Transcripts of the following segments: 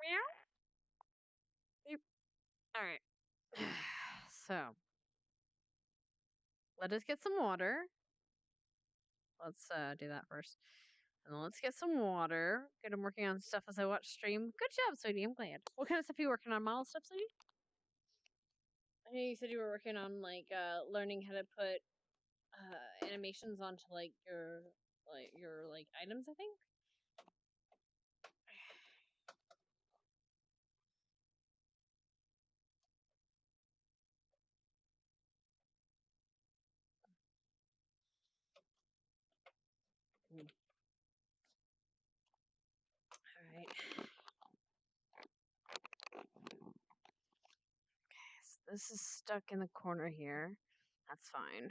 Meow. All right. So let us get some water. Let's do that first. And then let's get some water. Good, I'm working on stuff as I watch stream. Good job, sweetie. I'm glad. What kind of stuff are you working on? Model stuff, sweetie? I know you said you were working on like learning how to put animations onto like your items, I think. All right. Okay, so this is stuck in the corner here. That's fine.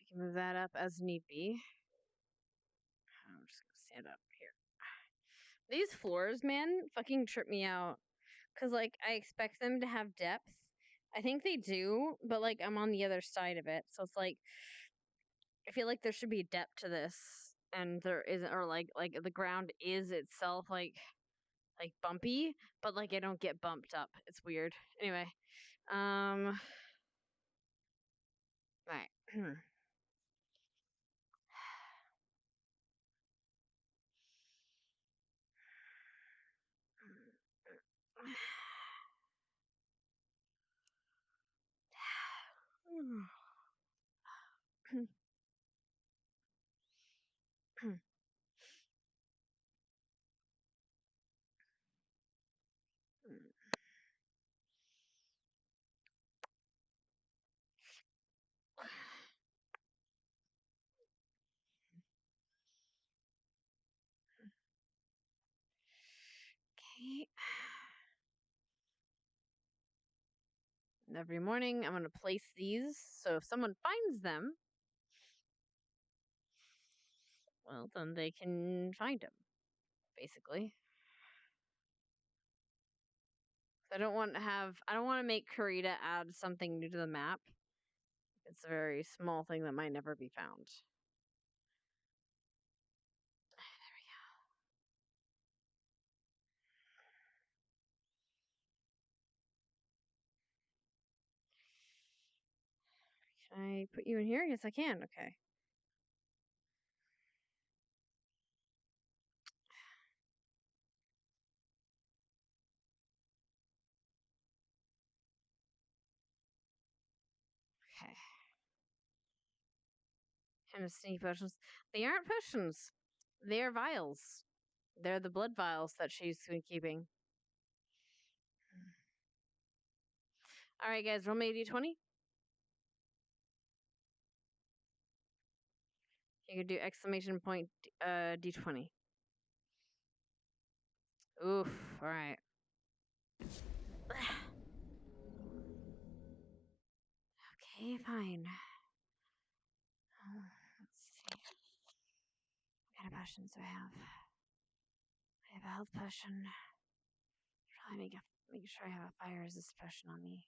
We can move that up as need be. I'm just gonna stand up here. These floors, man, fucking trip me out. Cause like I expect them to have depth. I think they do, but like I'm on the other side of it, so it's like I feel like there should be depth to this, and there isn't, or like the ground is itself like bumpy, but like I don't get bumped up. It's weird. Anyway, right. Okay. And every morning I'm gonna place these, so if someone finds them, well, then they can find them, basically. I don't want to make Kurita add something new to the map. It's a very small thing that might never be found. Can I put you in here? Yes, I can. Okay. Okay. Destiny potions. They aren't potions. They're vials. They're the blood vials that she's been keeping. All right, guys, roll me a d20. You can do exclamation point d20. Oof. All right. Okay, fine. Let's see. What kind of potions do I have? I have a health potion. Probably make sure I have a fire resist potion on me.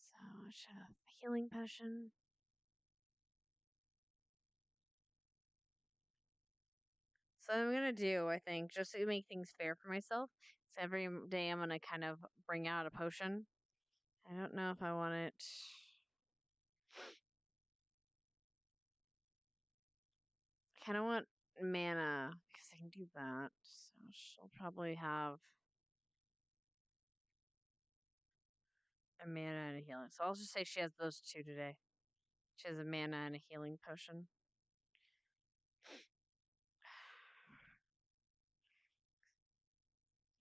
So I should have a healing potion. So I'm gonna do, I think, just to make things fair for myself. So every day I'm gonna kind of bring out a potion. I don't know if I want it. I kind of want mana because I can do that. So she'll probably have a mana and a healing. So I'll just say she has those two today. She has a mana and a healing potion.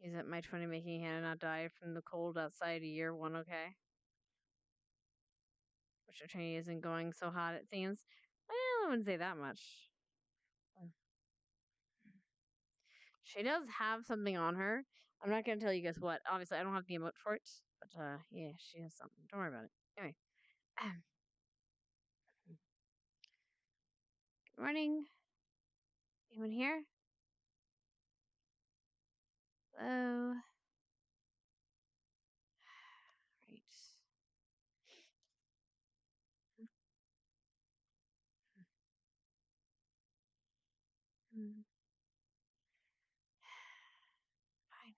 Is it my 20 making Hannah not die from the cold outside a year one okay? Which her training isn't going so hot, it seems. Well, I wouldn't say that much. She does have something on her. I'm not gonna tell you guys what. Obviously, I don't have the emote for it, but yeah, she has something. Don't worry about it. Anyway, good morning. Anyone here? Hello. Right. Mm. Fine.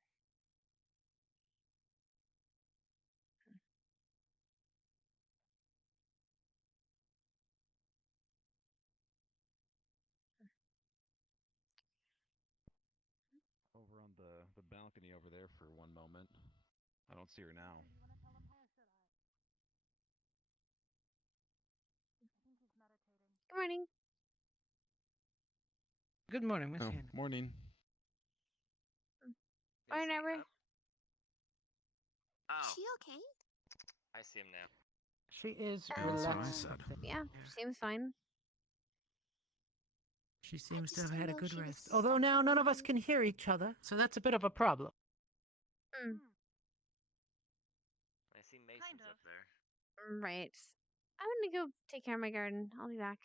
Over on the balcony over there for one moment. I don't see her now. Good morning. Good morning, Miss Oh, Hannah. morning. Morning, Ever. Oh, Is she okay? I see him now. She is That's what I relaxed. said. Yeah, seems fine. She seems to just have had a didn't know good she was rest. Although now none of us can hear each other, so that's a bit of a problem. Mm. I see Mason's up there. Right. I'm gonna go take care of my garden. I'll be back.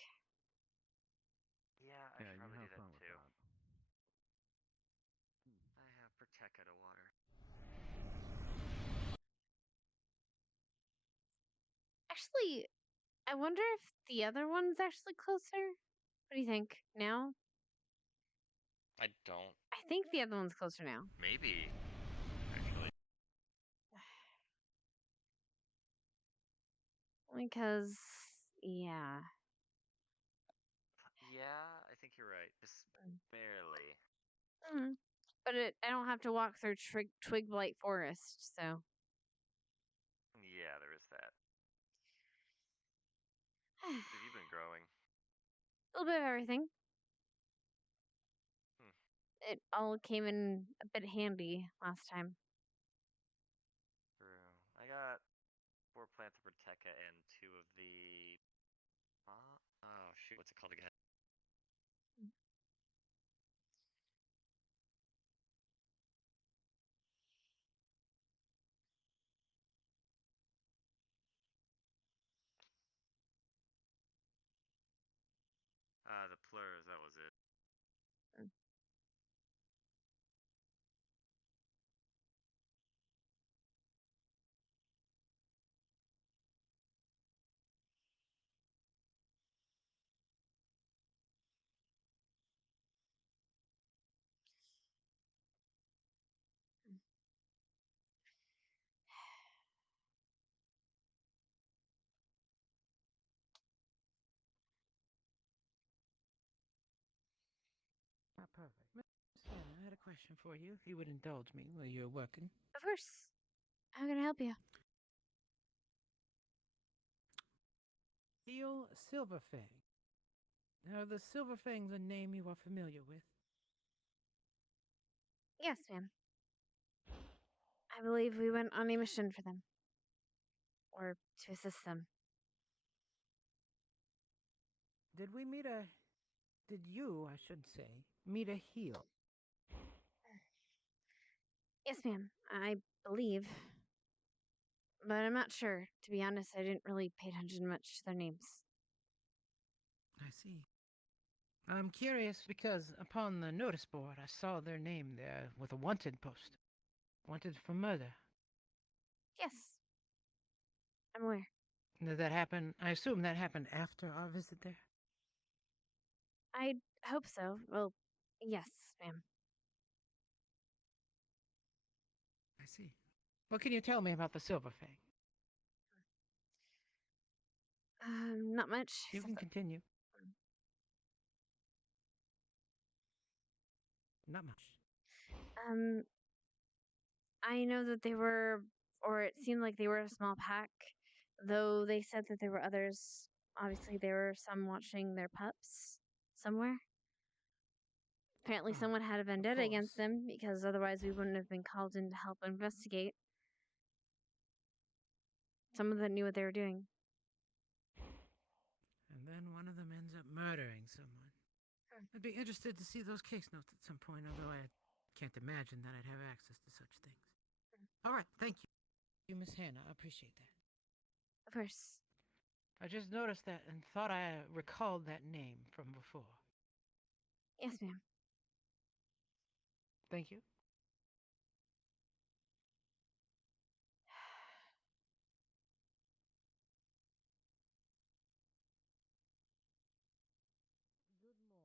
Yeah, I Yeah, should you probably have do that fun with too. that. I have Protecta to water. Actually, I wonder if the other one's actually closer. What do you think now? I don't. I think the other one's closer now. Maybe. Actually. Because, yeah. Yeah, I think you're right. Just barely. Mm. But I don't have to walk through Twig Blight Forest, so. Yeah, there is that. What have you been growing? A little bit of everything. Hmm. It all came in a bit handy last time. True. I got 4 plants of Protecta and 2 of the. Oh shoot, what's it called again? The plurs. That was it. Mm. Perfect. Miss Hannah, I had a question for you, if you would indulge me while you're working. Of course. How can I help you? Seal Silverfang. Now, the Silverfang's a name you are familiar with. Yes, ma'am. I believe we went on a mission for them. Or to assist them. Did you, I should say, meet a heel? Yes, ma'am. I believe. But I'm not sure. To be honest, I didn't really pay attention much to their names. I see. I'm curious because upon the notice board I saw their name there with a wanted poster. Wanted for murder. Yes. I'm aware. Did that happen? I assume that happened after our visit there? I hope so. Well, yes, ma'am. I see. What can you tell me about the Silverfang? Not much. You can except that- continue. Not much. Um, I know that they were, or it seemed like they were a small pack, though they said that there were others. Obviously, there were some watching their pups somewhere. Apparently, Ah, someone had a vendetta against course. them because otherwise we wouldn't have been called in to help investigate. Someone that knew what they were doing. And then one of them ends up murdering someone. I'd be interested to see those case notes at some point, although I can't imagine that I'd have access to such things. All right, thank you, Miss Hannah. I appreciate that. Of course. I just noticed that and thought I recalled that name from before. Yes, ma'am. Thank you. Good morning.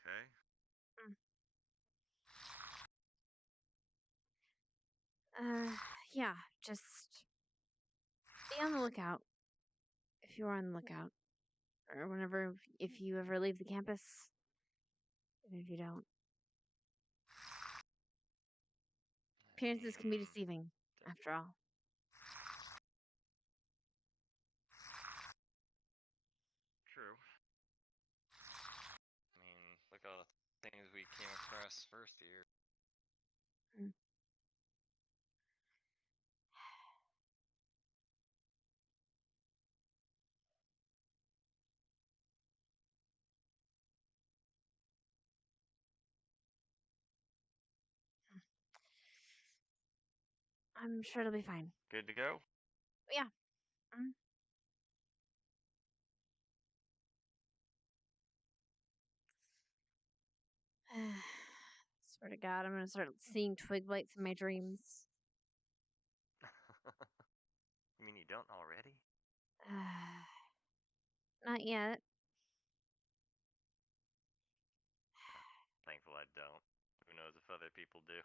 okay? Yeah, just be on the lookout. If you are on the lookout. Or whenever, if you ever leave the campus. And if you don't. Appearances can be deceiving, after all. True. I mean, look at all the things we came across first year. I'm sure it'll be fine. Good to go? Yeah. Mm. Swear to God, I'm gonna start seeing twig blights in my dreams. You mean you don't already? Not yet. Thankful I don't. Who knows if other people do.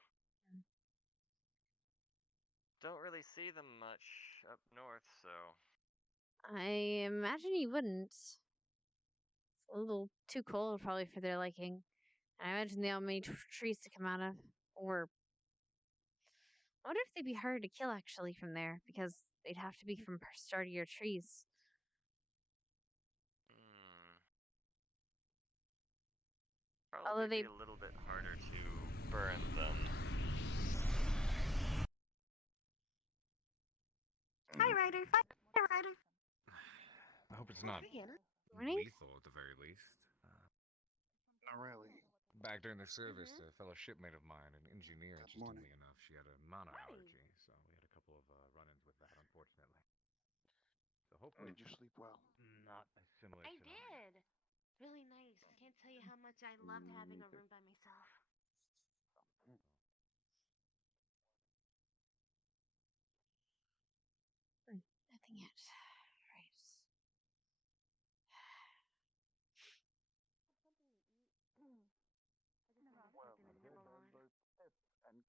Don't really see them much up north, so... I imagine you wouldn't. It's a little too cold, probably, for their liking. I imagine they all made trees to come out of. Or I wonder if they'd be harder to kill actually from there, because they'd have to be from sturdier trees. Probably be a little bit harder to burn them. Hi, Ryder. Hi, Ryder. I hope it's not Morning? lethal at the very least. Not really. Back during the service, a fellow shipmate of mine, an engineer, interestingly enough, she had a mono allergy, so we had a couple of run-ins with that, unfortunately. So hopefully, Did you sleep well? not as similar I to did. Really nice. Can't tell you how much I loved having a room by myself. Nothing yet. Right.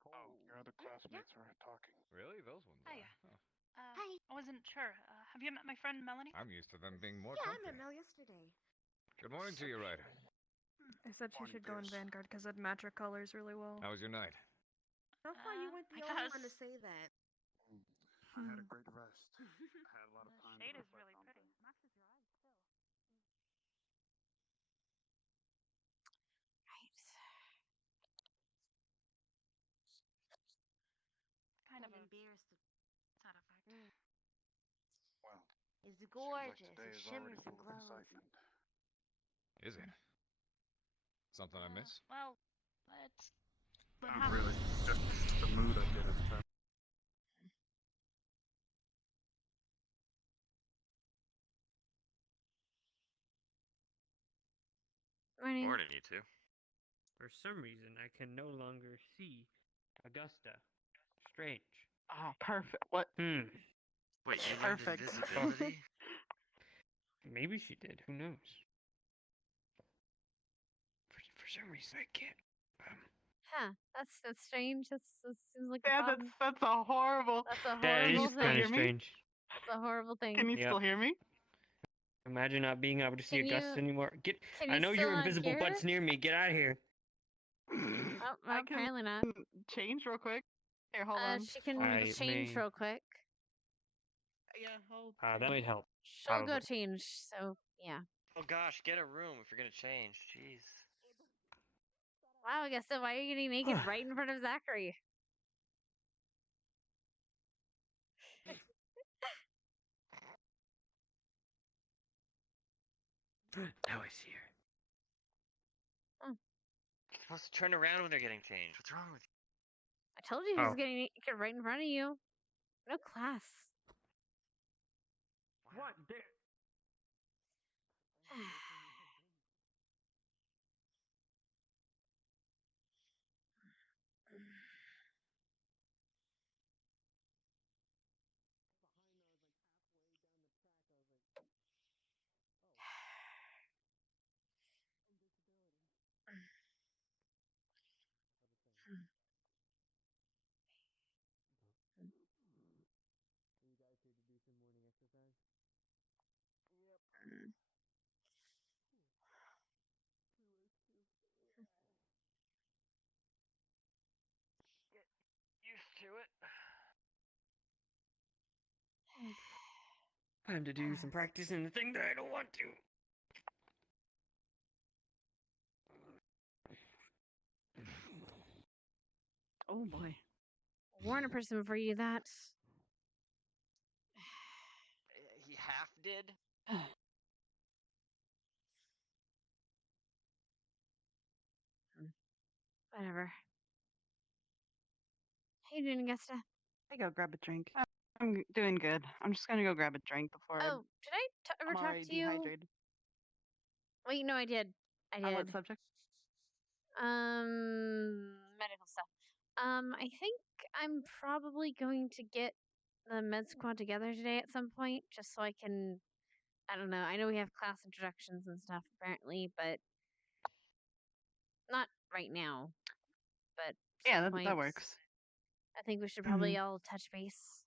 Oh, your other classmates are talking. Really? Those ones Hi. are? Huh. Hi. I wasn't sure. Have you met my friend Melanie? I'm used to them being more Yeah, I company. met Mel yesterday. Good morning to you, Ryder. I said she should go in Vanguard because I'd match her colors really well. How was your night? So far, you weren't the I only one to guess. say that. I had a great rest. I had a lot of The time. shade to is really pretty. Matches your eyes too. Right. Kind of I'm a embarrassed. side effect. Well, It's seems like gorgeous. today It is already shimmers and full of glows. excitement. Is it? Something I miss? Well, let's. Not really. Just the mood I get at the time. Morning. Morning, you two. For some reason, I can no longer see Augusta. Strange. Oh, perfect. What? Wait, you learned Perfect. invisibility? Maybe she did. Who knows? For some reason, I can't. Huh. That's strange. That seems like Yeah, a problem. that's a horrible. That's a That is horrible Can you thing. kind hear of me? strange. That's a horrible thing. Can you Yep. still hear me? Imagine not being able to see Can Augusta you- anymore. Get. Can I you know still you're not invisible, hear butts her? near me. Get out of here. Oh, I can apparently not. change real quick. Here, hold on. She can I change may- real quick. Yeah, hold. That might help. She'll go Probably. change. So yeah. Oh gosh, get a room if you're gonna change. Jeez. Wow, I guess so. Why are you getting naked right in front of Zachary? Now I see her. You're supposed to turn around when they're getting changed. What's wrong with you? I told you he was Oh. getting naked right in front of you. No class. What? Mm. Used to it. Time to do some practicing the thing that I don't want to. Oh boy. Warn a person before you do that. He half did. Whatever. How you doing, Augusta? I go grab a drink. I'm doing good. I'm just gonna go grab a drink before Oh, did I ever I'm talk already to you? dehydrated. Wait, no, I did. I On what did. subject? Medical stuff. I think I'm probably going to get the med squad together today at some point, just so I can. I don't know. I know we have class introductions and stuff apparently, but not right now. But Yeah, some that point, works. I think we should probably all touch base,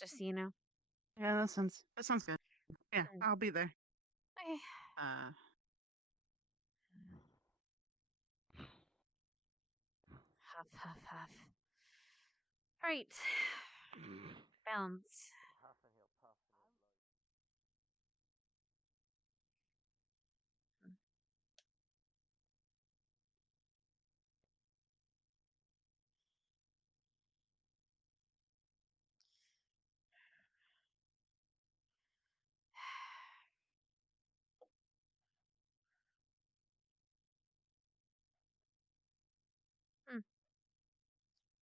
just so you know. Yeah, that sounds good. Yeah, Mm. I'll be there. Okay. Huff, huff, huff. All right. Balance.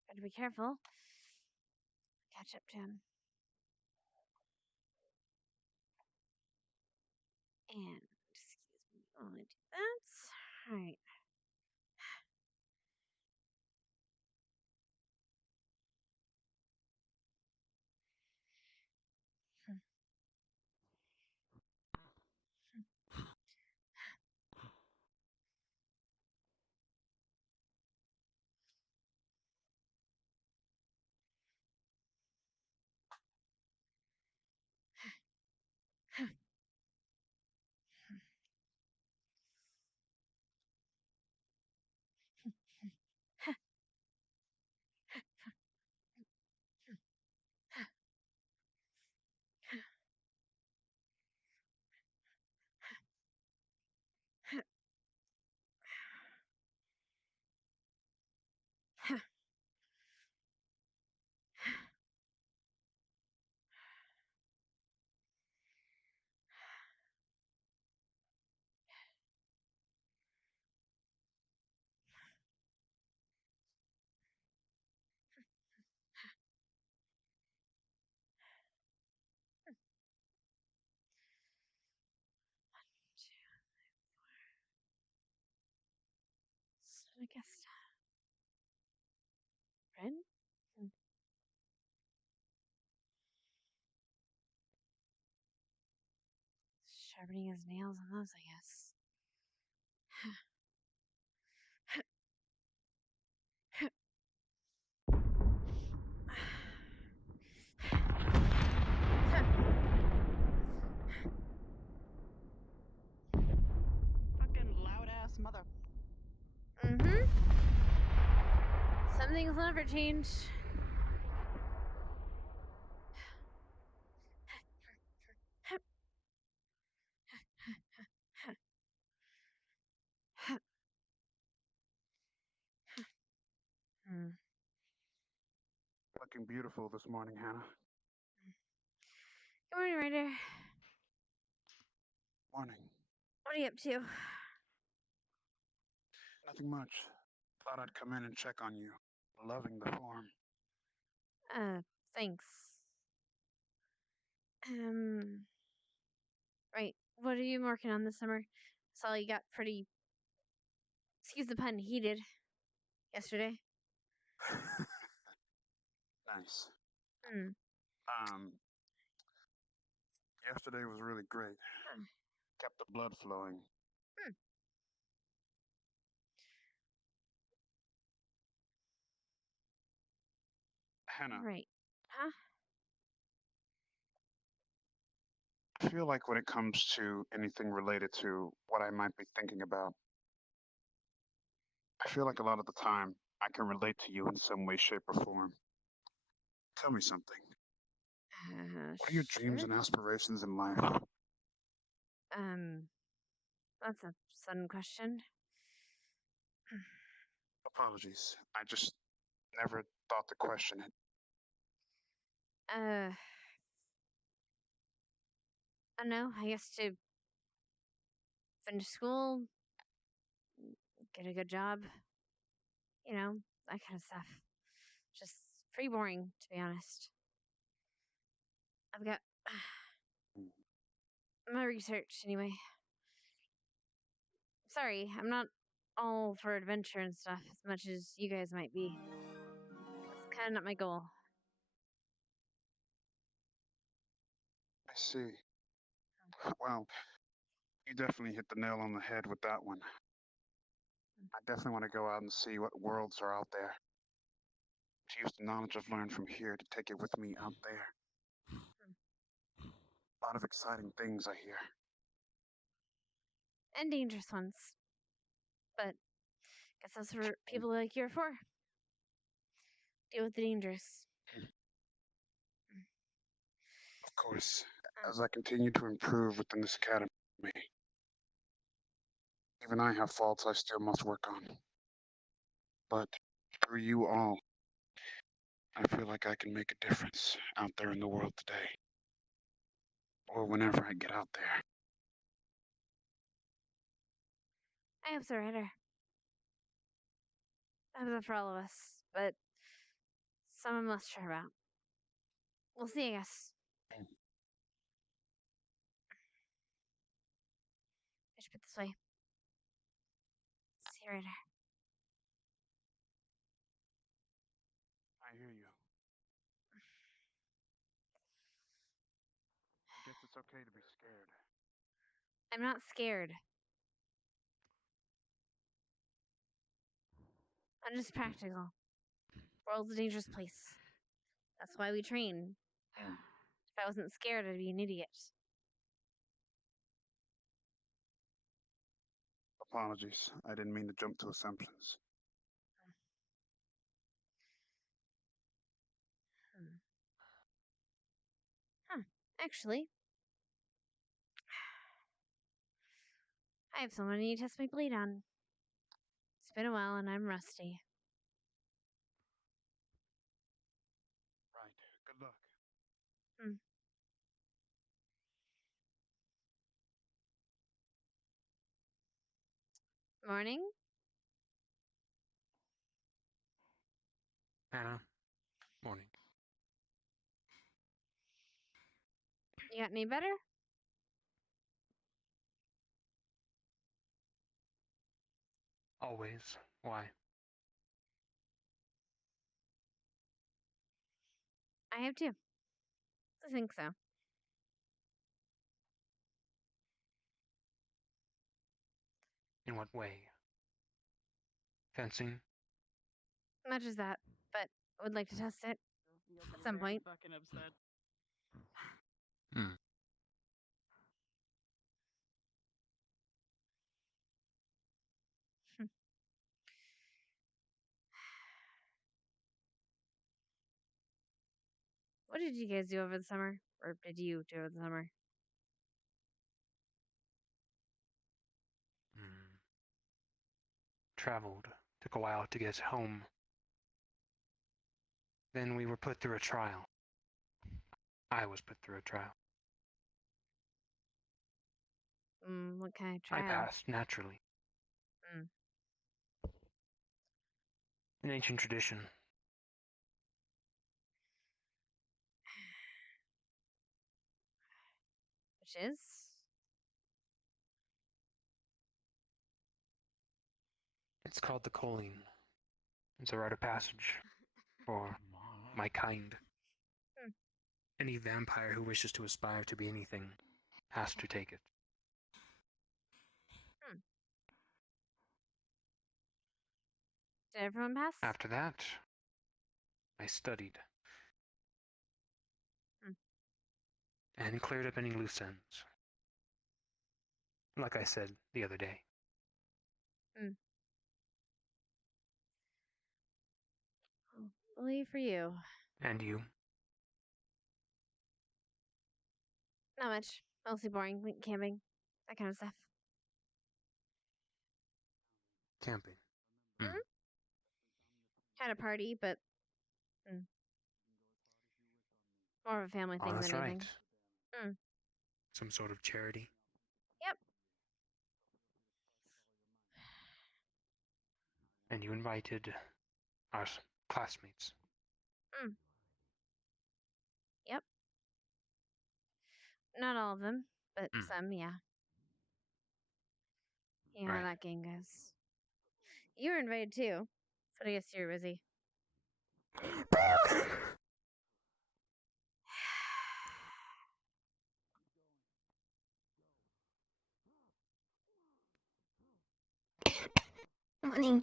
Gotta be careful. Catch up to him. And excuse me while I do that. All right. So I guess. Friend? Sharpening his nails on those, I guess. Fucking loud ass mother. Mm-hmm. Some things will never change. Hmm. Looking beautiful this morning, Hannah. Good morning, Ryder. Morning. What are you up to? Nothing much. Thought I'd come in and check on you. Loving the form. Thanks. Right. What are you working on this summer? Saw you got pretty, excuse the pun, heated yesterday. Nice. Hmm. Yesterday was really great. Kept the blood flowing. Hannah, Right. Huh? I feel like when it comes to anything related to what I might be thinking about, I feel like a lot of the time I can relate to you in some way, shape, or form. Tell me something. What are your dreams Sure. and aspirations in life? That's a sudden question. Apologies. I just never thought to question it. I don't know. I guess to finish school, get a good job, that kind of stuff. Just pretty boring, to be honest. I've got my research anyway. Sorry, I'm not all for adventure and stuff as much as you guys might be. It's kind of not my goal. I see. Well, you definitely hit the nail on the head with that one. I definitely want to go out and see what worlds are out there. To use the knowledge I've learned from here to take it with me out there. A lot of exciting things I hear. And dangerous ones. But guess that's what people like you are for. Deal with the dangerous. Of course, as I continue to improve within this academy, even I have faults I still must work on. But through you all, I feel like I can make a difference out there in the world today. Or whenever I get out there. I hope so, Ryder. I hope so for all of us, but some I'm less sure about. We'll see, I guess. I should put it this way. See you, Ryder. I hear you. I guess it's okay to be scared. I'm not scared. I'm just practical. World's a dangerous place. That's why we train. If I wasn't scared, I'd be an idiot. Apologies. I didn't mean to jump to assumptions. Actually, I have someone I need to test my blade on. It's been a while and I'm rusty. Right. Good luck. Morning? Hannah, morning. You got any better? Always. Why? I have too. I think so. In what way? Fencing? Much as that, but I would like to test it at some point. Fucking upset. Hmm. What did you guys do over the summer? Or did you do over the summer? Traveled. Took a while to get home. Then we were put through a trial. I was put through a trial. What kind of trial? I passed, naturally. An ancient tradition. Which is? It's called the Colleen. It's a rite of passage for my kind. Any vampire who wishes to aspire to be anything has to take it. Did everyone pass? After that, I studied. and cleared up any loose ends. Like I said the other day. Bully for you. And you? Not much. Mostly boring, like camping, that kind of stuff. Camping. Had a party, but more of a family thing that's than anything. right. Some sort of charity. Yep. And you invited our classmates. Yep. Not all of them, but some, yeah. You know how that game goes. You were invited too, but I guess you're busy. Morning.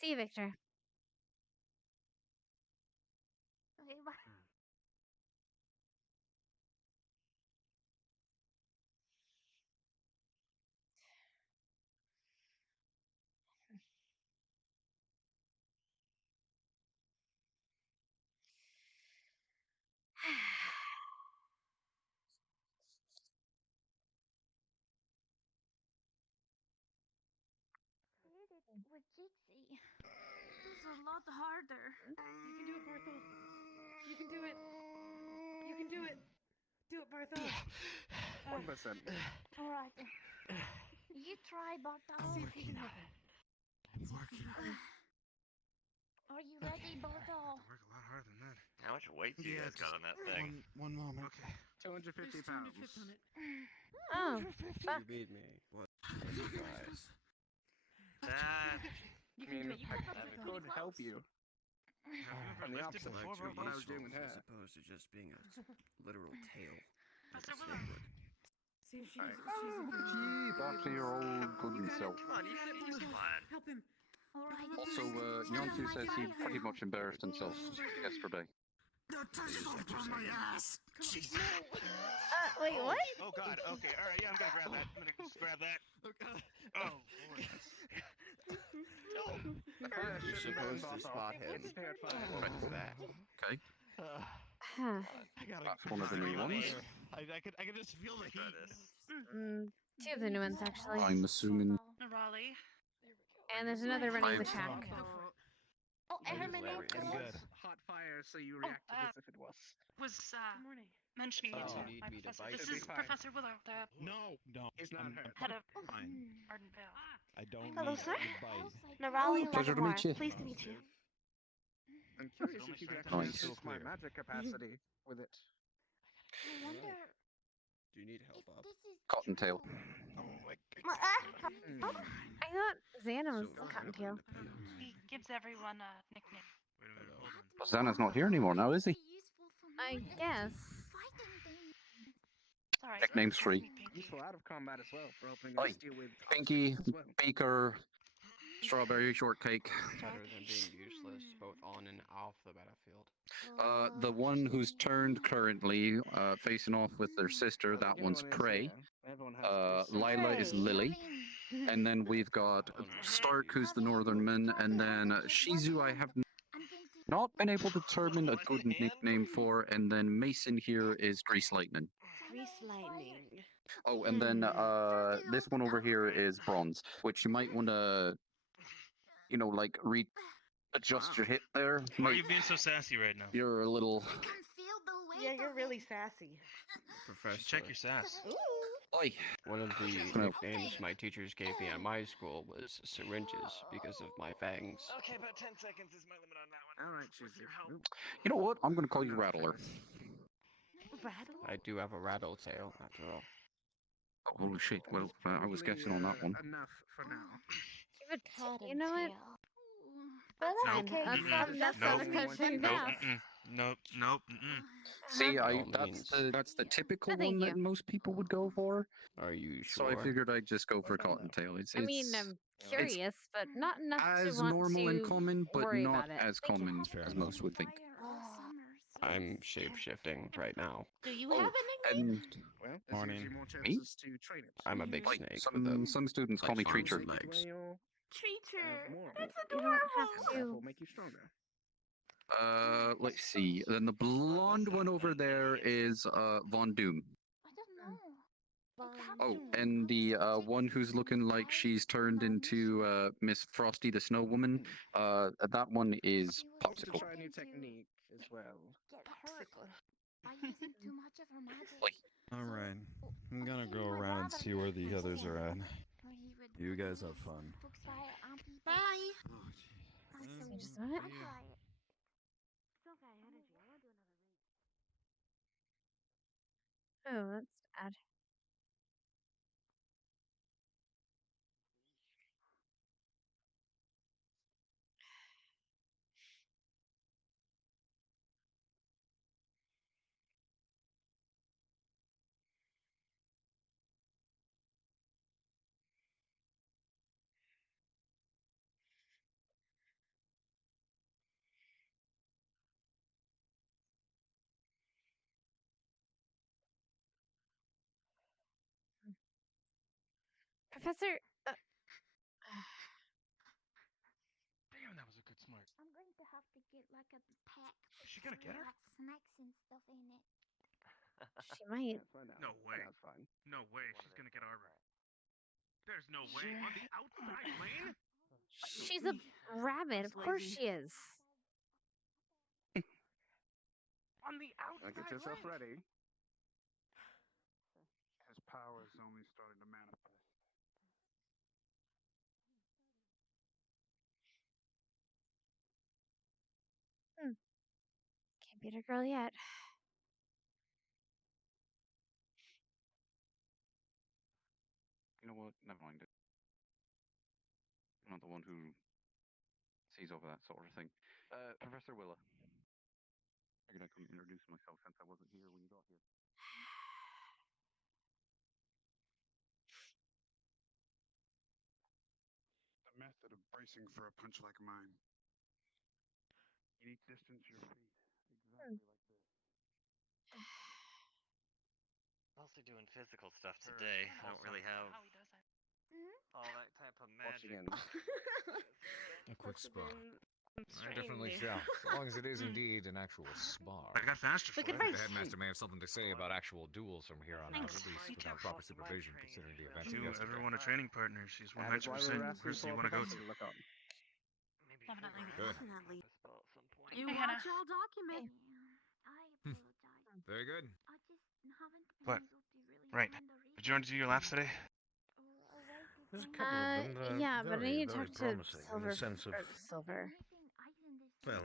See you, Victor. Okay, bye. We're Jixie. This is a lot harder. You can do it, Barthol. You can do it. You can do it. Do it, Barthol. Listen. Alright. You try, Barthol. See if you can help him. I'm working on it. Are you ready, Barthol? Work a lot harder than that. How much weight do you guys got on that thing? One moment. Okay. 250 There's pounds. 200 fit on it. Oh, fuck. You beat me. What? You can do it. You can I could help you. I'm the opposite what I was doing with her. as opposed to just being a literal tail. See if she's Keep after your old good self. Come on, you should be fine. Help him. Alright. Also, Yontu says he pretty much embarrassed himself yesterday. My ass! Wait, what? Oh god, okay, alright, yeah, I'm gonna grab that. I'm gonna just grab that. Oh god. Oh, Lord. You're supposed to spot him. What was that? Okay. That's one of the new ones. I could just feel the heat. Two of the new ones, actually. I'm assuming. Raleigh. And there's another running the track. Oh, Herman, I'm good. Hot fire, so you reacted as if it was. Was mentioning it to need my me to professor. bite This you? is Professor Willow, the No, he's not hurt. head of Fine. Ardenvale. I don't Hello, need sir. bite. Narali Pleasure to meet you. Pleased to meet you. I'm curious if you could actually use my magic capacity with it. I wonder Do you need help if up? this is Cottontail. Oh my I thought Xana was Cottontail. He gives everyone a nickname. Wait a minute, hold on. Well, Xana's not here anymore now, is he? useful for I more than guess. fighting things. Sorry. Nickname's free. Useful out of combat as well for helping Oi, us deal with Pinky, obstacles as well. Beaker, Strawberry Shortcake. Better than being useless, both on and off the battlefield. The one who's turned currently, facing off with their sister, that one's Everyone is, Prey. yeah. Everyone has Lila is Prey. Lily. And then we've got Stark, who's the Northernman, and then Shizu, I have not been able to determine a good nickname for, and then Mason here is Grease Lightning. Grease lightning. Oh, and then this one over here is Bronze, which you might want to, like adjust your hit there. Why are you being so sassy right now? You're a little. Yeah, you're really sassy. Professor. Check your sass. Oi. One of the nicknames my teachers gave me at my school was syringes because of my fangs. Okay, about 10 seconds is my limit on that one. Alright, choose your help. You know what? I'm going to call you Rattler. Rattle? I do have a rattle tail, after all. Oh, holy shit. Well, I was guessing on that one. Enough for now. You know what? But that's Fine. okay. That's not a question now. Nope. Nope. Mm-mm. See, By all that's the typical No, thank one that you. most people would go for. Are you So I sure? figured I'd just go for Cottontail. I mean, I'm curious, but not enough to as want normal to and common, but worry not about it. as Thank you. common as most would think. I'm shape-shifting right now. Do you Oh, have a nickname? and Well, there's Morning. usually more Me? chances to train it. I'm a big like snake with some students like call me arms Treacher. and legs. Treacher. That's You don't have adorable. to. Make you stronger. Let's see. Then the blonde one over there is Von Doom. Oh, and the one who's looking like she's turned into Miss Frosty the Snow Woman. That one is To Popsicle. try a new technique as well. By using too much of her magic. Like, Alright, I'm gonna go around and see where the others are at. You guys have fun. Bye. Just a minute. Oh, that's bad. Professor. Damn, that was a good smart. I'm going to have to get like a pack. Is she gonna get her? Like snacks and stuff in it. She might. No way. No way. She's gonna get Arbor. There's no way. On the outside lane? She's a rabbit. Of course she is. On the outside Get yourself lane? ready. His power is only starting to manifest. Can't beat a girl yet. you know what? Never mind it. I'm not the one who sees over that sort of thing. Professor Willa. Figured I couldn't introduce myself since I wasn't here when you got here. The method of bracing for a punch like mine. You need to distance your feet exactly like this. Mostly doing physical stuff today. I don't really have all that type of magic. A quick spar. I definitely shall, so long as it is indeed an actual spar. I got faster for I think it. the headmaster may have something to say about actual duels from here on out, at least without proper supervision, considering the events of You yesterday. ever want a training partner? She's That is why we 100% were the asking person you for want to go to. Professor look on. Good. You watch all document. Very good. What? Right. Did you want to do your laps today? There's a couple of them. Yeah, but I very, need to very talk to promising in Silver. the sense of, Silver. well,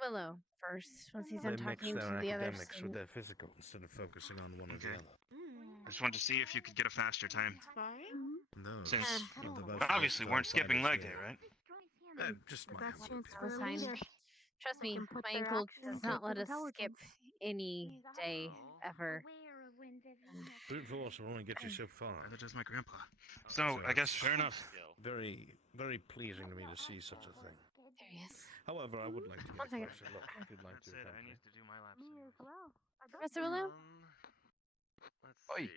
Willow first, once he's they done mix talking their to the other academics with student. their physical instead of focusing on one or the Okay. other. I just wanted to see if you could get a faster time. Those Since are the we most obviously weren't versatile skipping leg day, fighters right? Just my That's humble chance That was for fine. leader. Trust me, Can put my their uncle actions does not to let us skip intelligence. any day ever. Brute force will only get you so far. Neither does my grandpa. So, I guess fair enough. Very, very pleasing to me to see such a thing. There he is. However, I would like to One get a second. closer look if you'd like That's to. it. I accompany. need to do my laps. Me as well. Professor Willow? Let's Oi. see.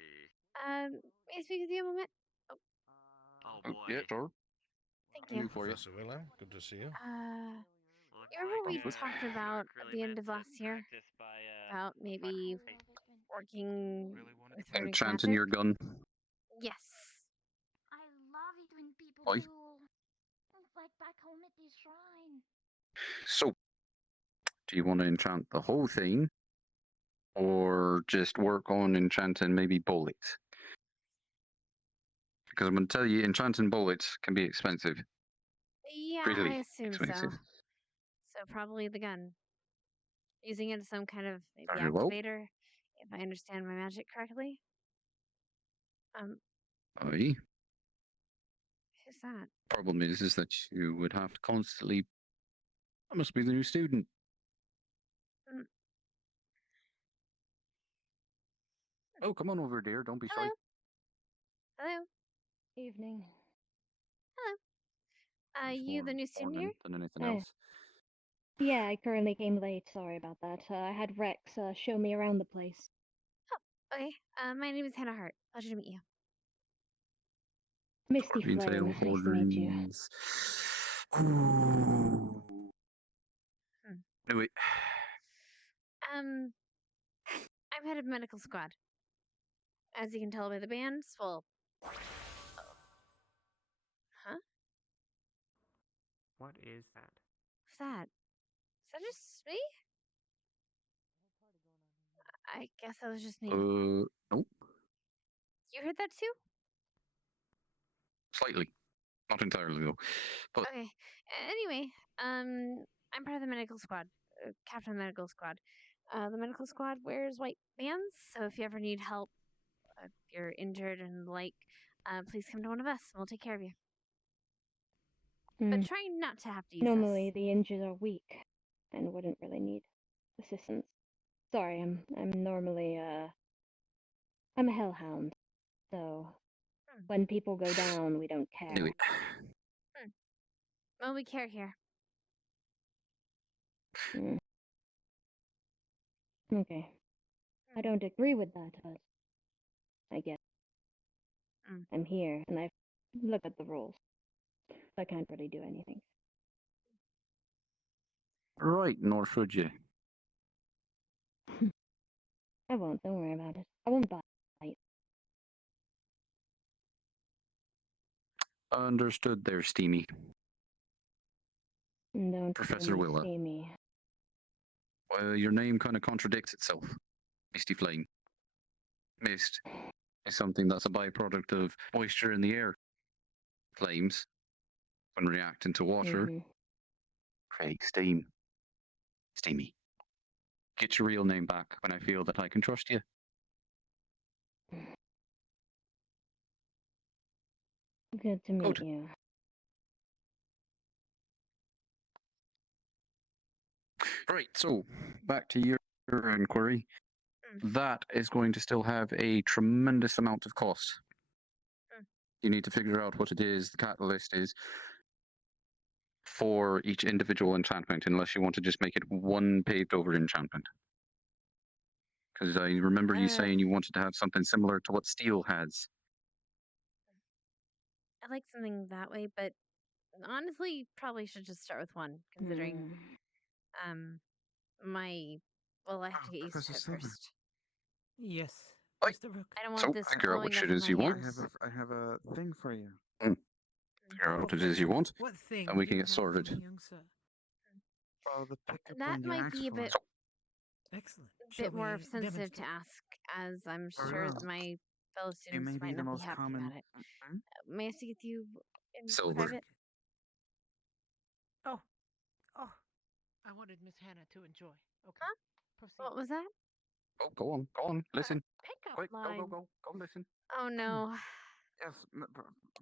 May I speak with you a moment? Oh Oh, boy. yeah, sure. Thank you. For you. Professor Willow, good to see you. Looks You remember like, we talked about at really the end missed of last this year practice by, about maybe working with runic Enchanting magic? your gun. Yes. I love it when people Oi. duel. Like back home at the shrine. So, do you want to enchant the whole thing? Or just work on enchanting maybe bullets? Because I'm going to tell you, enchanting bullets can be expensive. Yeah, Really I assume expensive. So probably the gun. Using it as some kind of maybe Very well. activator, if I understand my magic correctly. Aye. Who's that? Problem is that you would have to constantly. I must be the new student. Oh, come on over, dear. Don't be Hello. shy. Hello. Evening. Hello. It's You the more new student morning here? than anything else. Yeah, I currently came late. Sorry about that. I had Rex show me around the place. Okay. My name is Hannah Hart. Pleasure to meet you. Misty Green Flame. tail, Nice to meet you. dreams. Ooh. No, wait. I'm head of medical squad. As you can tell by the bands, well. Huh? What is that? What's that? Is that just me? I guess that was just me. Nope. You heard that too? Slightly. Not entirely, though. But Okay. Anyway, I'm part of the medical squad, captain of the medical squad. The medical squad wears white bands, so if you ever need help, if you're injured and the like, please come to one of us, and we'll take care of you. But try not to have to use Normally, the injured are weak and wouldn't really need assistance. Sorry, I'm normally I'm a hellhound, so when people go down, we don't care. anyway. Well, we care here. Okay. I don't agree with that, but I guess I'm here and I've looked at the rules. I can't really do anything. Right, nor should you. I won't. Don't worry about it. I won't bite. Understood there, Steamy. Don't Professor call me Willa. Steamy. Well, your name kind of contradicts itself. Misty Flame. Mist is something that's a byproduct of moisture in the air. Flames, when reacting to water, create steam. Steamy. Get your real name back when I feel that I can trust you. Good to meet you. Right, so back to your inquiry. That is going to still have a tremendous amount of cost. You need to figure out what it is, the catalyst is for each individual enchantment, unless you want to just make it one paved over enchantment. Because I remember you saying you wanted to have something similar to what Steel has. I like something that way, but honestly, probably should just start with one, considering my I have to get used to it first. Yes, Oi. Mr. Rook. I don't want this figure out what blowing up shit in is my you want. hands. I have a thing for you. Figure out what it is you want, What thing and we do can you get have for sorted. me, young sir? Oh, the pickup That one you might asked be a for. bit Excellent. Shall bit more we sensitive to demonstrate? ask, as I'm Very sure well. that my fellow You students may be might the not be most happy common. about it. May I speak with you in Silver. private? Oh, I wanted Miss Hannah to enjoy. Okay. Huh? Proceed. What was that? Oh, go on, listen. Pickup Quick, line. go, listen. Oh no. Yes, No,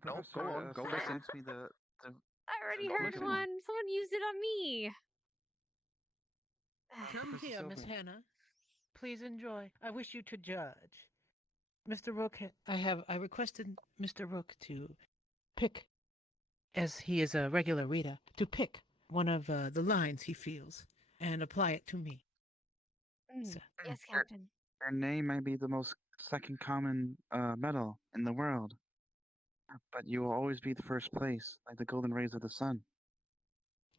Professor. go on, go someone listen. asked me the I already Go heard listen. one. Someone used it on me. Come Professor here, Miss Silver. Hannah. Please enjoy. I wish you to judge. Mr. Rook, I requested Mr. Rook to pick, as he is a regular reader, to pick one of the lines he feels and apply it to me. Yes, Captain. Your name may be the most second common metal in the world, but you will always be the first place, like the golden rays of the sun.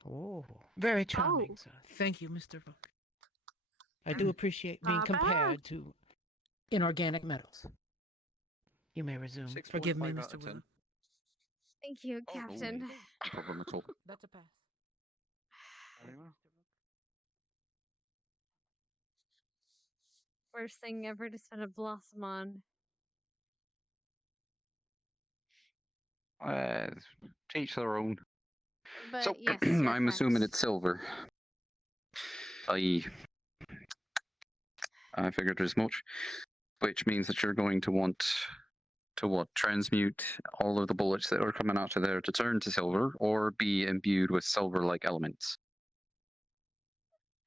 Oh, very charming, sir. Thank you, Mr. Rook. I do appreciate being compared to inorganic metals. You may resume. Forgive me, 6.5 out Mr. of 10. Willa. Thank you, Captain. No problem at all. That's a pass. Very well. Worst thing ever to spend a blossom on. To each their own. But So, yes, you're I'm correct. assuming it's silver. I figured as much, which means that you're going to want to transmute all of the bullets that are coming out of there to turn to silver, or be imbued with silver-like elements.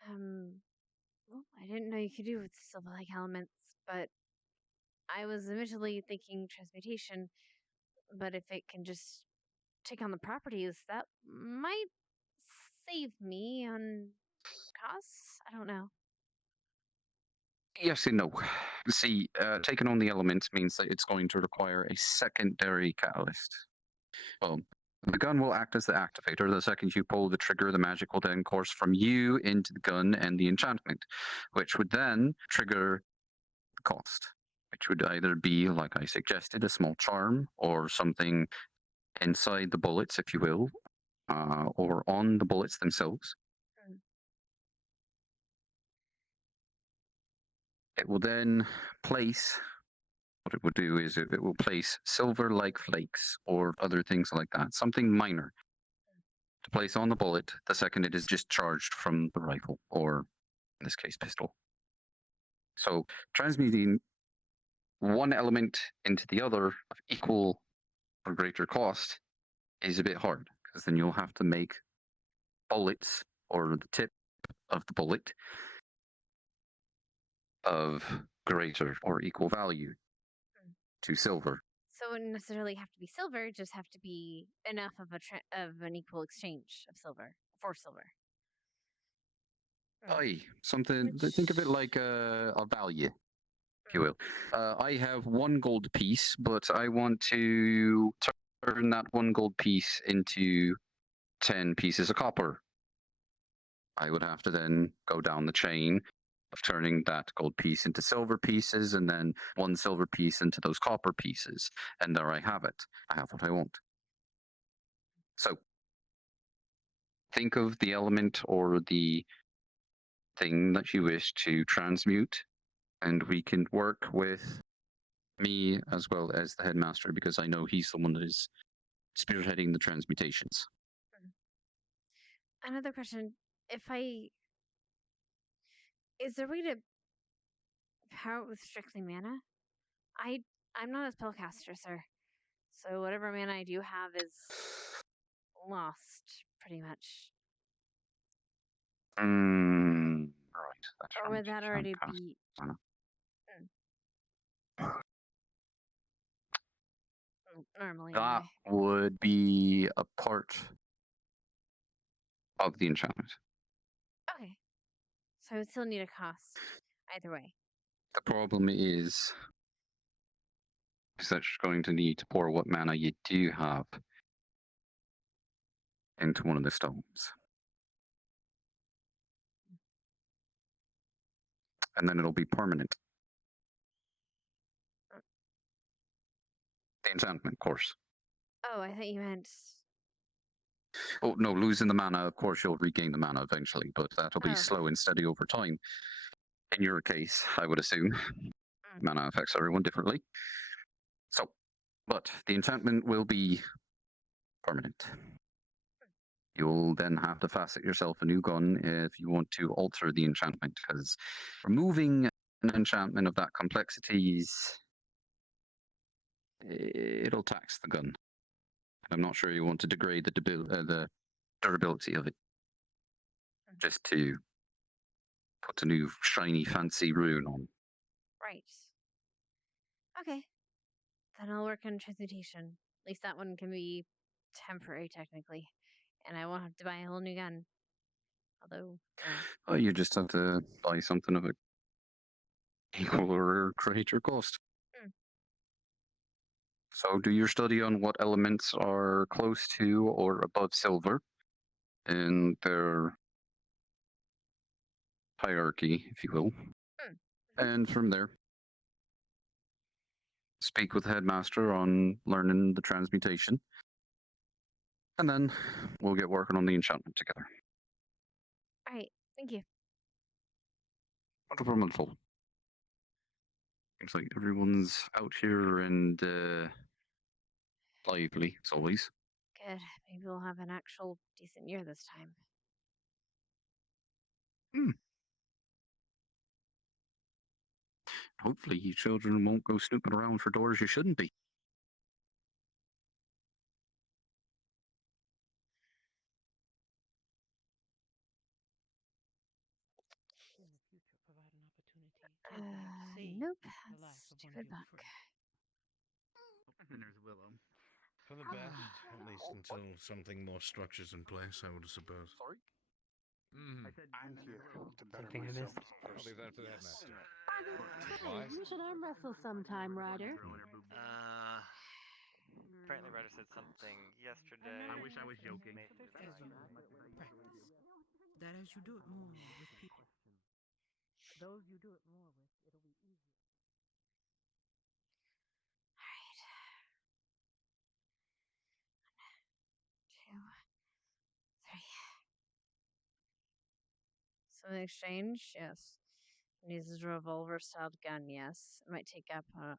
Well, I didn't know you could do with silver-like elements, but I was initially thinking transmutation, but if it can just take on the properties, that might save me on costs. I don't know. Yes and no. See, taking on the elements means that it's going to require a secondary catalyst. Well, the gun will act as the activator. The second you pull the trigger, the magic will then course from you into the gun and the enchantment, which would then trigger the cost, which would either be, like I suggested, a small charm or something inside the bullets, if you will, or on the bullets themselves. It will then place, what it will do is it will place silver-like flakes or other things like that, something minor, to place on the bullet the second it is discharged from the rifle, or in this case, pistol. So transmuting one element into the other of equal or greater cost is a bit hard, because then you'll have to make bullets, or the tip of the bullet, of greater or equal value to silver. So it wouldn't necessarily have to be silver; it just have to be enough of of an equal exchange of silver for silver. Aye, something. Think of it like a value, if you will. I have one gold piece, but I want to turn that one gold piece into 10 pieces of copper. I would have to then go down the chain of turning that gold piece into silver pieces, and then one silver piece into those copper pieces, and there I have it. I have what I want. So, think of the element or the thing that you wish to transmute, and we can work with me as well as the headmaster, because I know he's the one that is spearheading the transmutations. Another question: is there a way to power it with strictly mana? I'm not a spellcaster, sir. So whatever mana I do have is lost, pretty much. Right. That's or would that already be? Normally, That anyway. would be a part of the enchantment. Okay. So I would still need a cost either way. The problem is that you're going to need to pour what mana you do have into one of the stones. And then it'll be permanent. The enchantment, of course. Oh, I thought you meant. Oh, no, losing the mana, of course, you'll regain the mana eventually, but that'll be slow and steady over time. In your case, I would assume. Mana affects everyone differently. So, but the enchantment will be permanent. You'll then have to facet yourself a new gun if you want to alter the enchantment, because removing an enchantment of that complexity it'll tax the gun. I'm not sure you want to degrade the durability of it just to put a new shiny fancy rune on. Right. Okay. Then I'll work on transmutation. At least that one can be temporary, technically. And I won't have to buy a whole new gun. Although. Oh, you just have to buy something of a equal or greater cost. So do your study on what elements are close to or above silver in their hierarchy, if you will. And from there, speak with the headmaster on learning the transmutation. And then we'll get working on the enchantment together. Alright, thank you. Not a problem at all. Seems like everyone's out here and lively, as always. Good. Maybe we'll have an actual decent year this time. Hopefully you children won't go snooping around for doors you shouldn't be. Nope, the life that's of too one good of your luck. friends. And there's Willow. For the best, at least until something more structure's in place, I would suppose. Sorry? I said, I'm and then here there's Willow. to better Something I myself missed? as a I'll person. leave that to the Yes. headmaster. Hey, we should arm wrestle sometime, Ryder. Apparently Ryder said something yesterday. I wish I was joking. As you practice that, as you do it more with people, those you do it more with, it'll be easier. Alright. 1, 2, 3. Something exchange? Yes. Needs a revolver styled gun, yes. It might take up what?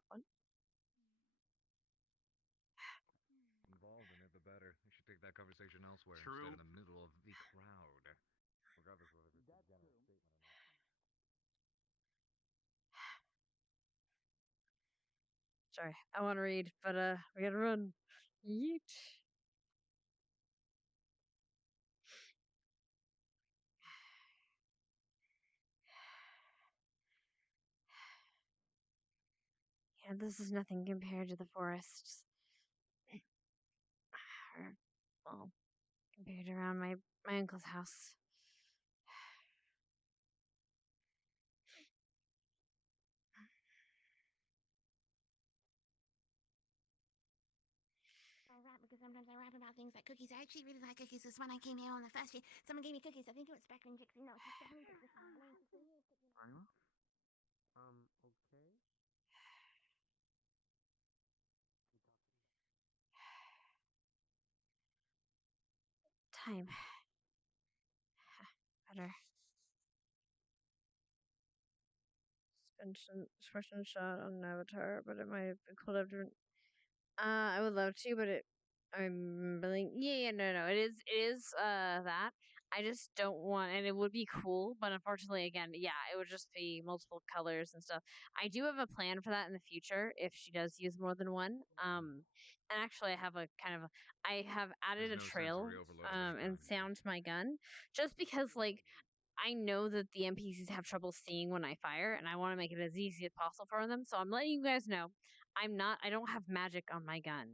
Involved in it, the better. You should take that conversation elsewhere True. instead in the middle of the crowd. Regardless of whether it's a general statement or not. Sorry, I want to read, but we gotta run. Yeet. Yeah, this is nothing compared to the forests. Or, well, compared around my uncle's house. I'll rap because sometimes I rap about things like cookies. I actually really like cookies. This one I came here on the first day. Someone gave me cookies. I think it was Speckling Dixie. No, it's not Speckling Dixie. Okay. Time. Better. Expression shot on an avatar, but it might have been called up different. I would love to, but I'm really, no. It is that. I just don't want, and it would be cool, but unfortunately, again, yeah, it would just be multiple colors and stuff. I do have a plan for that in the future if she does use more than one. And actually, I have I have added There's a no trail, sensory overload of any and kind. sound to my gun, just because, like, I know that the NPCs have trouble seeing when I fire, and I want to make it as easy as possible for them. So I'm letting you guys know, I don't have magic on my gun.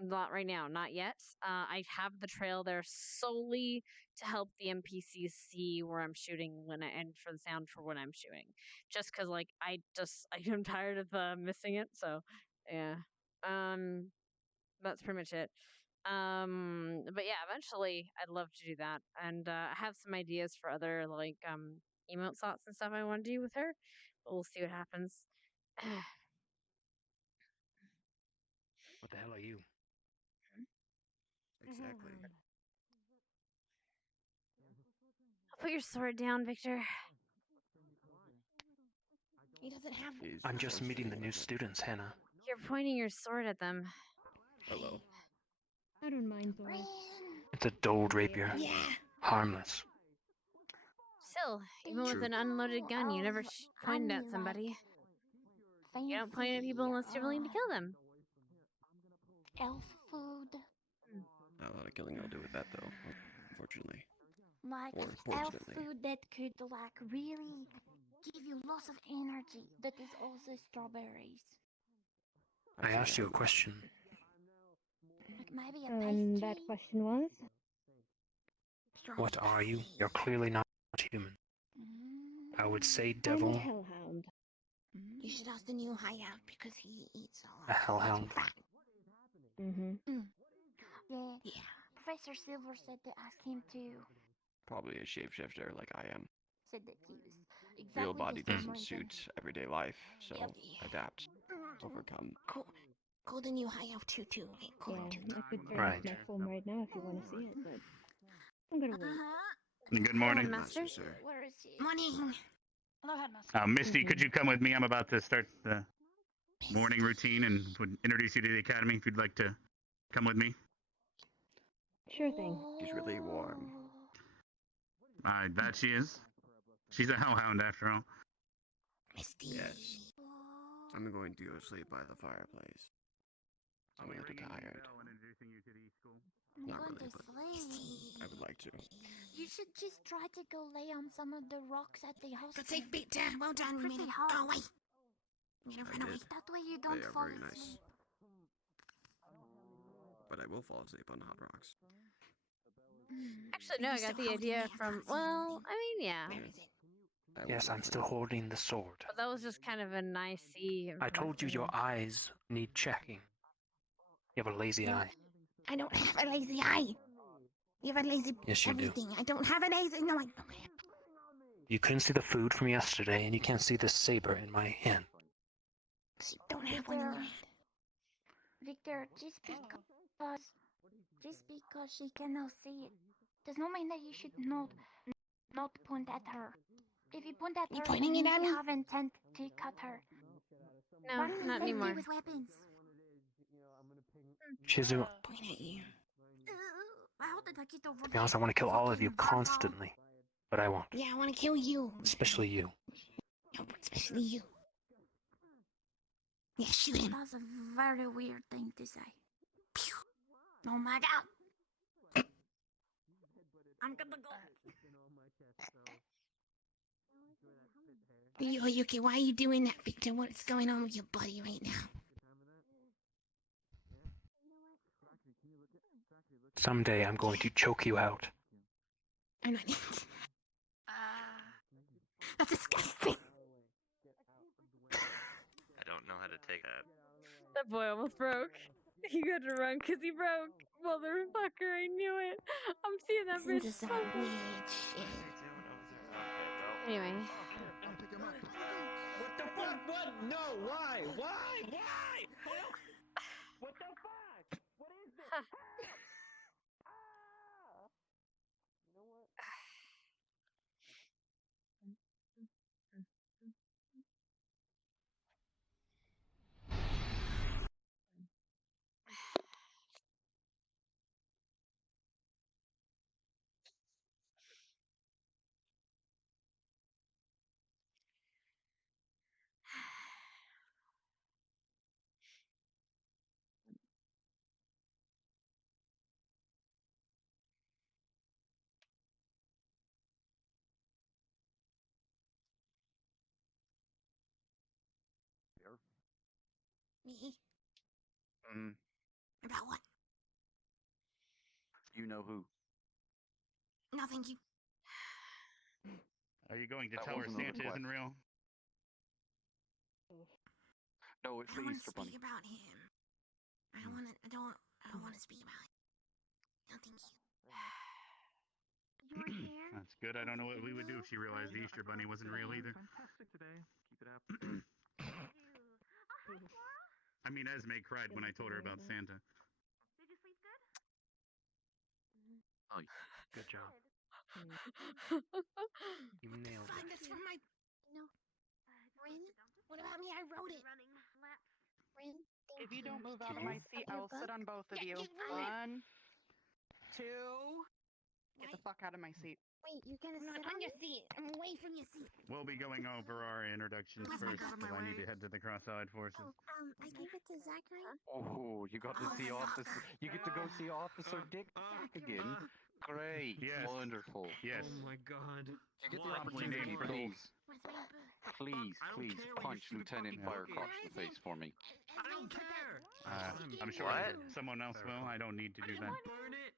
Not right now, not yet. I have the trail there solely to help the NPCs see where I'm shooting and for the sound for when I'm shooting. Just because, like, I'm tired of missing it. So, yeah. That's pretty much it. But yeah, eventually I'd love to do that, and I have some ideas for other like emote slots and stuff I want to do with her. But we'll see what happens. What the hell are you? Exactly. I'll put your sword down, Victor. He doesn't have. I'm just meeting the new students, Hannah. You're pointing your sword at them. Hello. I don't mind Thor. It's a dulled rapier. Yeah. Harmless. Still, even True. with an unloaded gun, you never pointed at somebody. You don't point at people unless you're willing to kill them. Elf food. Not a lot of killing I'll do with that, though, unfortunately. Like Or elf fortunately. food that could like really give you lots of energy. That is also strawberries. I asked you a question. Like maybe a And that pastry. question was? What are you? You're clearly not human. I would say I'm a devil. hellhound. You should ask the new high elf because he eats a A lot. hellhound. Mm-hmm. Yeah. Professor Silver said to ask him to. Probably a shapeshifter like I am. Said that he was exactly Real body the same doesn't reason. suit everyday life, so Yep. adapt, overcome. Call the new high elf Tutu. Okay, call him Yeah, Tutu. I could turn Right. off my phone right now if you want to see it, but I'm gonna wait. Good morning. Master. Where is he? Morning. Hello, Headmaster. Misty, could you come with me? I'm about to start the morning routine and would introduce you to the academy if you'd like to come with me. Sure thing. He's really warm. I bet she is. She's a hellhound after all. Misty. Yes. I'm going to go sleep by the fireplace. I'm a little tired. Not going really, to but sleep. I would like to. You should just try to go lay on some of the rocks at the hospital. Good save beat, Dad. Well done, we made it. Hot. Go away. I'm gonna I run away. did. That way you They don't are fall very nice. asleep. But I will fall asleep on the hot rocks. Actually, no, I got the idea from. Well, I mean, yeah. Where is it? Yes, I'm still holding the sword. But that was just kind of a nice see. I told you your eyes need checking. You have a lazy eye. I don't have a lazy eye. You have a lazy Yes, you do. everything. I don't have a lazy. No, I don't have. You couldn't see the food from yesterday, and you can't see this saber in my hand. You don't have one in your hand. Victor, just because she cannot see it does not mean that you should not point at her. If you point at You her, pointing it it means at you me? have intent to cut her. No, Practice not safety anymore. with weapons. Shizu, Point at you. to be honest, I want to kill all of you constantly. But I won't. Yeah, I want to kill you. Especially you. No, especially you. Yeah, shoot him. That's a very weird thing to say. Pew. Oh my god. I'm gonna go. You okay? Why are you doing that, Victor? What's going on with your buddy right now? Someday I'm going to choke you out. I'm not. That's disgusting. I don't know how to take that. That boy almost broke. He got to run because he broke. Motherfucker, I knew it. I'm seeing that Listen bitch. to some weird shit. Anyway. What the fuck? What? No, why? Why? Why? What the fuck? What is this? You know what? Me? Mm, About what? you know who. No, thank you. Are you going to That tell her wasn't a Santa isn't request. real? No, it's I the don't want to Easter speak Bunny. about him. I don't want to. I don't want to speak about it. No, thank you. Your hair? That's good. I don't know what we would do if she realized the Easter Bunny wasn't real either. Fantastic today. Keep it up. I mean, Esme cried when I told her about Santa. Did you sleep good? Oh, Good job. You nailed Find it. this from my. No. Rin? What about me? I wrote it. Rin? If you don't move out of my seat, I will sit on both of you. 1, 2. Get the fuck out of my seat. Wait, you're gonna I'm not sit on on your it? seat. I'm away from your seat. We'll be going over our introductions Let's first, get out of my because I need way. to head to the Cross-Eyed Forces. I gave it to Zachary. Oh, you got to Oh, see fuck. Officer. You get to go see Officer Dick again. Great. Yes. Wonderful. Yes. Oh my god. You get the Why? opportunity Name for for those. Where's my book? Please, I don't please care what your punch stupid Lieutenant fucking book Firecross is. in the face for me. I don't care. I'm sure What? someone else will. I don't need to do I that. didn't burn it.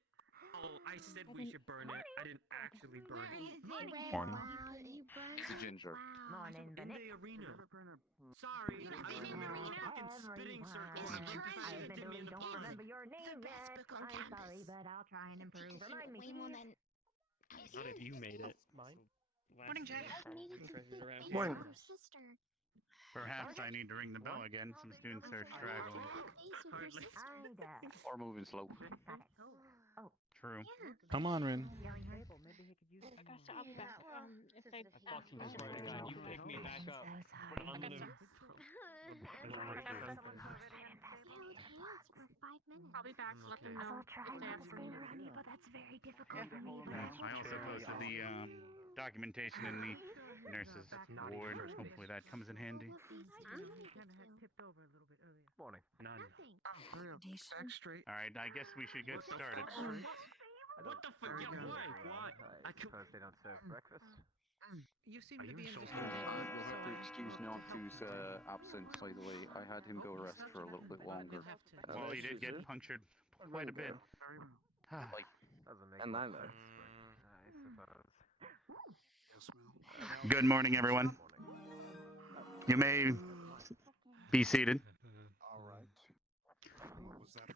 Oh, I said we should burn it. I didn't actually burn it. Morning. Wow, you burned It's a it. ginger. Wow. In the arena. Sorry, I was in the fucking spitting circle. I went to shit and did me in the pond. The best book on campus. I'll try and improve. Because you way more than. Not if you made it. Mine. Morning, Jack. Morning. Your sister. Perhaps I need to ring the bell again. Some students are straggling. Hardly. Or moving slow. True. Come on, Rin. I fucking swear to God, you pick me back up. I'm gonna. For 5 minutes. I'll be back to let them know. I'll try not to stay ready, but that's very difficult for me. I also posted the documentation in the nurses ward. Hopefully that comes in handy. Morning. None. Back straight. All right, I guess we should get started. What the fuck? Yeah, why? I suppose they don't serve breakfast. You seem Are to you be insulting understanding. You'll have to excuse Noctu's absence, by the way. I had him go rest for a little bit longer. Well, he did get punctured quite a bit. Like, Doesn't make And much I know. sense, but I suppose. Good morning, everyone. You may be seated. All right. What was that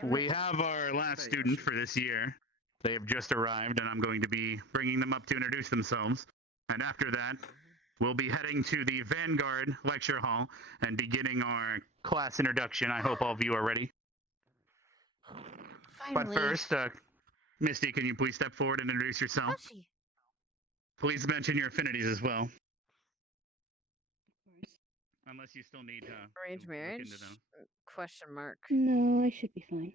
for? We have our last student for this year. They have just arrived, and I'm going to be bringing them up to introduce themselves. And after that, we'll be heading to the Vanguard Lecture Hall and beginning our class introduction. I hope all of you are ready. But first, Misty, can you please step forward and introduce yourself? Please mention your affinities as well. Unless you still need Arranged to marriage? look into them. Question mark. No, I should be fine.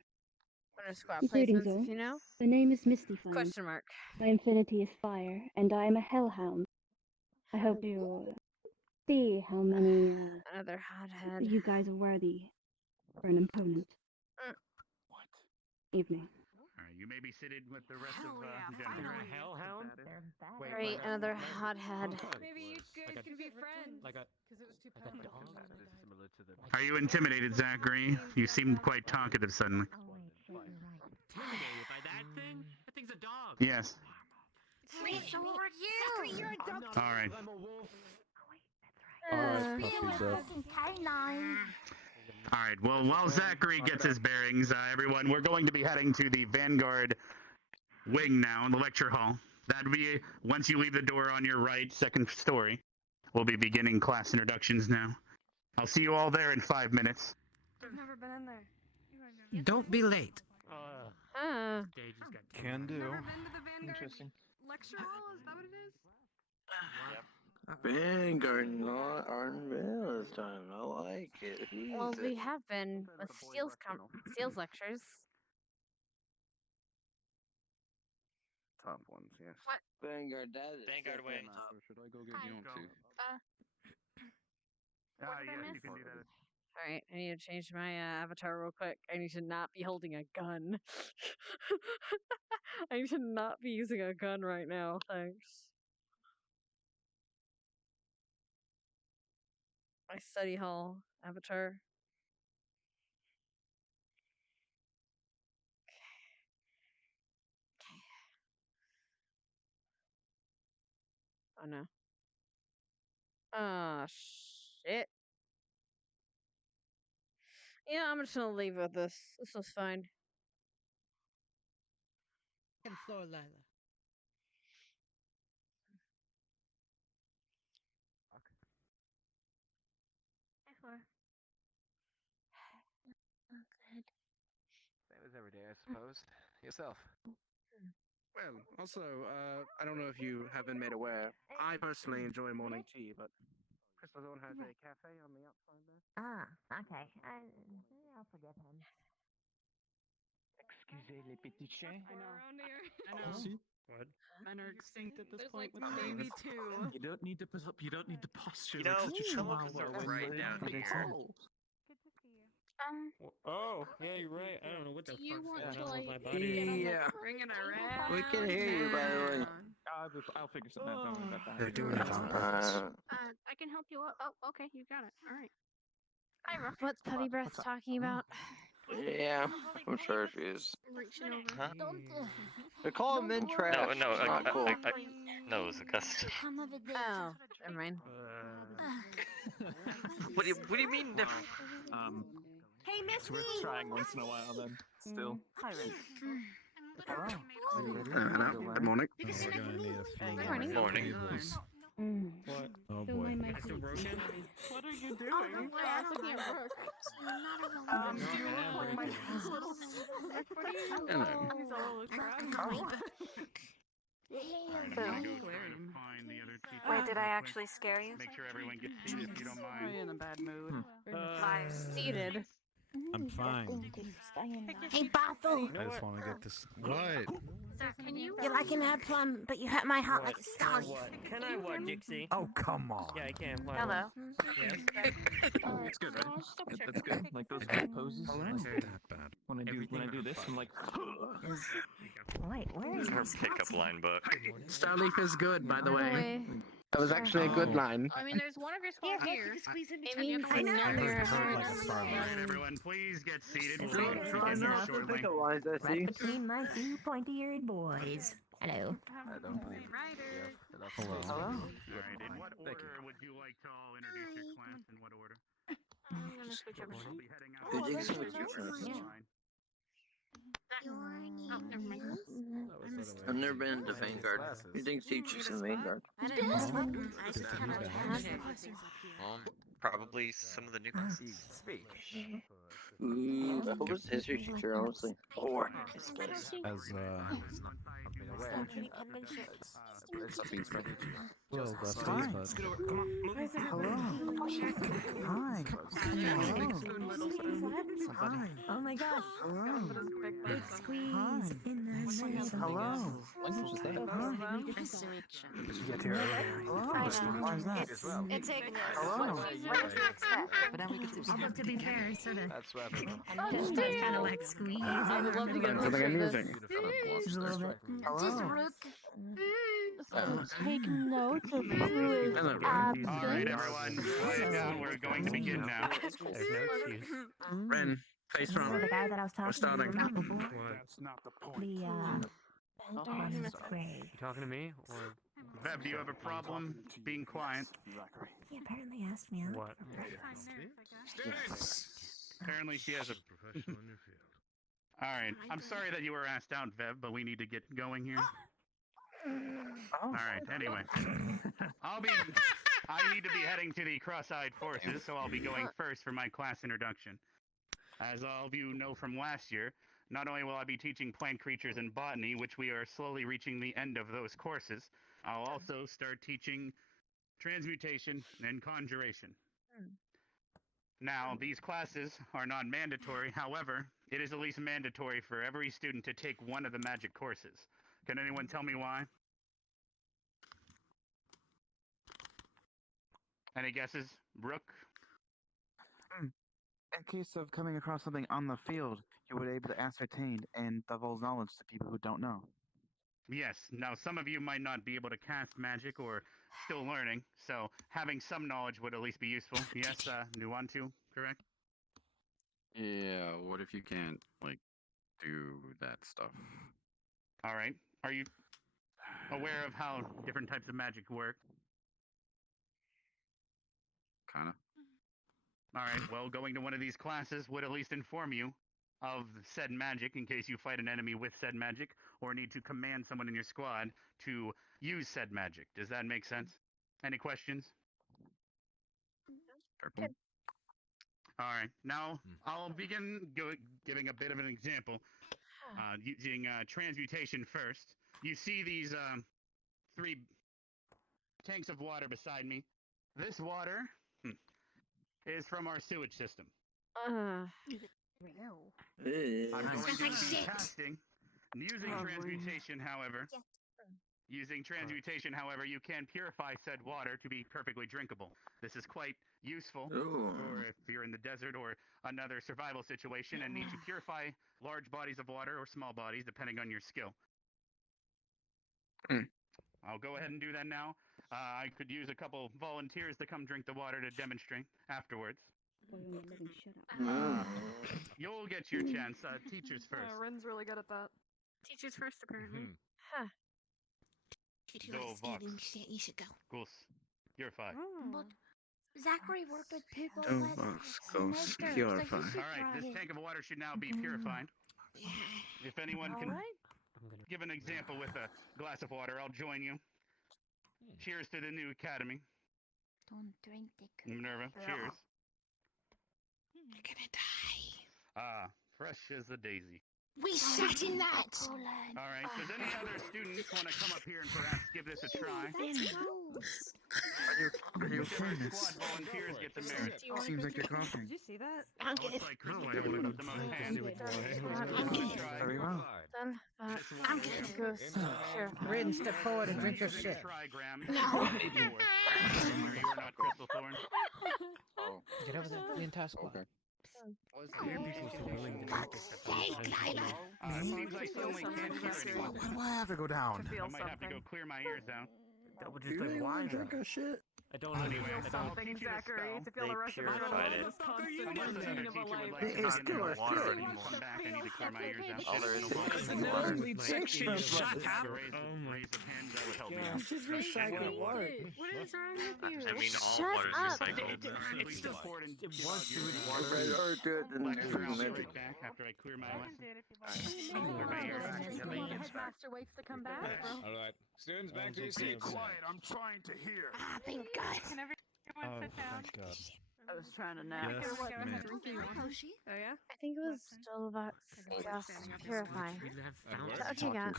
Winter squad Greetings, placements, all. if you know. The name is Misty Fire. Question mark. My infinity is fire, and I am a hellhound. I hope to see how many Another hothead. you guys are worthy for an opponent. What? Evening. All right, you may be seated with the rest Hell of yeah, gentlemen. finally. Hellhound? Great, another hothead. Maybe you guys can be friends. Like a dog? Are you intimidated, Zachary? You seemed quite talkative suddenly. Intimidated by that thing? That thing's a dog. Yes. Sword, you! You're a dog. All right. I'm a wolf. Alright, You puppy a breath. fucking canine. All right. Well, while Zachary gets his bearings, everyone, we're going to be heading to the Vanguard wing now in the lecture hall. That'd be once you leave the door on your right, second story. We'll be beginning class introductions now. I'll see you all there in 5 minutes. I've never been in there. Don't be late. Stage has got Can do. Never been to the Vanguard Interesting. lecture hall? Is that what it is? Yep. Vanguard not unveil this time. I like it. Who is Well, it? we have been with Steel's lectures. top ones, yes. What? Vanguard, that is Vanguard definitely wing. top. Or should I go get you on two? Yeah, you can do that. Alright, I need to change my avatar real quick. I need to not be holding a gun. I need to not be using a gun right now, thanks. My study hall avatar. Oh no. Ah, shit. Yeah, I'm just gonna leave with this. This was fine. Second floor, Lila. Hey, Flora. Good. Same as every day, I suppose. Yourself. Well, also, I don't know if you have been made aware. I personally enjoy morning tea, but Crystal Zone has a cafe on the outside there. Ah, okay. I'll forget him. Excusez les petits chiens. I know. Around here. I know. See? What? Men are extinct at this There's point like with maybe things. two. You don't need to put up. You don't need to posture. You like know, such a some of us chihuahua are when right they down put it here. all. Good to see you. Oh, yeah, you're right. I don't know what the Do you fuck's want going to, on with like, my body. get on the Yeah. Bringing around. We can hear you, by the way. I'll figure something out. Don't worry about that. They're doing it on purpose. I can help you. Oh, okay, you got it. All right. Hi, Ruff. What's Puppy Breath talking about? Yeah, I'm sure she is. Reaching over. Huh? Don't. They call men Don't trash. worry. No, It's not cool. no, it was Augusta. Come of a day. Oh, never mind. What do you mean? Hey, Miss It's worth trying once in a while, then. Still. Good morning. Oh, we're gonna need a few Good more morning. Morning. tables. What? Oh So boy. my mic Is it broken? What are you doing? I don't can't work. Do you look like my little Hello. He's all crying. I'm gonna go try to find the other teacher. Wait, did I real quick. actually scare you? Make sure everyone gets seated if you don't Probably mind. in a bad mood. Seated. I'm fine. Hey, Bothel. I just want to get this. What? Zach, can you? You like an apple plum, but you hurt my heart like a stallion. Can I what, Dixie? Oh, come on. Yeah, I can. Why Hello. Yes. It's good, right? That's good. Like those poses. It's not that bad. When I do this, I'm like. Wait, where is Her this? pickup line book. Starleaf is good, by the way. Way. That was actually a good line. I mean, there's one of your squads Here, here. you can squeeze in It between. means I know. none of your Alright, everyone, please get seated. We'll be beginning shortly. Right between my two pointy-eared boys. Hello. Hello. Alright, in what order would you like to all introduce your class? In what order? I'm gonna switch over. We'll be heading out. Did you to switch the over? first Yeah. line. Oh, never mind. I've never been to Vanguard. Who do you think teaches in Vanguard? I just kind of Probably some of the new classes. Speak. I hope it's a history teacher, honestly. Or As well, that's Fine. but Hello. Hi. Hi. Oh my gosh. Hello. Big squeeze Hi. in the middle. Hello. Nice to meet you. Did you get here earlier? Why is that? It's ignorant. Hello. What did you expect? Although to be fair, I sort of that's rather. just kind of like squeeze. I would love to get a Something picture of amusing. this. Just a little bit. Hello. Rook. Take notes of who is Alright, everyone, quiet down. We're going to begin now. There's no excuse. Ren, face So wrong. the guy that I was talking starting. about before, That's not the point. the one in the gray. You talking to me or Vev, do you have a problem being quiet? He apparently asked me out. what? Apparently she has a professional in your field. Alright, I'm sorry that you were asked out, Vev, but we need to get going here. Alright, anyway. I need to be heading to the cross-eyed forces, so I'll be going first for my class introduction. As all of you know from last year, not only will I be teaching plant creatures and botany, which we are slowly reaching the end of those courses, I'll also start teaching transmutation and conjuration. Now, these classes are not mandatory, however, it is at least mandatory for every student to take one of the magic courses. Can anyone tell me why? Any guesses? Rook? In case of coming across something on the field, you would be able to ascertain and divulge knowledge to people who don't know. Yes. Now, some of you might not be able to cast magic or still learning, so having some knowledge would at least be useful. Yes, Nuantu, correct? Yeah, what if you can't, like, do that stuff? Alright. Are you aware of how different types of magic work? Kinda. Alright, well, going to one of these classes would at least inform you of said magic in case you fight an enemy with said magic or need to command someone in your squad to use said magic. Does that make sense? Any questions? Alright, now I'll begin giving a bit of an example using transmutation first. You see these 3 tanks of water beside me. This water is from our sewage system. I'm going to be casting using transmutation, however. Using transmutation, however, you can purify said water to be perfectly drinkable. This is quite useful for if you're in the desert or another survival situation and need to purify large bodies of water or small bodies, depending on your skill. I'll go ahead and do that now. I could use a couple volunteers to come drink the water to demonstrate afterwards. You'll get your chance. Teachers first. Yeah, Ren's really good at that. Teachers first, apparently. Huh. Did you understand you should go? Goose, you're 5. But Zachary worked with people Oh, last Goose, semester, you're so fine. you should Alright, try this it. tank of water should now be purified. If anyone can give an example with a glass of water, I'll join you. Cheers to the new academy. Don't drink the Minerva, cheers. You're gonna die. Fresh as a daisy. We sat in that. All right. Does any other students want to come up here and perhaps give this a try? Are you Whichever famous? squad volunteers gets a merit. Seems like you're coughing. Did you see that? I'm Looks good. like Crystal put up the most hands. I'm good. Very well. Done. I'm good. Go here. Rin, step forward and drink your shit. Try, Graham. No. You are not Crystal Thorn. Oh, Get over there, the entire squad. okay. Seems like suddenly can't hear anyone. Why do I have to go down? I might have to go clear my ears out. That would just like why drink a shit? I don't Anyway, understand. I'll Something, teach you the Zachary, spell. to feel the rush of adrenaline. This constant routine of a life. It's still a water shit. anymore. Come back, I need to clear my ears out. All there is Raise is water. raise a hand, that would help me out. Recycle water. What is wrong with you? I mean, all Shut water is up. recycled. Please step forward and give was out your sewage water. water. Or good than Lecture, I'll be magic. right back after I clear my lesson. Clear my ears. Headmaster waits to come back, bro. All right, students, back to your Be seats. quiet. I'm trying to hear. Ah, thank God. Can everyone Oh, sit down? thank God. I was trying to nap. Yes, What? ma'am. Oh yeah. I think it was still about purifying. That's what you got.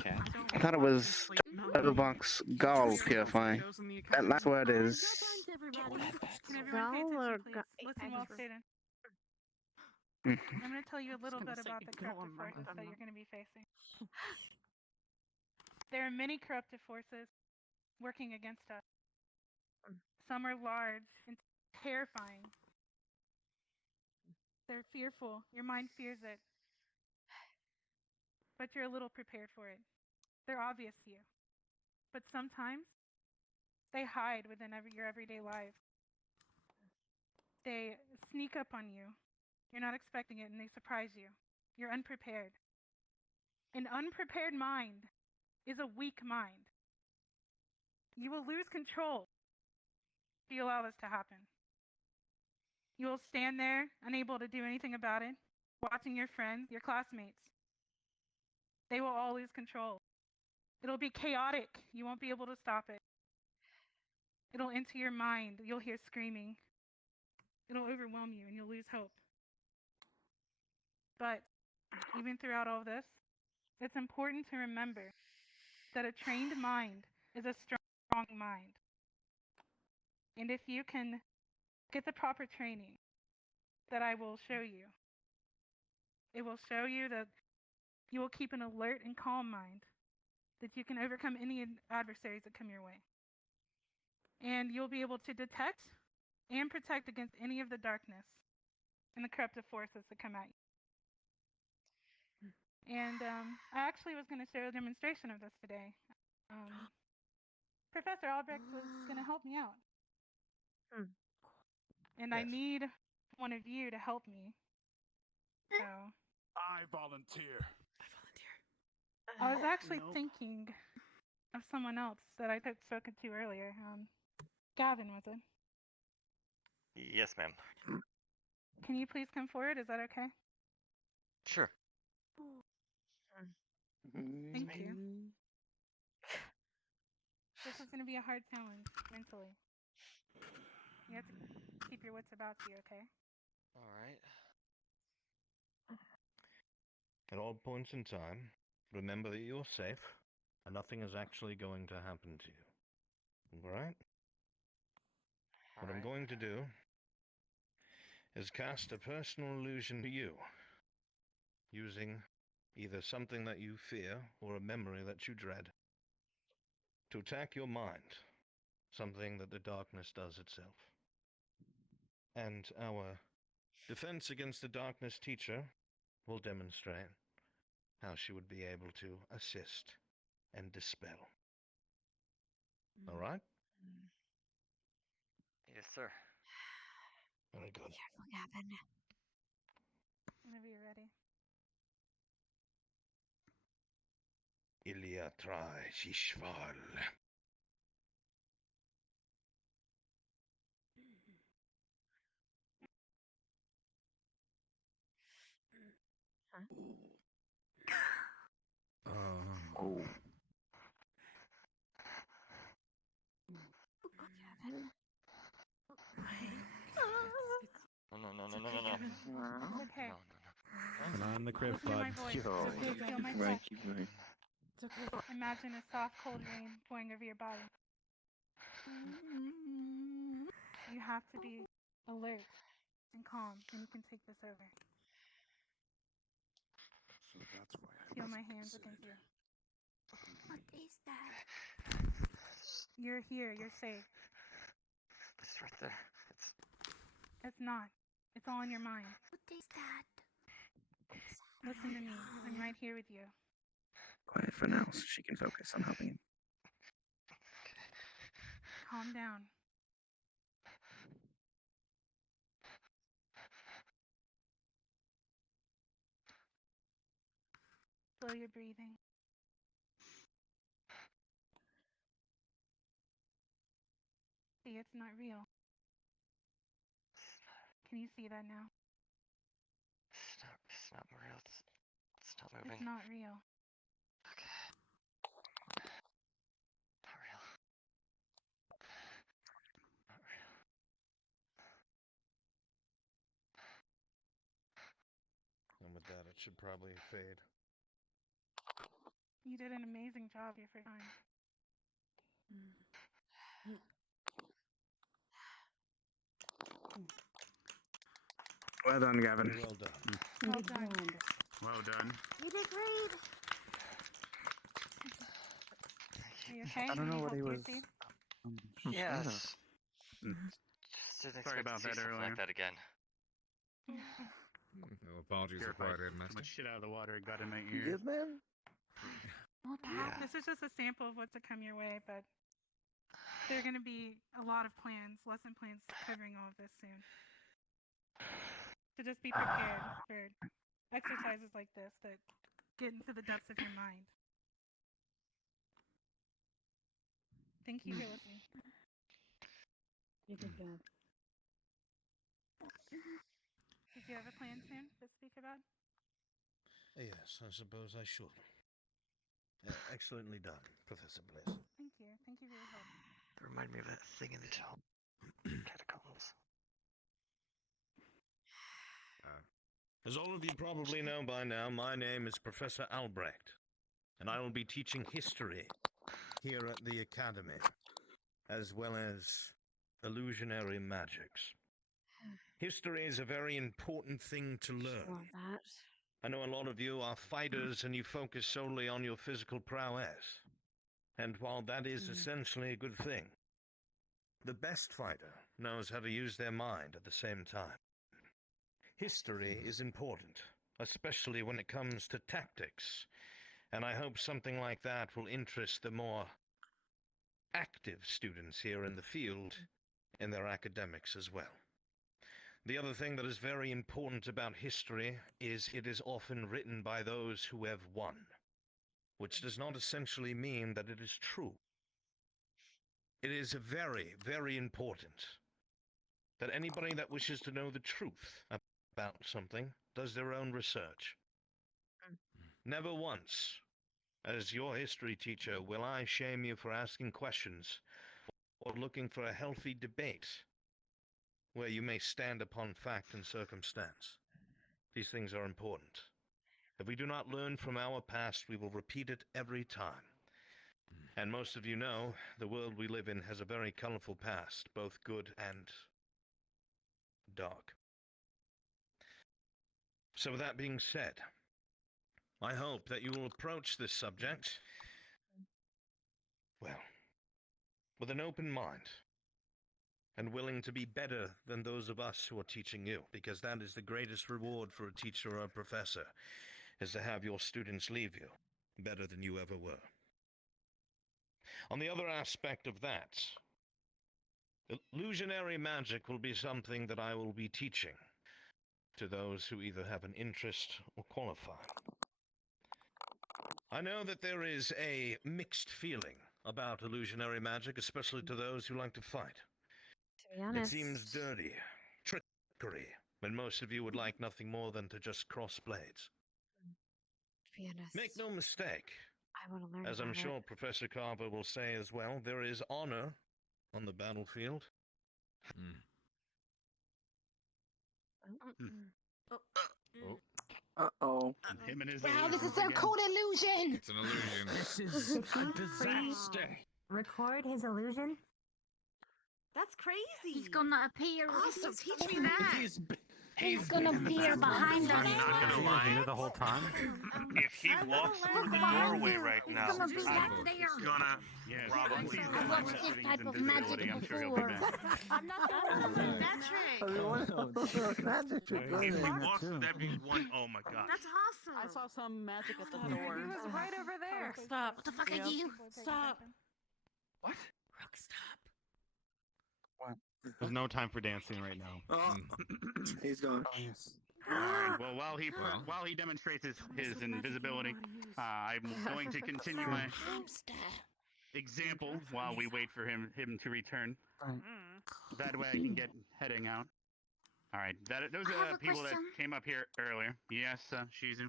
I thought it was Shadowbox Gall purifying. That last word is. Can everyone pay Gall or attention, please? Listen well, students. Mm. I'm going to tell you a little bit say about the you go corruptive on right forces that now. you're going to be facing. There are many corruptive forces working against us. Some are large and terrifying. They're fearful. Your mind fears it. But you're a little prepared for it. They're obvious to you. But sometimes they hide within your everyday life. They sneak up on you. You're not expecting it, and they surprise you. You're unprepared. An unprepared mind is a weak mind. You will lose control if you allow this to happen. You will stand there, unable to do anything about it, watching your friends, your classmates. They will all lose control. It'll be chaotic. You won't be able to stop it. It'll enter your mind. You'll hear screaming. It'll overwhelm you, and you'll lose hope. But even throughout all this, it's important to remember that a trained mind is a strong mind. And if you can get the proper training that I will show you, it will show you that you will keep an alert and calm mind, that you can overcome any adversaries that come your way. And you'll be able to detect and protect against any of the darkness and the corruptive forces that come at you. And I actually was going to show a demonstration of this today. Professor Albrecht was going to help me out. And I need one of you to help me. So I volunteer. I was actually thinking of someone else that I had spoken to earlier. Gavin, was it? Yes, ma'am. Can you please come forward? Is that okay? Sure. Thank you. This is going to be a hard challenge mentally. You have to keep your wits about you, okay? All right. At all points in time, remember that you're safe, and nothing is actually going to happen to you. Alright? What I'm going to do is cast a personal illusion to you, using either something that you fear or a memory that you dread, to attack your mind, something that the darkness does itself. And our defense against the darkness teacher will demonstrate how she would be able to assist and dispel. All right? Yes, sir. Very good. Careful, Gavin. Whenever you're ready. Ilya Trajishval. Oh. Gavin. No. It's okay. No. And I'm the crypt Listen to bud. my voice. Yo, Feel my keep going, touch. keep going. It's okay. Imagine a soft, cold rain pouring over your body. You have to be alert and calm, and you can take this over. So that's why I Feel my wasn't hands considered. against you. What is that? You're here. You're safe. It's right there. It's not. It's all in your mind. What is that? Listen to me. I'm right here with you. Quiet for now so she can focus on helping him. Calm down. Slow your breathing. See, it's not real. Can you see that now? It's not real. It's not moving. It's not real. Okay. Not real. Not real. And with that, it should probably fade. You did an amazing job your first time. Well done, Gavin. Very well done. Well done. Well done. You did great. Are you okay? I don't You know need what help he to your was. seat? Scared of. Yes. Just didn't Sorry expect about to see that something earlier. like that again. No apologies required, Too Headmaster. much shit out of the water got in my You ear. good, man? Yeah. This is just a sample of what's to come your way, but there are going to be a lot of plans, lesson plans covering all of this soon. So just be prepared for exercises like this that get into the depths of your mind. Thank you for listening. You did good. Did you have a plan soon to speak about? Yes, I suppose I should. Excellently done, Professor Bliss. Thank you. Thank you for your help. It reminded me of that thing in the catacombs. As all of you probably know by now, my name is Professor Albrecht, and I will be teaching history here at the Academy, as well as illusionary magics. History is a very important thing to learn. I know a lot of you are fighters and you focus solely on your physical prowess. And while that is essentially a good thing, the best fighter knows how to use their mind at the same time. History is important, especially when it comes to tactics, and I hope something like that will interest the more active students here in the field in their academics as well. The other thing that is very important about history is it is often written by those who have won, which does not essentially mean that it is true. It is very, very important that anybody that wishes to know the truth about something does their own research. Never once, as your history teacher, will I shame you for asking questions or looking for a healthy debate where you may stand upon fact and circumstance. These things are important. If we do not learn from our past, we will repeat it every time. And most of you know, the world we live in has a very colorful past, both good and dark. So with that being said, I hope that you will approach this subject, well, with an open mind and willing to be better than those of us who are teaching you, because that is the greatest reward for a teacher or a professor, is to have your students leave you better than you ever were. On the other aspect of that, illusionary magic will be something that I will be teaching to those who either have an interest or qualify. I know that there is a mixed feeling about illusionary magic, especially to those who like to fight. To be honest, It seems dirty, trickery, when most of you would like nothing more than to just cross blades. to be honest, Make no mistake, I want to learn as I'm about sure it. Professor Carver will say as well, there is honor on the battlefield. Oh. Uh-oh. Him and his Wow, this is illusions so again. cool illusion! It's an illusion. This is a disaster. Record his illusion? That's crazy. He's gonna appear. Awesome. Teach me that. He's gonna appear behind us. I'm not gonna lie. Here the whole time. If he walks through the doorway right now, He's gonna be back there. gonna Probably. I've watched this type of magic I'm sure he'll before. be back. I'm not the magic. If he walks through that be one, oh my god. That's awesome. I saw some magic at the He door. was right over there. Stop. What the fuck Yep. are you? Stop. What? Rook, stop. What? There's no time for dancing right now. Oh, he's gone. Oh, yes. Alright, well, while he demonstrates his invisibility, I'm going to continue my example while we wait for him to return. That way I can get heading out. Alright, those I have are a people that question. came up here earlier. Yes, Shizu.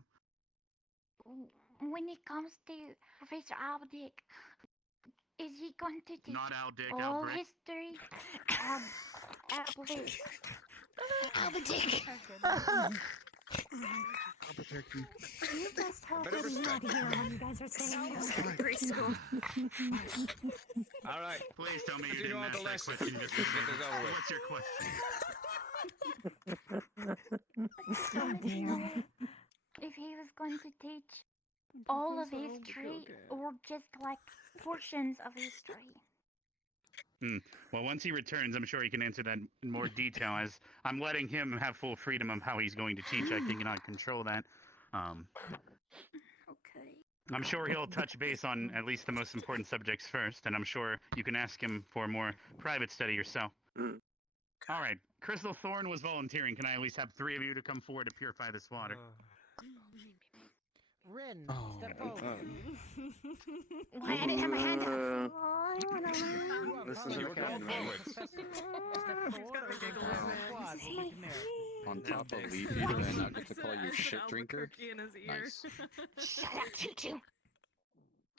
When it comes to Professor Aldick, is he going to teach Not Aldick, all Albrick. history? Aldick. Aldick. Can you just hope that he's not here when you guys are saying Preschool. All right. Please tell me you Do didn't all ask the that lessons. question. Let's get this over with. What's your question? Stop if he was going to teach all of history or just like portions of history. Well, once he returns, I'm sure he can answer that in more detail, as I'm letting him have full freedom of how he's going to teach. I cannot control that. Okay. I'm sure he'll touch base on at least the most important subjects first, and I'm sure you can ask him for more private study yourself. All right. Crystal Thorn was volunteering. Can I at least have 3 of you to come forward to purify this water? Rin, Oh, step over. Why I didn't have my hand up? Oh, I wanna learn. Listen to the captain. On top of Leafy, do I not get to call you shit drinker? Nice. Shut up, Tutu.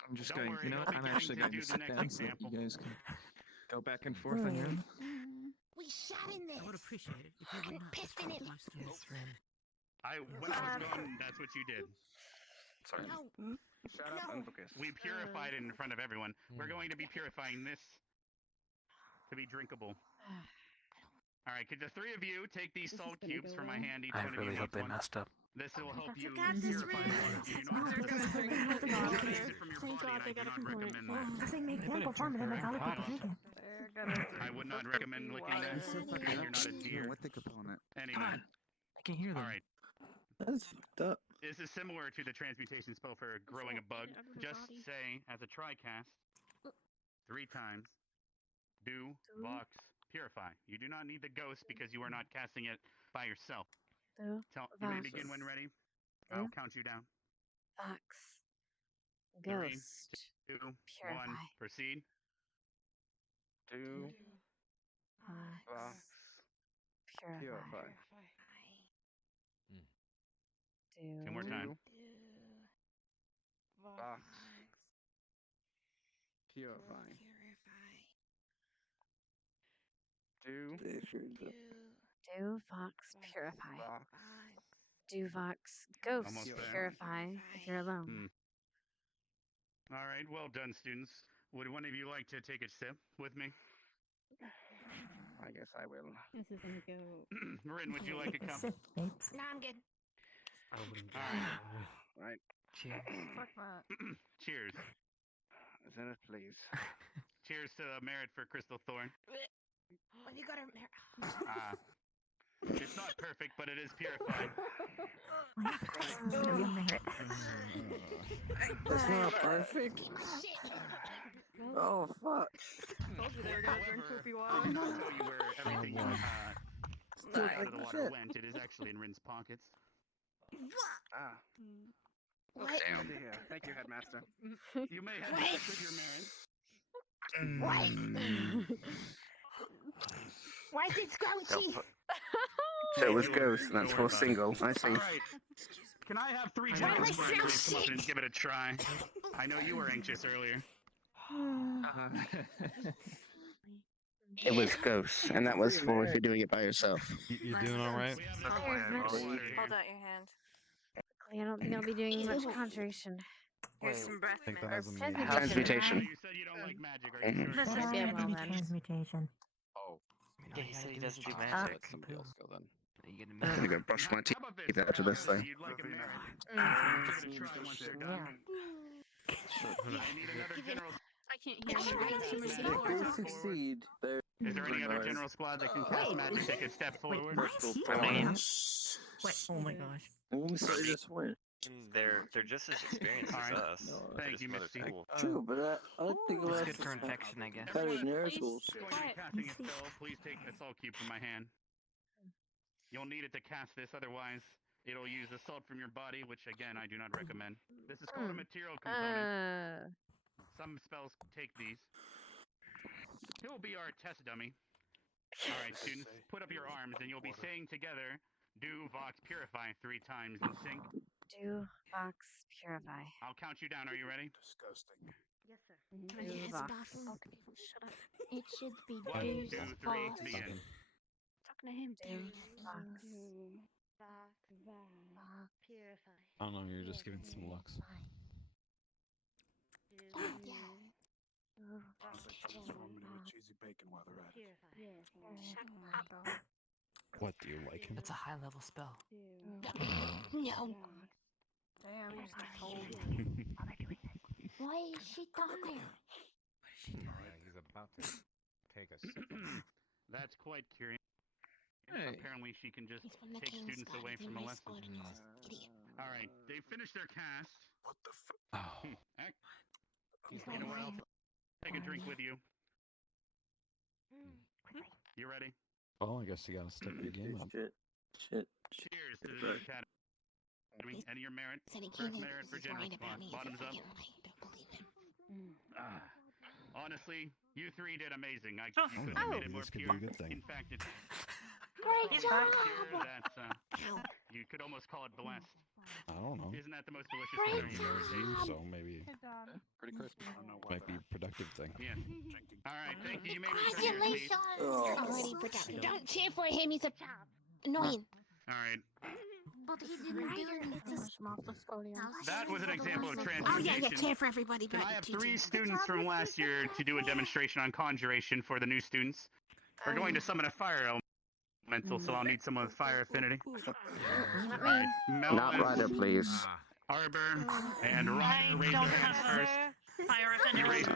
I'm just Don't going, worry, you know what? I'll be I'm actually going going to to do the sit next down so example. you guys can go back and forth on your own. We shot in this. I would appreciate it if you would not Pissed in disrupt it. my students, Rin. When I was gone, that's what you did. Sorry. No. Shut up and focus. We purified it in front of everyone. We're going to be purifying this to be drinkable. All right, could the 3 of you take these salt cubes from my hand? Each I one of really you hope takes they one. messed up. This will help you got this, purify the water. You don't have to taste it from your body, and I do not recommend that. This ain't make one performance like other people think it. I would not recommend licking that. And you're not a deer. What the component? Anyway. I can hear them. All right. That's fucked up. This is similar to the transmutation spell for growing a bug. Just say, as a tri-cast, 3 times, do, vox, purify. You do not need the ghost because you are not casting it by yourself. You may begin when ready. I'll count you down. Vox. 3, Ghost. 2, 1, Purify. proceed. 2, Vox. Purify. Do. 2 more times. Vox. Purify. Do. Do Vox purify. Vox. Do Vox ghost Almost there. purify if you're alone. All right, well done, students. Would one of you like to take a sip with me? I guess I will. This is gonna go. Rin, would you like a cup? No, I'm good. I wouldn't. Right. Cheers. Fuck that. Cheers. Zenith, please. Cheers to merit for Crystal Thorn. When you got her. It's not perfect, but it is purified. That's not perfect. Oh, fuck. Told you they were gonna drink poopy water. I'll tell you where everything out of the water went. It is actually in Rin's pockets. Ah. What? Damn. Good to hear. Thank you, Headmaster. You may have sex with your marriage. What? Why is it squelchy? So it was ghost, and that's for single. I see. All right. Can I have 3 Why gentlemen am I for so please come up sick? and give it a try? I know you were anxious earlier. It was ghost, and that was for if you're doing it by yourself. You doing all right? Hold out your hand. I don't think I'll be doing much conjuration. Here's some breath think that mint. has a meaning. Transmutation. You said you don't like magic. Are you sure? This is Why good, would it well be then. transmutation? Oh, Yeah, he said he doesn't do I'll magic. let somebody else go then. I'm gonna go brush my teeth after this thing. You'd like a merit. Mm. Give it a try once you're done. I need another general. I can't hear you. If they succeed, they're. Is there any other general squad that can cast magic take a step forward? Wait, oh my gosh. When we say this win. They're just as experienced as us. They're Thank just you, from other Misty. school. True, but I think It's about good for infection, I guess. better than their schools. Going to be casting a spell. Please take a salt cube from my hand. You'll need it to cast this, otherwise it'll use the salt from your body, which again I do not recommend. This is called a material component. Some spells take these. He'll be our test dummy. All right, students, put up your arms, and you'll be saying together, "Do Vox Purify" 3 times in sync. Do Vox Purify. I'll count you down. Are you ready? Disgusting. Yes, sir. Do Vox. Okay, shut up. It should be 1, 2, Deuce 3, Vox. begin. Talking to him. Do Vox. I don't know, you're just giving some looks. Cheesy bacon while they're at it. What, do you like him? It's a high level spell. No. Damn, you just told Why is she down there? He's about to take a sip. That's quite curious. Hey. Apparently she can just He's from the take King's students Squad. away He's from a in my lesson. squad and he's an idiot. All right, they finished their cast. What the f? It's been a while. Take a drink with you. You ready? Oh, I guess you gotta step your game up. Shit. Cheers to the academy and your merit. Said he First can't merit for he's general worried spot. about me. He's a Bottoms up. fucking lie. Don't believe him. Honestly, you 3 did amazing. You Oh, could have made it more this could be pure. a good thing. In fact, it's Great so job! pure that you could almost call it blessed. I don't know. Isn't that the most delicious Great thing He you've ever knows tasted? you, so maybe Pretty crisp. might be a productive thing. Yeah. All right, thank you. You may return to your seats. Congratulations! Already productive. Don't cheer for him. He's a annoying. All right. But he didn't do anything. That was an example of Oh transmutation. yeah, cheer for everybody. Can But I have 3 students from last year to do a demonstration on conjuration for the new students? We're going to summon a fire elemental, so I'll need someone with fire affinity. Alright, Not Ryder, please. Arbor, and Ryder, raise your hand first. Fire You raise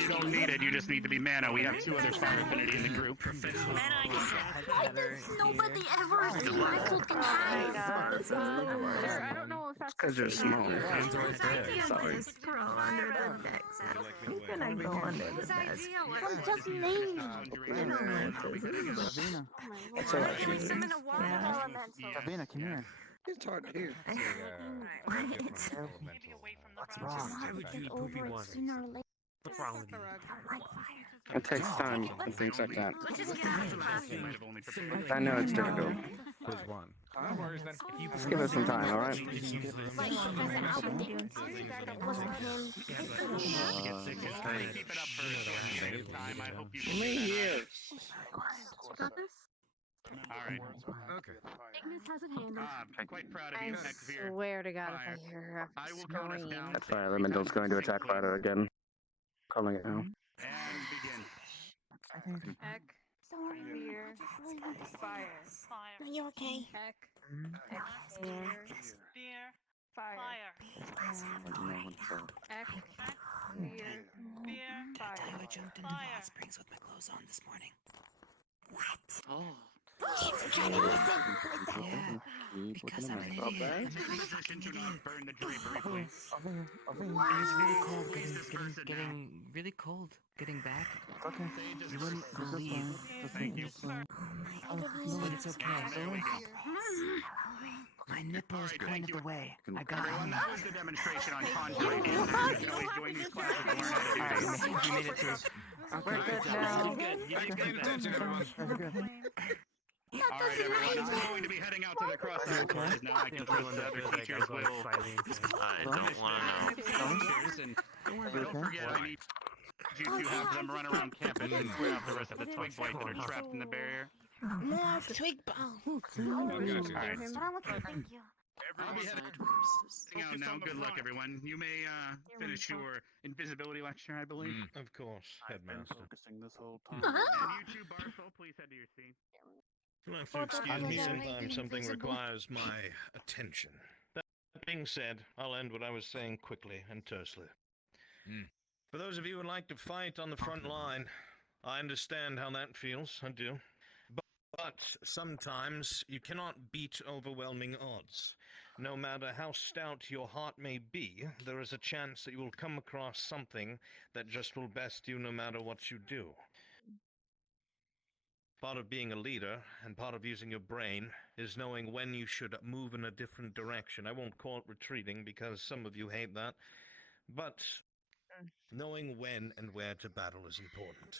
You don't need it, you just need to be mana. We have 2 other fire affinity in the group. why does nobody ever see my fucking hands? I don't know if that's Because you're small. Hands right there. Sorry. Under the deck. He's gonna go under the desk. I'm just me. Ravina. It's all right. Can we summon a water elemental? Ravina, come here. It's hard to hear. What's wrong? Why would you over it sooner or later? What's wrong with you? I like fire. It takes time and things like that. Let's just get out of class. I know it's difficult. Who's one? Just give us some time, all right? Like Professor Albert did. That wasn't him. Keep it up for a short period of time. I hope you Me here. Alright. Okay. Ignis has it handled. I'm quite proud of I you, Xavier. swear to God, Fire. if I hear her I will count us scream. down. That fire elemental's going to attack Ryder again. Calling it now. And begin. Heck. Sorry. Fear. Fire. No, you're okay. Heck. Fear. Fear. Fire. Heck. Fear. Fear. I Fire. jumped into the hot springs with my clothes on this morning. What? Keep trying to listen. Yeah, because I'm an idiot. Position to not burn the drapery, please. It was really cold getting really cold getting back. Okay. You wouldn't believe. Thank you. But it's okay. My nipple is pointed the way. I got Everyone, it. that was the demonstration on conjuration. You can always join these classes to learn how to do things. You made it through. We're good now. You did good. You did good. Alright, everyone, I'm going to be heading out to the crossover classes now. I can trust the other teachers will. I don't want to know. And don't forget, I need you to have them run around campus and clear out the rest of the twig blights that are trapped in the barrier. More twig bomb. Alright. Thank you. I'll be heading out now. Good luck, everyone. You may finish your invisibility lecture, I believe. Of course, I've been Headmaster. focusing this whole time. And you two, Barthel, please head to your seat. You'll have to excuse me sometimes something requires my attention. That being said, I'll end what I was saying quickly and tersely. For those of you who would like to fight on the front line, I understand how that feels, I do. But sometimes you cannot beat overwhelming odds. No matter how stout your heart may be, there is a chance that you will come across something that just will best you no matter what you do. Part of being a leader and part of using your brain is knowing when you should move in a different direction. I won't call it retreating because some of you hate that, but knowing when and where to battle is important.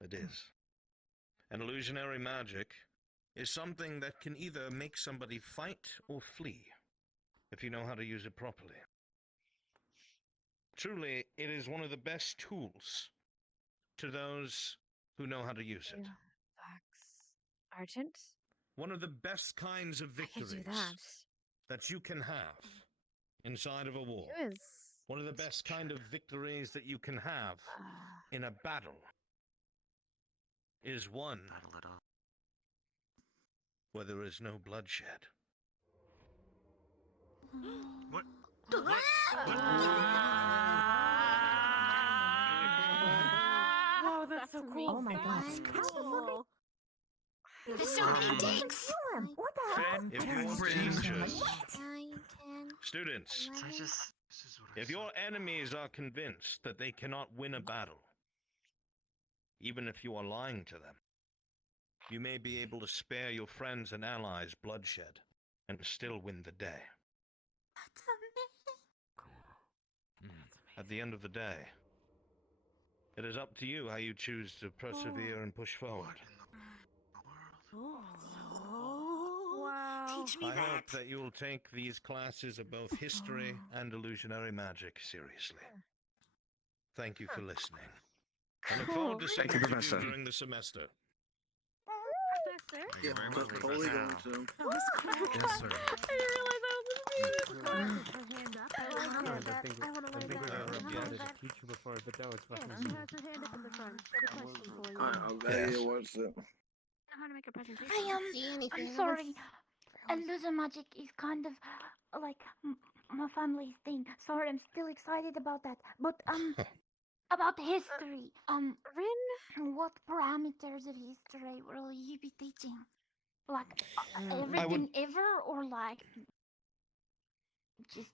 It is. And illusionary magic is something that can either make somebody fight or flee, if you know how to use it properly. Truly, it is one of the best tools to those who know how to use it. Argent? One of the best kinds of victories I could do that you can have inside of a war. One of the best kind of victories that you can have in a battle is one where there is no bloodshed. What? Oh, that's so cool. Oh my gosh. Cool. There's so many dicks. What the hell? If your teachers, What? students, if your enemies are convinced that they cannot win a battle, even if you are lying to them, you may be able to spare your friends and allies bloodshed and still win the day. At the end of the day, it is up to you how you choose to persevere and push forward. Wow. Teach me I hope that you will take these classes of both history and illusionary magic seriously. Thank you for listening. I look forward to seeing Thank you, you Professor. during the semester. Professor? Yeah, I'm totally going to. That was cool. Yes, sir. I want to learn that. As a teacher before, but that was fucking. She has her hand up in the front. Got a question for you. I'll bet you what's it. How to make a presentation. I'm sorry. Illusion magic is kind of like my family's thing. Sorry, I'm still excited about that. But about history. Rin, what parameters of history will you be teaching? Like everything ever, or like just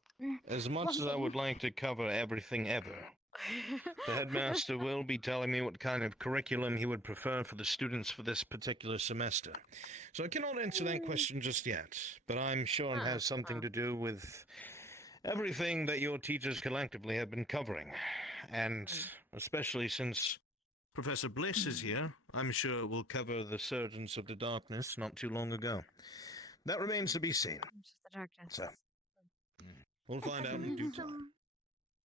As much as I would like to cover everything ever, the headmaster will be telling me what kind of curriculum he would prefer for the students for this particular semester. So I cannot answer that question just yet, but I'm sure it has something to do with everything that your teachers collectively have been covering. And especially since Professor Bliss is here, I'm sure it will cover the Surgeons of the Darkness not too long ago. That remains to be seen. So, we'll find out in due time.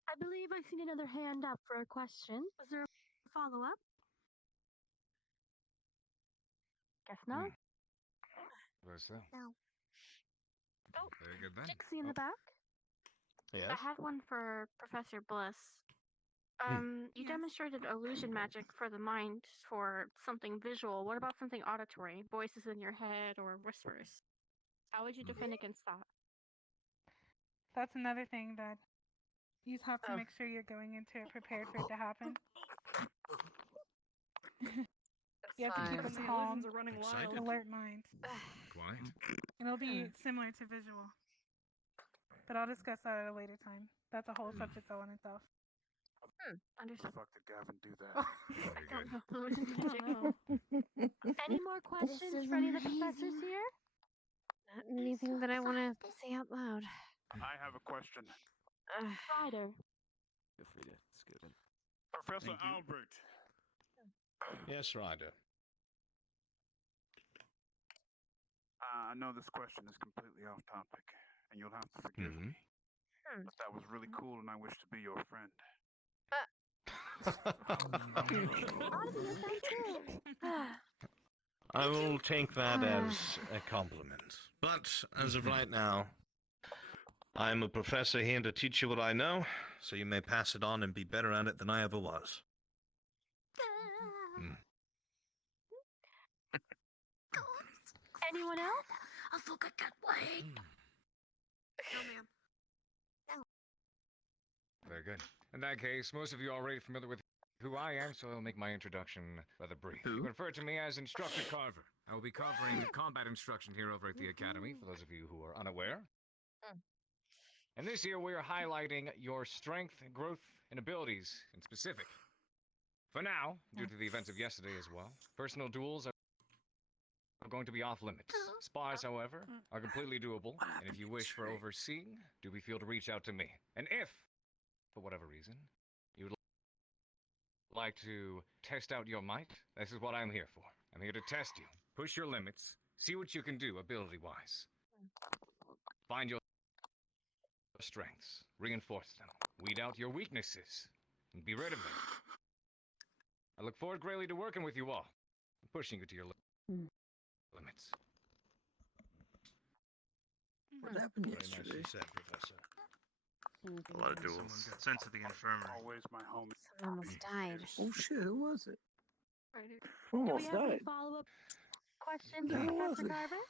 I believe I seen another hand up for a question. Was there a follow-up? Guess not. What's that? No. Oh, Very good then. Dixie in the back. Yes? I had one for Professor Bliss. You demonstrated illusion magic for the mind for something visual. What about something auditory? Voices in your head or whispers? How would you defend against that? That's another thing that you have to make sure you're going into it prepared for it to happen. You have to keep a calm, alert mind. Quiet. And it'll be similar to visual. But I'll discuss that at a later time. That's a whole subject all in itself. Understood. Fuck did Gavin do that? Any more questions for any of the professors here? Not anything that I want to say out loud. I have a question. Ryder. Feel free to scoot in. Professor Albert. Yes, Ryder. I know this question is completely off topic, and you'll have to forgive me. But that was really cool, and I wish to be your friend. I will take that as a compliment. But as of right now, I'm a professor here to teach you what I know, so you may pass it on and be better at it than I ever was. Anyone else? I think I can't wait. No, ma'am. Very good. In that case, most of you are already familiar with who I am, so I'll make my introduction rather brief. You can refer to me as Instructor Carver. I will be covering combat instruction here over at the Academy, for those of you who are unaware. And this year, we are highlighting your strength, growth, and abilities in specific. For now, due to the events of yesterday as well, personal duels are going to be off limits. Spars, however, are completely doable, and if you wish for overseeing, do be feel to reach out to me. And if, for whatever reason, you would like to test out your might, this is what I'm here for. I'm here to test you, push your limits, see what you can do ability-wise. Find your strengths, reinforce them, weed out your weaknesses, and be rid of them. I look forward greatly to working with you all, and pushing you to your limits. What happened Very yesterday? nicely said, Professor. A lot of duels. Sense of the infirmary. Always my home. Someone almost died. Oh shit, who was it? Do we Almost have any died. follow-up questions Who for was Professor it? Carver?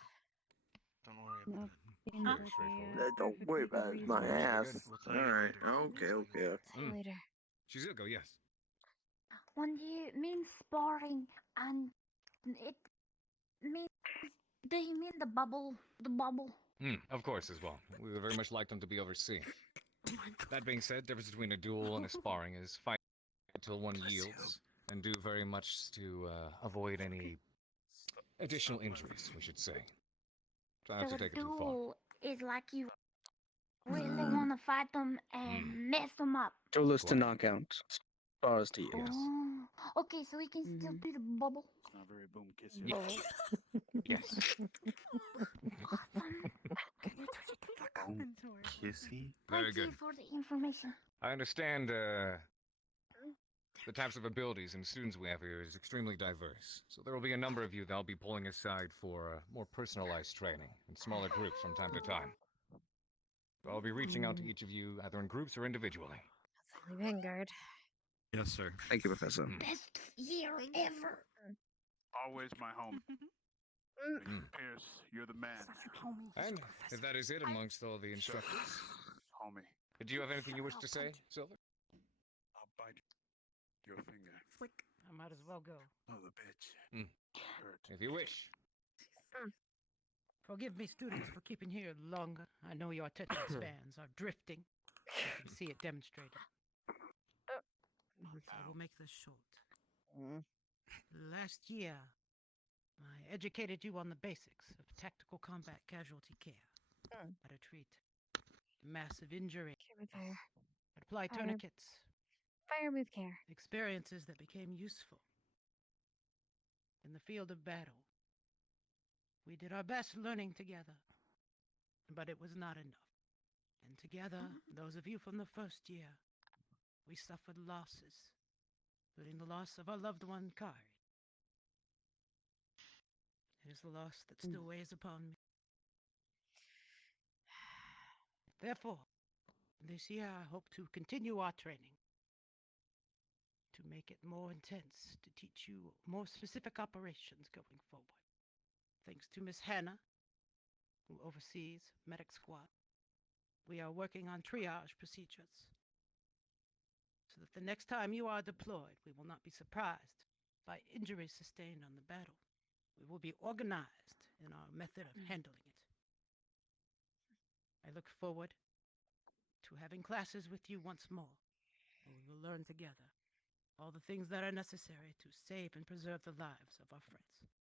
Don't worry about it. Very straightforward. Don't worry about it. It's my Very ass. good. We'll tell you Alright, later. okay. See you later. Shizuko, yes. When you mean sparring and it means, do you mean the bubble? The bubble? Of course, as well. We would very much like them to be overseen. That being said, difference between a duel and a sparring is fight until one yields, and do very much to avoid any additional injuries, we should say. Try not So to a take it too far. duel is like you really want to fight them and mess them up. Duelist to knockout. Spars to you. Oh, okay, so we can still do the bubble. It's not very boom kissy. Yes. Kissy. Very Thank good. you for the information. I understand the types of abilities and students we have here is extremely diverse. So there will be a number of you that I'll be pulling aside for more personalized training in smaller groups from time to time. So I'll be reaching out to each of you either in groups or individually. Vanguard. Yes, sir. Thank you, Professor. Best year ever. Always my home. Pierce, you're the man. And if that is it amongst all the instructors, Homie, do you have anything you wish to say, Silver? I'll bite your finger. Flick. I might as well go. Oh, the bitch. Hurt. If you wish. Forgive me, students, for keeping here longer. I know your attention spans are drifting. I can see it demonstrated. I will make this short. Last year, I educated you on the basics of tactical combat casualty care. How to treat massive injury. Care with fire. Apply Fire. tourniquets. Fire with care. Experiences that became useful in the field of battle. We did our best learning together, but it was not enough. And together, those of you from the first year, we suffered losses, including the loss of our loved one, Kari. It is the loss that still weighs upon me. Therefore, this year I hope to continue our training, to make it more intense, to teach you more specific operations going forward. Thanks to Miss Hannah, who oversees Medic Squad, we are working on triage procedures, so that the next time you are deployed, we will not be surprised by injuries sustained on the battle. We will be organized in our method of handling it. I look forward to having classes with you once more, where we will learn together all the things that are necessary to save and preserve the lives of our friends.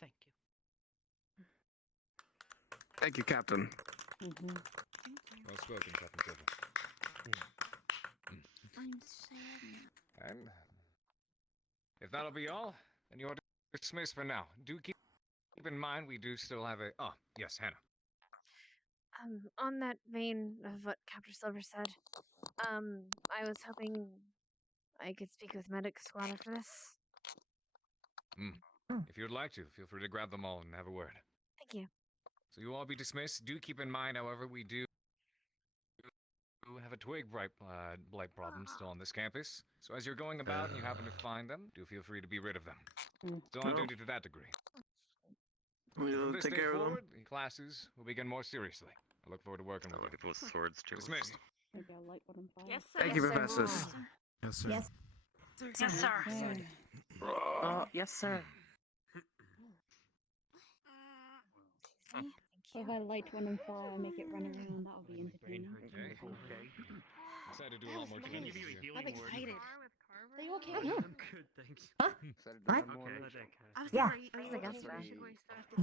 Thank you. Thank you, Captain. Well spoken, Captain Silver. I'm sad. And if that'll be all, then you're dismissed for now. Do keep in mind we do still have a... Oh, yes, Hannah. On that vein of what Captain Silver said, I was hoping I could speak with Medic Squad after this. If you'd like to, feel free to grab them all and have a word. Thank you. So you all be dismissed. Do keep in mind, however, we do have a twig blight problem still on this campus. So as you're going about and you happen to find them, do feel free to be rid of them. Still on duty to that degree. From this take day care of them. forward, the classes will begin more seriously. I look forward to working with you. With swords too. Dismissed. Maybe I'll light one on fire. Yes, sir. Thank you, professors. Yes, sir. Yes. Yes, sir. Yes, sir. So if I light one on fire, make it run around, that'll be entertaining. Okay. Decided to do a lot more to nice. you. I'm excited. Are you okay? I'm good, thanks. Huh? What? Yeah.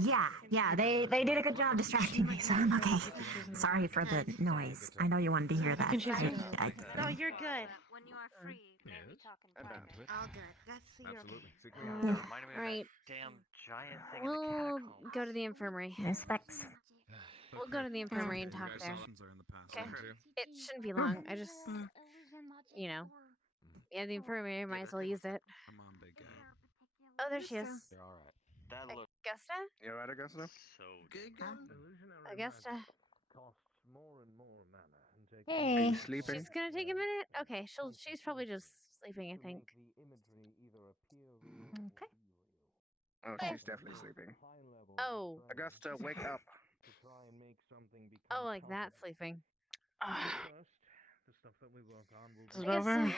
Yeah, yeah, they did a good job distracting me, so I'm okay. Sorry for the noise. I know you wanted to hear that. No, you're good. When you are free, maybe talking about it. All good. That's Absolutely. Reminded me of Alright. that damn giant thing in the We'll catacombs. go to the infirmary. No specs. We'll go to the infirmary and talk there. Okay. It shouldn't be long. I just, you know, yeah, the infirmary, might as well use it. Come on, big guy. Oh, there she is. You're all right. That looks Augusta? You alright, Augusta? so Augusta? Costs more and more mana and takes Hey. Are you sleeping? She's gonna take a minute? Okay, she's probably just sleeping, I think. Okay. Oh, she's definitely sleeping. Oh. Augusta, wake up. Oh, like that sleeping. The stuff that we work on will Is it over?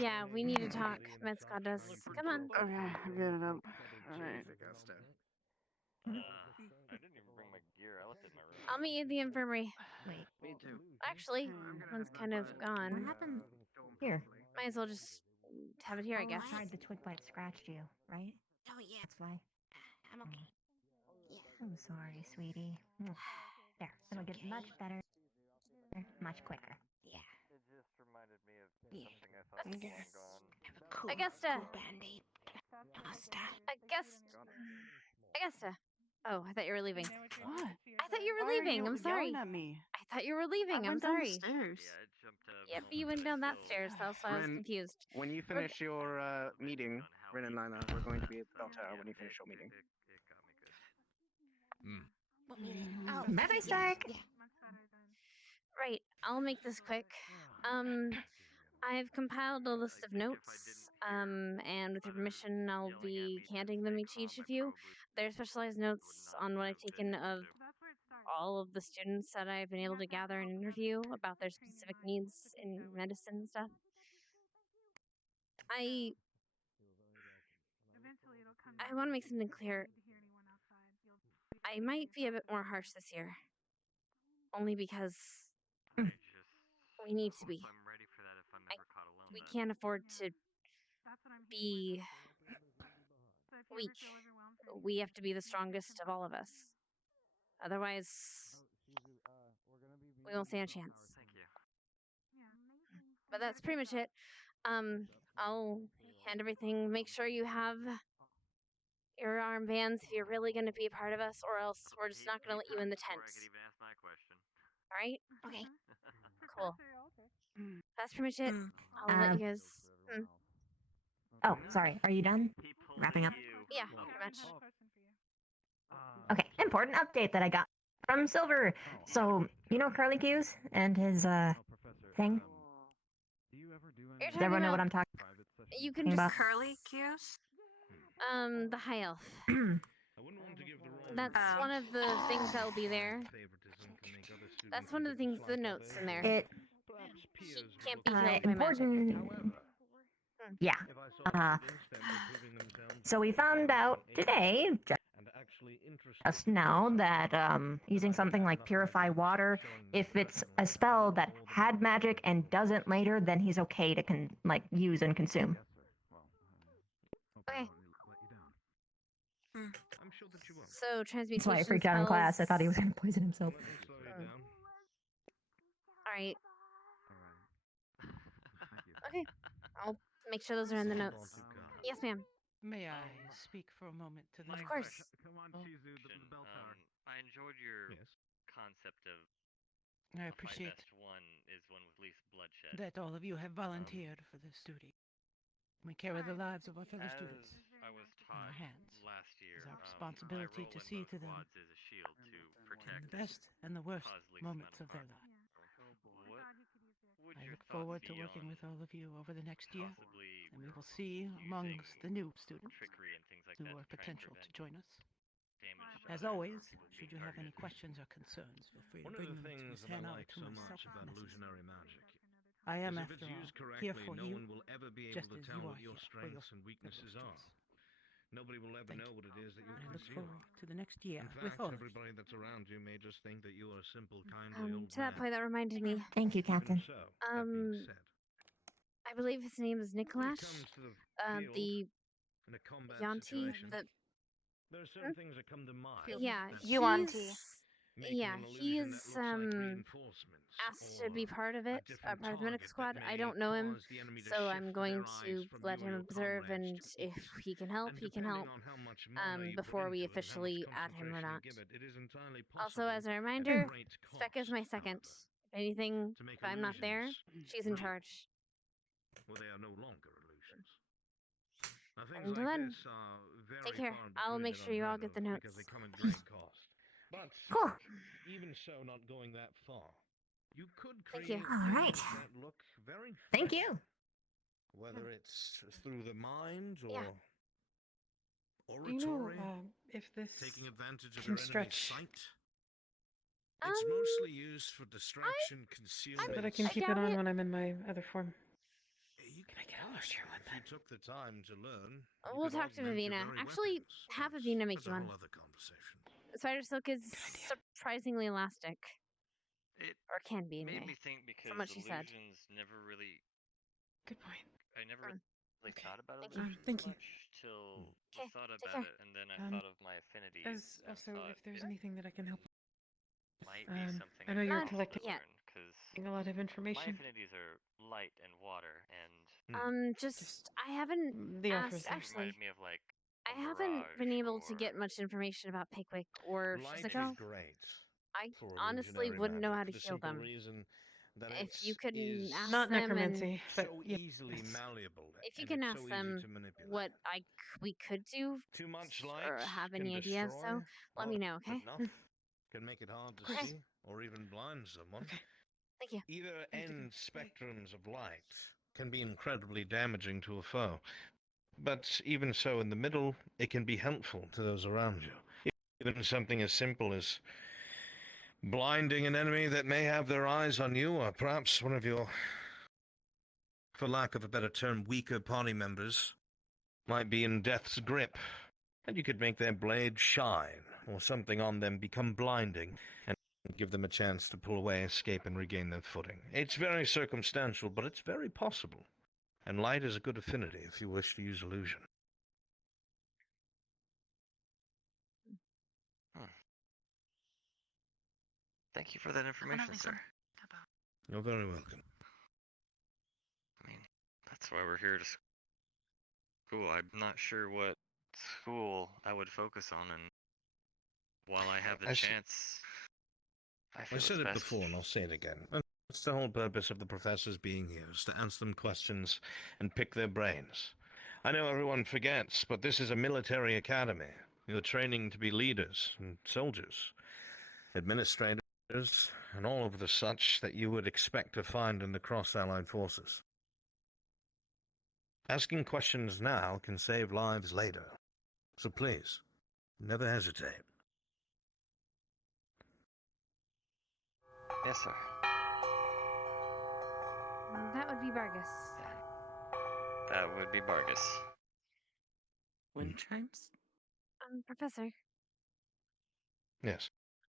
Yeah, we need to talk. Med Scott does. Come on. Okay, I'm getting up. Alright. Augusta. I didn't even bring my gear. I left it in my room. I'll meet you at the infirmary. Wait. Me too. Actually, one's kind of gone. What happened? Here. Might as well just have it here, I guess. Outside the twig bite scratched you, right? Oh yeah. That's why. I'm okay. Yeah. I'm sorry, sweetie. There. It'll get much better. Much quicker. Yeah. It just reminded me of Yeah. something I thought was long gone. Have a cool, Augusta. cool band-aid. Augusta. Oh, I thought you were leaving. What? I thought you were Why are leaving. you I'm sorry. yelling at me? I thought you were leaving. I I'm went down sorry. the stairs. Yeah, it jumped up. Yep, you went down that stairs, so I was Ren, confused. When you finish your meeting, Ren and Lila, we're going to be at the bell tower when you finish your meeting. It got me good. What meeting? Oh, Bye-bye, Stark. Yeah. Right, I'll make this quick. I've compiled a list of notes, and with your permission, I'll be handing them to each of you. They're specialized notes on what I've taken of all of the students that I've been able to gather and interview about their specific needs in medicine and stuff. I want to make something clear. I might be a bit more harsh this year, only because we need to be. I'm ready for that if I'm ever caught alone. We can't afford to be weak. We have to be the strongest of all of us. Otherwise, we won't stand a chance. Thank you. But that's pretty much it. I'll hand everything. Make sure you have your armbands if you're really going to be a part of us, or else we're just not going to let you in the tent. Before I could even ask my question. All right? Okay. Cool. That's pretty much it. I'll let you guys. Oh, sorry. Are you done? Wrapping up? Yeah, pretty much. Okay, important update that I got from Silver. So, you know Curly Q's and his, thing? You're Does everyone know what I'm talking You can just about? Curly cues? the high elf. That's one of the things that will be there. That's one of the things, the notes in there. It, He can't be healed by magic. important. Yeah. So we found out today, just now, that using something like Purify Water, if it's a spell that had magic and doesn't later, then he's okay to use and consume. Okay. So That's transmutation why I freaked out in class. I spells- thought he was going to poison himself. All right. Okay. I'll make sure those are in the notes. Yes, ma'am. May I speak for a moment to the Of course. Come on, Oh. Chizu, the bell tower. I enjoyed your concept of I my appreciate best one is one with least bloodshed. that all of you have volunteered for this duty. We carry the lives of our fellow As students I was in taught our hands. last year, It's our my responsibility role to in see both to them squads is a shield to in protect the best and the worst cause least amount moments of of their harm. lives. What would I your look thoughts forward be to working on with all of you over the next year, possibly and we will see amongst the new students trickery and things like who that are to try and potential to prevent join us. damage to As others or always, people should being you have any targeted? questions or concerns, feel free to One of bring the them to things Miss that I Hannah or like to so myself much if about necessary. illusionary magic I am, is if after it's all, used here correctly, for no you, one will ever be just able to as tell you what are your here for your strengths and fellow weaknesses are. students. Nobody will ever Thank know you. what it is that you I look conceal. forward to the next year In with fact, all of you. everybody that's around you may just think that you are a simple, kindly old To that man. point, that reminded me. Thank you, Captain. So, that being Um, said, I believe his name is when it Nicholas. comes to the field The in a combat Yanti, situation, the there are certain things that come to mind. yeah, that Yuan-Ti. making yeah, an he illusion is that looks like reinforcements asked to or be part of a it, different part of the medic target squad. that I may don't know him, cause the enemy to so shift I'm going their eyes to from let you or him your observe, comrades and to if off. he can help, And he can depending help. on how much mana you put Before we into it and how much officially add him or concentration you not. give it, it is entirely Also, possible as a at reminder, great Spec is cost, my second. however, If anything, to make if I'm not there, illusions she's in real, charge. well, they are no longer illusions. Now, things Until like then, this are very take care. far in I'll between make and sure you all unheard get of the notes. because they come at great cost. But Cool. even so, not going that far, you could Thank you. create All right. things that look very Thank fresh, you. whether it's through the mind or Yeah. Do you know oratory, if this taking advantage of can your enemy's stretch sight. It's mostly used for distraction, so concealment. that I can keep it doubt on it. when I'm in my other form? You Can I get a honestly, larger one if you took the time to learn, you We'll could talk to augment your Vivina. very Actually, weapons. have But Vivina make that's you a one. whole other conversation. Spider Silk is surprisingly elastic, It or can be made anyway. me think because From what she said. illusions never really. Good point. I never really thought about Thank you. illusions Thank you. much till we Okay, thought take about care. it, and then I thought of my affinities. There's and also, thought if there's it anything that I can help with, might be something I know I you're could collecting possibly learn because a lot of my information. affinities are light and water, and Just I haven't The asked. offer's there. Actually, reminded me of like I haven't been able to get much information about Pickwick or Light Physico. is great I for honestly illusionary wouldn't know magic how for to the heal simple them. reason that If it you could is ask Not them, and necromancy, but so yeah, easily it's malleable, if you and can it's ask so easy them to manipulate. what we could do, Too much light or have can any idea, destroy, so let me know. Okay. enough can make it hard to course. see or even blind someone. Thank you. Either end spectrums of light can be incredibly damaging to a foe, but even so, in the middle, it can be helpful to those around you. Even something as simple as blinding an enemy that may have their eyes on you, or perhaps one of your, for lack of a better term, weaker party members might be in death's grip, and you could make their blade shine, or something on them become blinding, and give them a chance to pull away, escape, and regain their footing. It's very circumstantial, but it's very possible. And light is a good affinity if you wish to use illusion. Thank you for that information, sir. You're very welcome. I mean, that's why we're here to school. I'm not sure what school I would focus on, and while I have the chance, I feel I said it's it best. before, and I'll say it again. That's the whole purpose of the professors being here, is to answer them questions and pick their brains. I know everyone forgets, but this is a military academy. You're training to be leaders and soldiers, administrators, and all of the such that you would expect to find in the cross-allied forces. Asking questions now can save lives later. So please, never hesitate. Yes, sir. That would be Vargas. That would be Vargas. Wind chimes? Professor, Yes.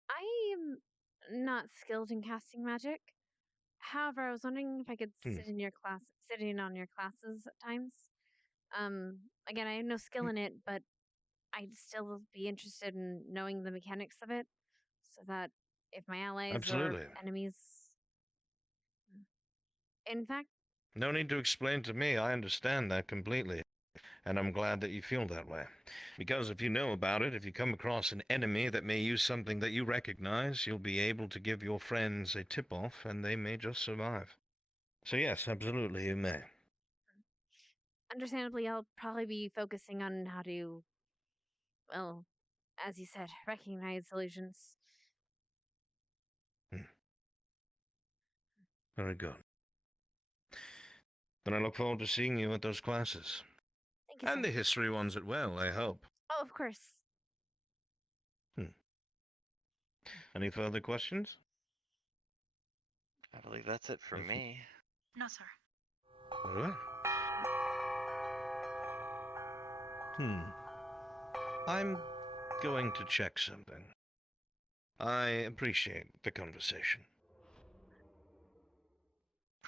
I am not skilled in casting magic. However, I was wondering if I could sit in on your classes at times. Again, I have no skill in it, but I'd still be interested in knowing the mechanics of it, so that if my allies Absolutely. or enemies, in fact, No need to explain to me. I understand that completely. And I'm glad that you feel that way. Because if you know about it, if you come across an enemy that may use something that you recognize, you'll be able to give your friends a tip-off, and they may just survive. So yes, absolutely, you may. understandably, I'll probably be focusing on how to, well, as you said, recognize illusions. Very good. Then I look forward to seeing you at those classes. Thank you, And sir. the history ones as well, I hope. Oh, of course. Any further questions? I believe that's it for me. No, sir. Very well. I'm going to check something. I appreciate the conversation.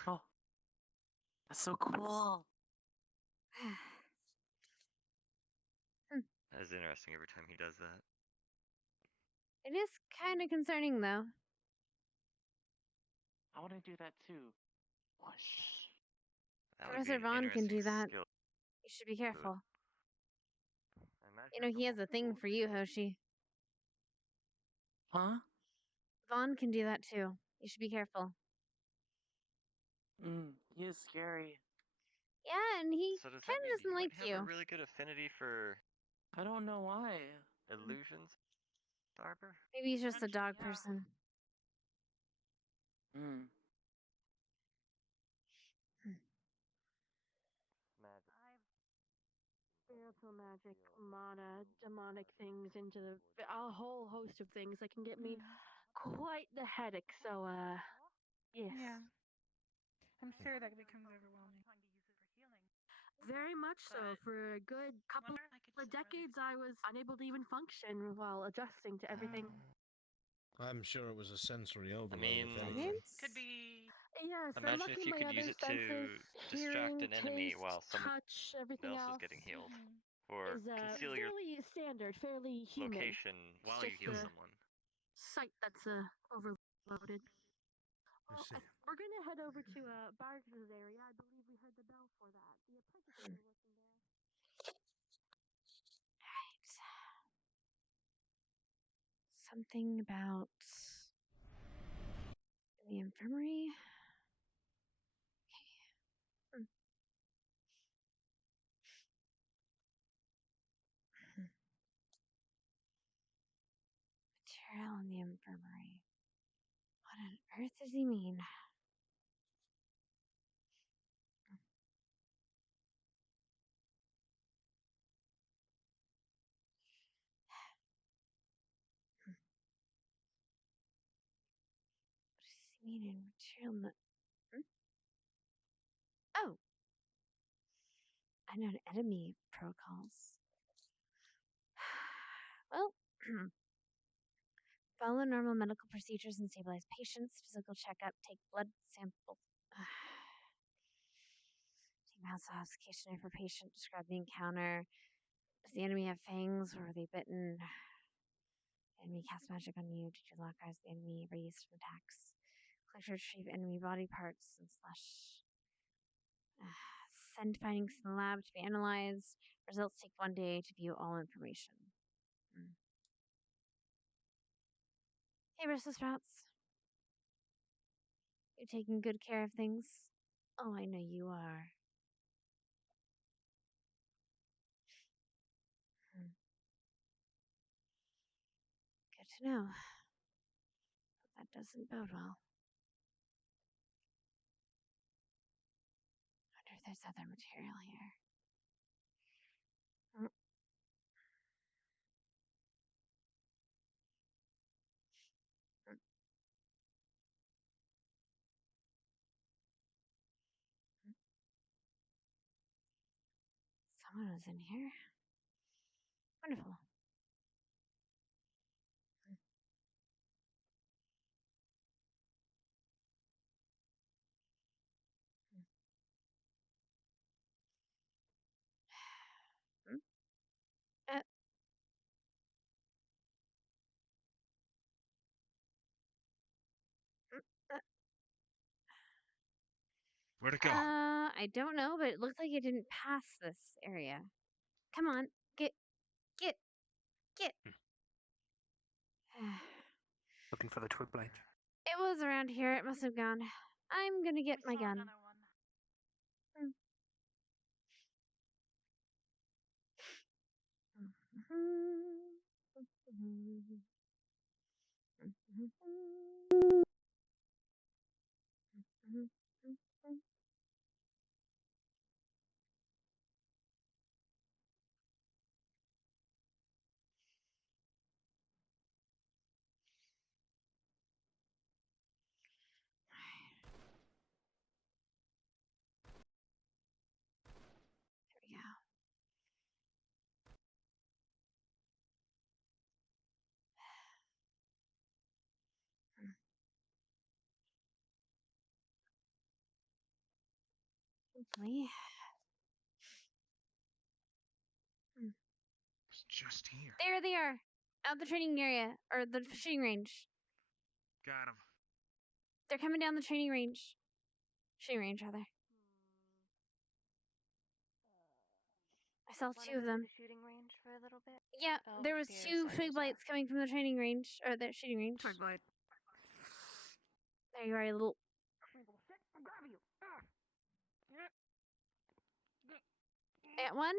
Oh, that's so cool. That is interesting every time he does that. It is kind of concerning, though. I want to do that too. Whoosh. That would be Professor an Vaughn can do interesting that. skill. You should be careful. I imagine You know, he has a thing for you, Hoshi. Huh? Vaughn can do that too. You should be careful. He is scary. Yeah, and he So does kind that mean of doesn't you like might have you. a really good affinity for I don't know why. illusions, Arbor? Maybe he's just a dog person. Spiritual magic, mana, demonic things into a whole host of things that can get me quite the headache. So, yes. Yeah. I'm sure that becomes overwhelming. Very much so. For a good couple of decades, I was unable to even function while adjusting to everything. I'm sure it was a sensory overload, if anything. Could be. Yes, but Imagine luckily if you my could other use it senses, to distract hearing, an enemy taste, while someone touch, everything else else, is getting healed. Or is conceal your fairly standard, fairly human. location while you Just heal the someone. sight that's overloaded. I see. We're gonna head over to Barker's area. I believe we heard the bell for that. The apprentices are working there. Something about the infirmary. Okay. Material in the infirmary. What on earth does he mean? What does he mean in material? Oh, unknown enemy protocols. Well, follow normal medical procedures and stabilize patients. Physical checkup. Take blood samples. Take mouse classification for patient. Describe the encounter. Does the enemy have fangs or are they bitten? Enemy cast magic on you. Did you lock eyes with the enemy? Release from attacks. Click to retrieve enemy body parts and slash. Send findings to the lab to be analyzed. Results take 1 day to view all information. Hey, Brussels sprouts. You taking good care of things? Oh, I know you are. Good to know. But that doesn't bode well. Wonder if there's other material here. Someone was in here. Wonderful. Uh, Where'd it go? I don't know, but it looked like it didn't pass this area. Come on, get. Looking for the twig blade. It was around here. It must have gone. I'm gonna get my gun. Hopefully. It's just here. There they are. Out the training area. Or the shooting range. Got him. They're coming down the training range. Shooting range, rather. I saw two of them. The shooting range for a little bit. Yeah, Oh, there was two twig blights coming from the training range. Or the shooting range. Twig blight. There you are, you little... At one?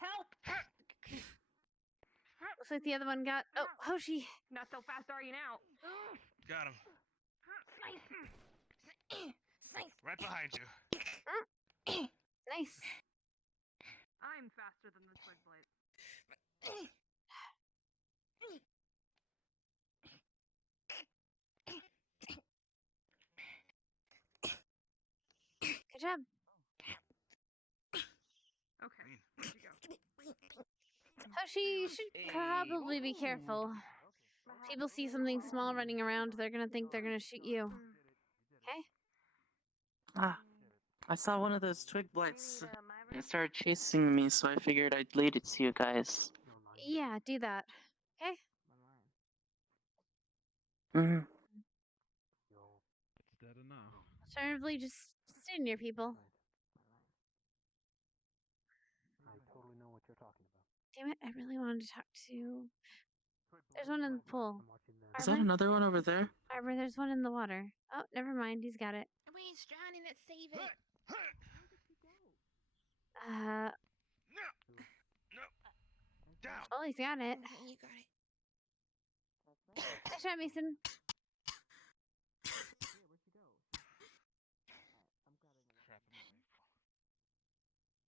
Help! Looks like the other one got... Oh, Hoshi! Not so fast, are you now? Got him. Right behind you. Nice. I'm faster than the twig blight. Good job. Okay, where'd you go? Hoshi, you should probably be careful. If people see something small running around, they're gonna think they're gonna shoot you. Okay? Ah, I saw one of those twig blights. It started chasing me, so I figured I'd lead it to you guys. Yeah, do that. Okay? Mm-hmm. It's dead enough. Alternatively, just stay near people. I totally know what you're talking about. Damn it, I really wanted to talk to... There's one in the pool. Is that another one over there? Arbor, there's one in the water. Oh, never mind, he's got it. Wait, it's drowning. Let's save it. Oh, he's got it. You got it. Nice shot, Mason.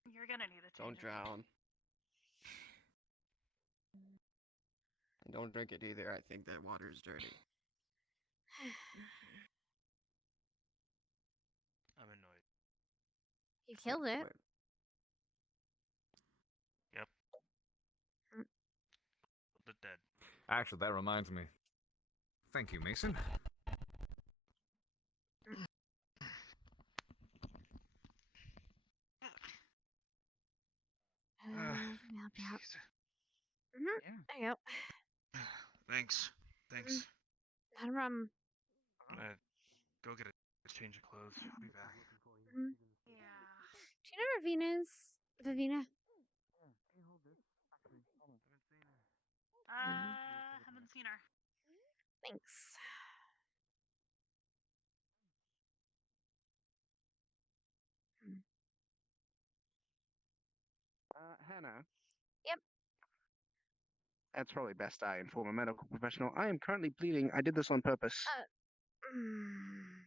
You're gonna need a change. Don't drown. And don't drink it either. I think that water is dirty. I'm annoyed. You killed it. Yep. The dead. Actually, that reminds me. Thank you, Mason. Let me help you out. There you go. Thanks. Thanks. Not a problem. Go get a change of clothes. I'll be back. Yeah. Do you know where Vina's? Vivina? Haven't seen her. Thanks. Hannah? Yep. That's probably best I inform a medical professional. I am currently bleeding. I did this on purpose. I'm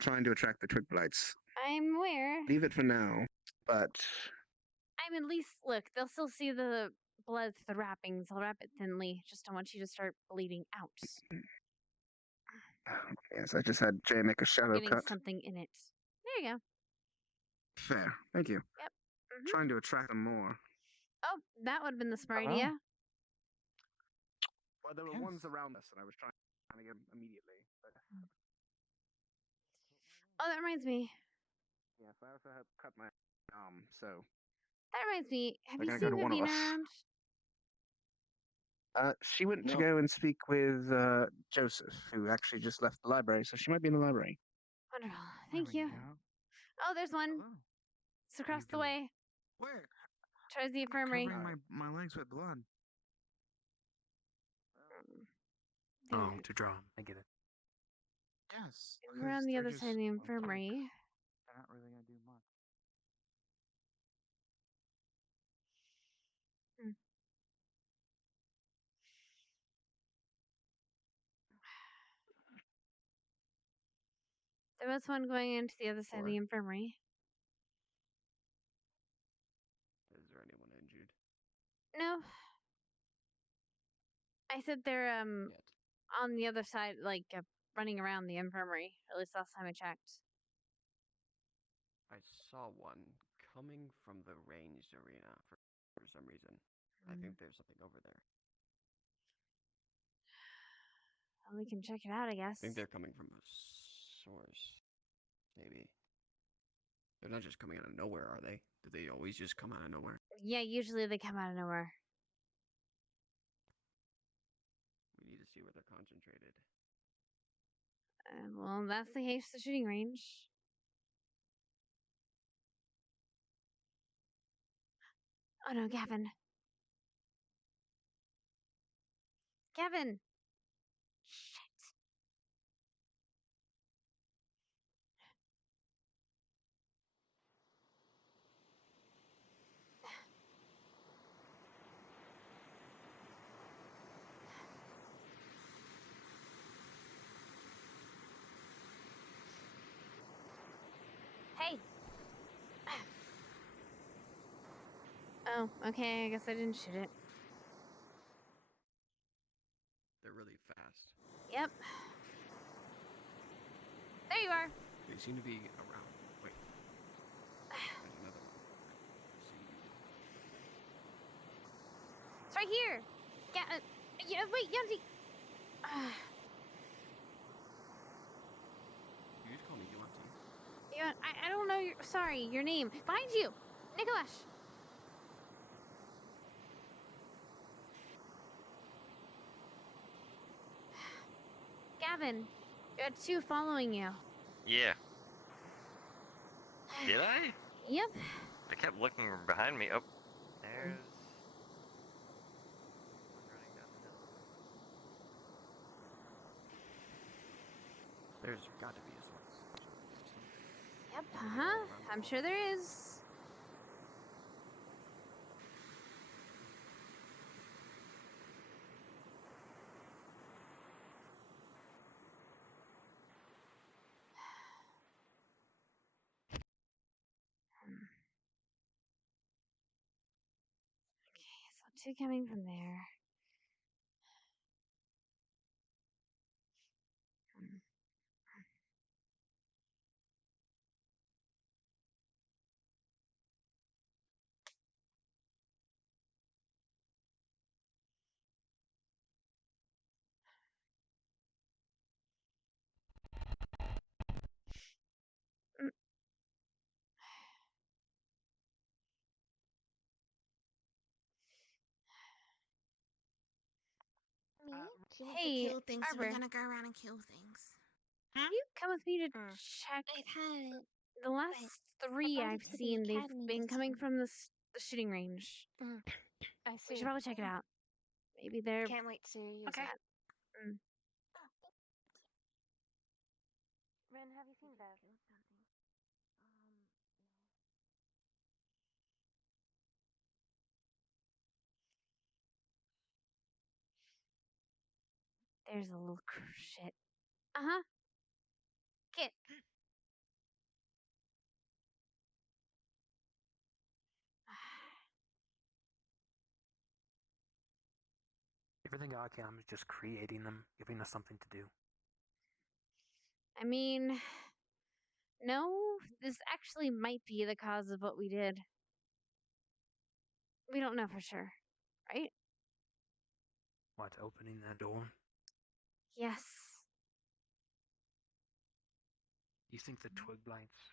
trying to attract the twig blights. I'm aware. Leave it for now, but... I'm at least, look, they'll still see the blood through the wrappings. I'll wrap it thinly. Just don't want you to start bleeding out. Yes, I just had Jay make a shadow Getting cut. something in it. There you go. Fair. Thank you. Yep. Trying to attract them more. Oh, that would have been the smart Hello? idea. Well, there were ones around us, and I was trying to get them immediately. But... Oh, that reminds me. Yes, I also had cut my arm, so... That reminds me. Have They're you gonna seen go to one of Vivina us. around? She went to go and speak with Joseph, who actually just left the library, so she might be in the library. Wonderful. Thank you. Oh, there's one. It's across the way. Where? Towards the infirmary. Covering my legs with blood. Oh, to draw 'em. I get it. Yes. We're on the other side of the infirmary. They're not really gonna do much. There was one going into the other side of the infirmary. Is there anyone injured? No. I said they're on the other side, like running around the infirmary. At least last time I checked. I saw one coming from the ranged arena for some reason. I think there's something over there. Well, we can check it out, I guess. I think they're coming from a source. Maybe. They're not just coming out of nowhere, are they? Do they always just come out of nowhere? Yeah, usually they come out of nowhere. We need to see where they're concentrated. Well, that's the case, the shooting range. Oh no, Gavin. Gavin! Shit. Hey! Oh, okay, I guess I didn't shoot it. They're really fast. Yep. There you are! They seem to be around. Wait. There's another one. It's right here! Yeah, wait, Yanti! You just call me Yuanti. Yeah, I don't know your name. Behind you! Nicholas! Gavin, you had two following you. Yeah. Did I? Yep. I kept looking behind me. Oh, there's. There's got to be a source. Yep, I'm sure there is. Okay, so two coming from there. She wants Hey, to kill things, so we're Arbor. gonna go around and kill things. Can you come with me to check? I've had it. The last three I've seen, they've been coming from the shooting range. I see. We should probably check it out. Maybe they're... Can't wait to use Okay. that. Ren, have you seen Bev? There's a little shit. Uh-huh. Kit. Everything Arkham is just creating them, giving us something to do. I mean, no, this actually might be the cause of what we did. We don't know for sure, right? What, opening that door? Yes. You think the twig blights?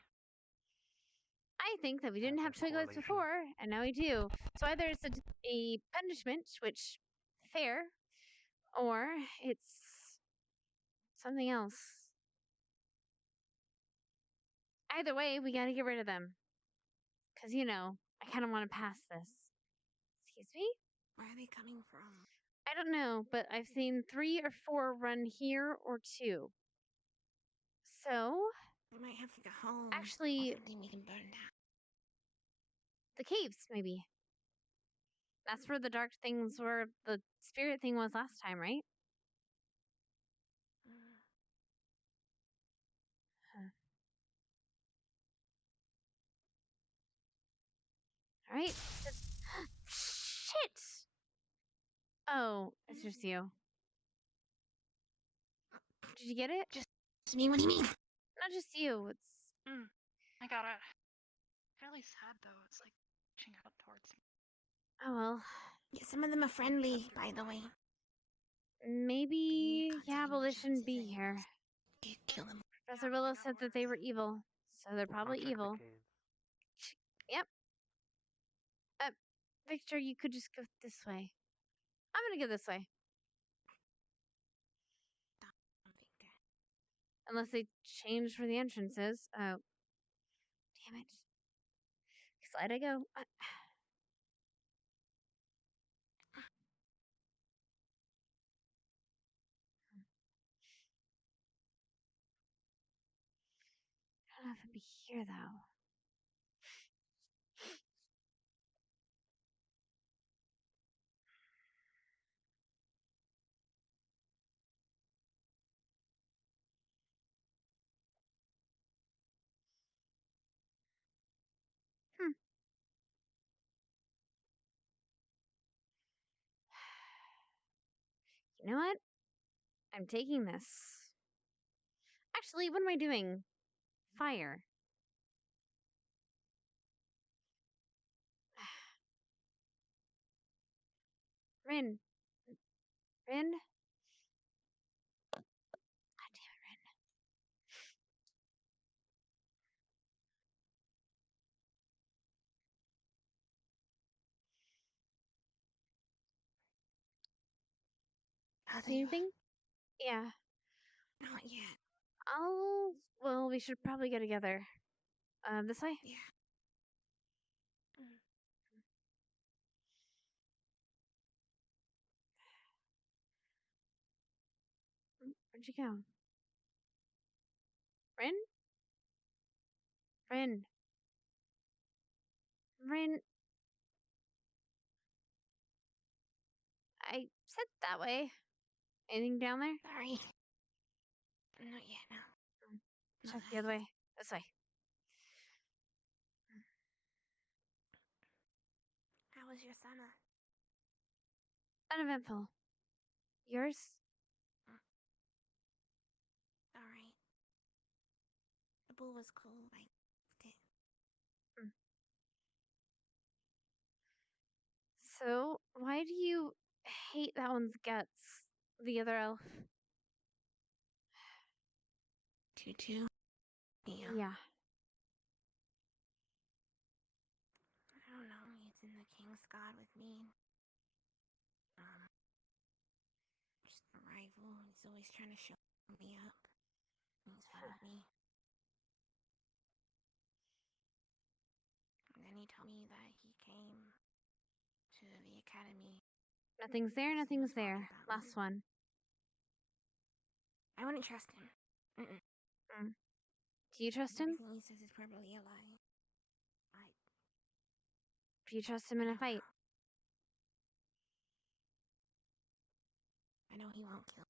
I think that we didn't have twig lights before, and now we do. So either it's a punishment, which, fair, or it's something else. Either way, we gotta get rid of them. Because, you know, I kind of want to pass this. Excuse me? Where are they coming from? I don't know, but I've seen 3 or 4 run here or 2. So... We might have to go home. Actually... Or something we can burn down. The caves, maybe. That's where the dark things were, the spirit thing was last time, right? Right? Shit! Oh, it's just you. Did you get it? Just me, what do you mean? Not just you, it's... I got it. Really sad though. It's like reaching out towards me. Oh well. Yeah, some of them are friendly, by the way. Maybe, yeah, well, they shouldn't be here. Kill them. Professor Willow said that they were evil, so they're probably I'll check the evil. caves. Yep. Victor, you could just go this way. I'm gonna go this way. Unless they change where the entrance is. Oh. Damn it. Slide I go. I don't know if it'd be here, though. You know what? I'm taking this. Actually, what am I doing? Fire. Rin. Rin? God damn it, Rin. See anything? Yeah. Not yet. Well, we should probably go together. This way? Yeah. Where'd you go? Rin? Rin. Rin. I said that way. Anything down there? Sorry. Not yet, no. Check the other way. This way. How was your summer? Uneventful. Yours? Alright. The bull was cool. I liked it. So, why do you hate that one's guts? The other elf? Tutu? Yeah. Yeah. I don't know. He's in the King's God with me. Just a rival. He's always trying to show me up. He's fun with me. And then he told me that he came to the academy. Nothing's there, nothing's there. Last one. I wouldn't trust him. Mm-mm. Do you trust him? Everything he says is probably a lie. Do you trust him in a fight? I know he won't kill.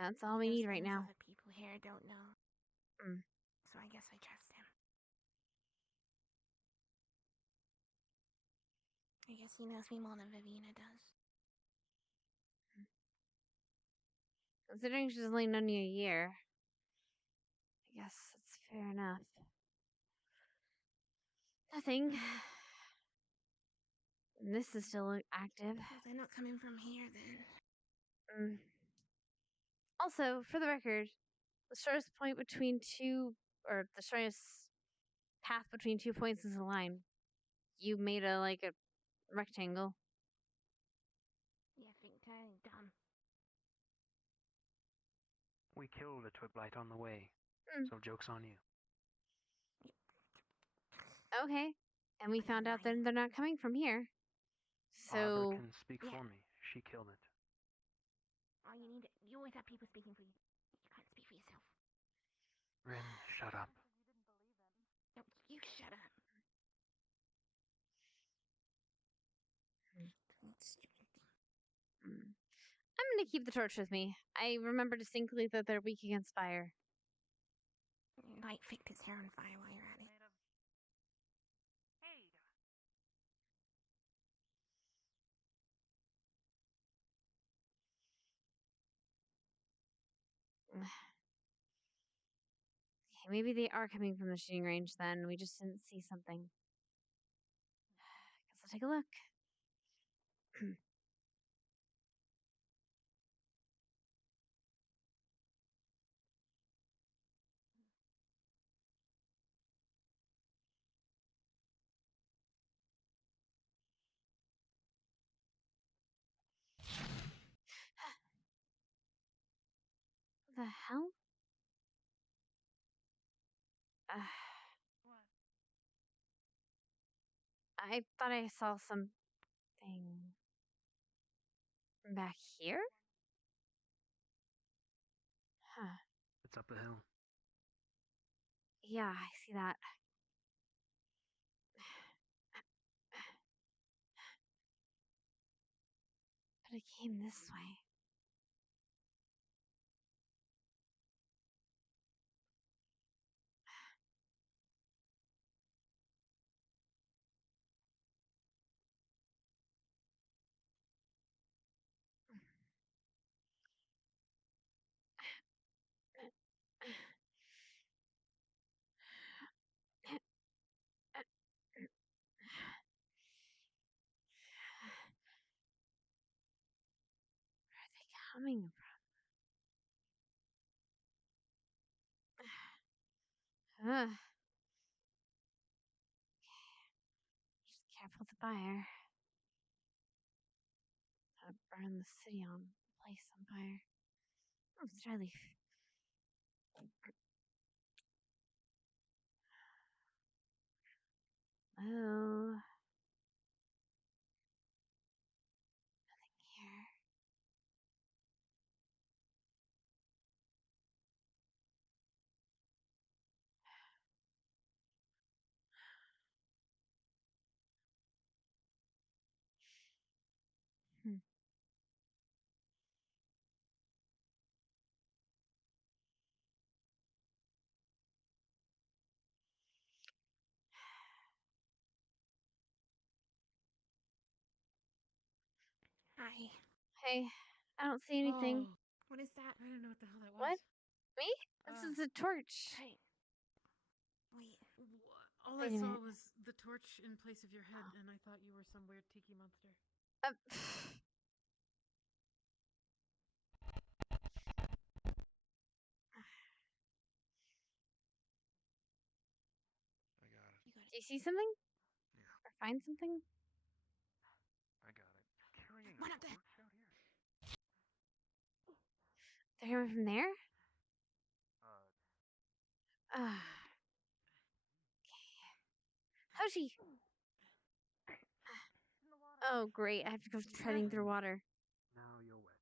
That's all we need right now. Other people here don't know. So I guess I trust him. I guess he knows me more than Vivina does. Considering she's only known you a year, I guess that's fair enough. Nothing. This is still active. Well, they're not coming from here then. Also, for the record, the shortest point between the shortest path between 2 points is a line. You made a rectangle. Yeah, think dumb. We killed a Twigblight on the way, so joke's on you. Okay. And we found out that they're not coming from here. So... Barbara can speak for me. She killed it. All you always have people speaking for you. You can't speak for yourself. Rin, shut up. No, you shut up. I'm gonna keep the torch with me. I remember distinctly that they're weak against fire. Light flicked his hair on fire while you're at it. Okay, maybe they are coming from the shooting range then. We just didn't see something. Guess I'll take a look. What the hell? I thought I saw something back here? Huh. It's up the hill. Yeah, I see that. But it came this way. Where are they coming from? Ugh. Just careful with the fire. Gotta burn the city on place on fire. Oh, Charlie. Oh. Nothing here. Hmm. Hi. Hey, I don't see anything. Oh, what is that? I don't know what the hell that was. What? Me? This is a torch. Hey. Wait. All Wait I a saw minute. was the torch in place of your head, and I thought you were some weird tiki monster. I got it. Do you see something? Yeah, Or find something? I got it. Carrying One a up there. torch out here? They're coming from there? Ah. Hoshi! Oh, great. I have to go treading through water. Now you're wet.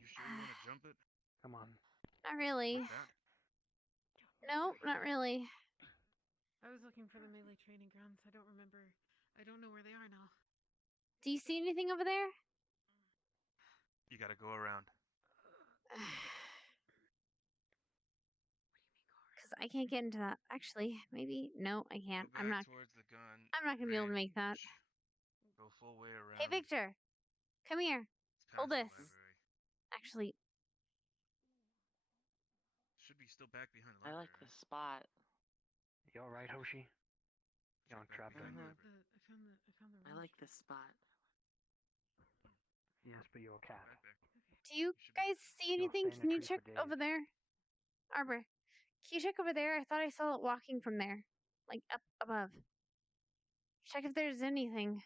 You sure you want to jump it? Come on. Not really. With that? No, not really. I was looking for the melee training grounds. I don't remember. I don't know where they are now. Do you see anything over there? You gotta go around. Because I can't get into that. Actually, maybe. No, I can't. Go back towards the gun. I'm not going to be able to make that. Go full way around. Hey, Victor. Come here. It's past Hold the this. library. Actually, Should be still back behind the I library. like this spot. You alright, Hoshi? You don't trap behind them? the I library. found the. I like this spot. Yes, but you're a cat. Right back. do you guys see You'll anything? stay in a Can you tree check for days. over there? Arbor. Can you check over there? I thought I saw it walking from there. Like, up above. Check if there's anything.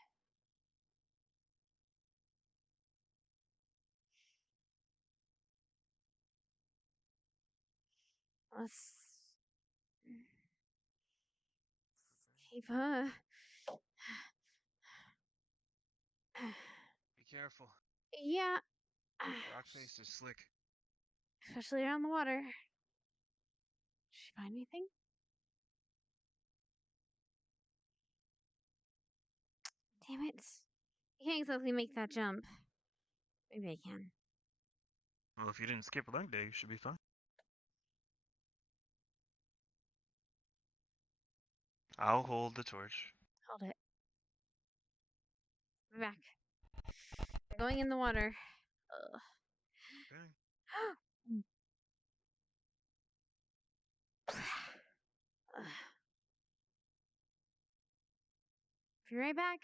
Let's keep Be careful. Yeah. Rock face is slick. Especially around the water. Did she find anything? Damn it. You can't exactly make that jump. Maybe I can. Well, if you didn't skip leg day, you should be fine. I'll hold the torch. Hold it. Be back. We're going in the water. Ugh. Be right back.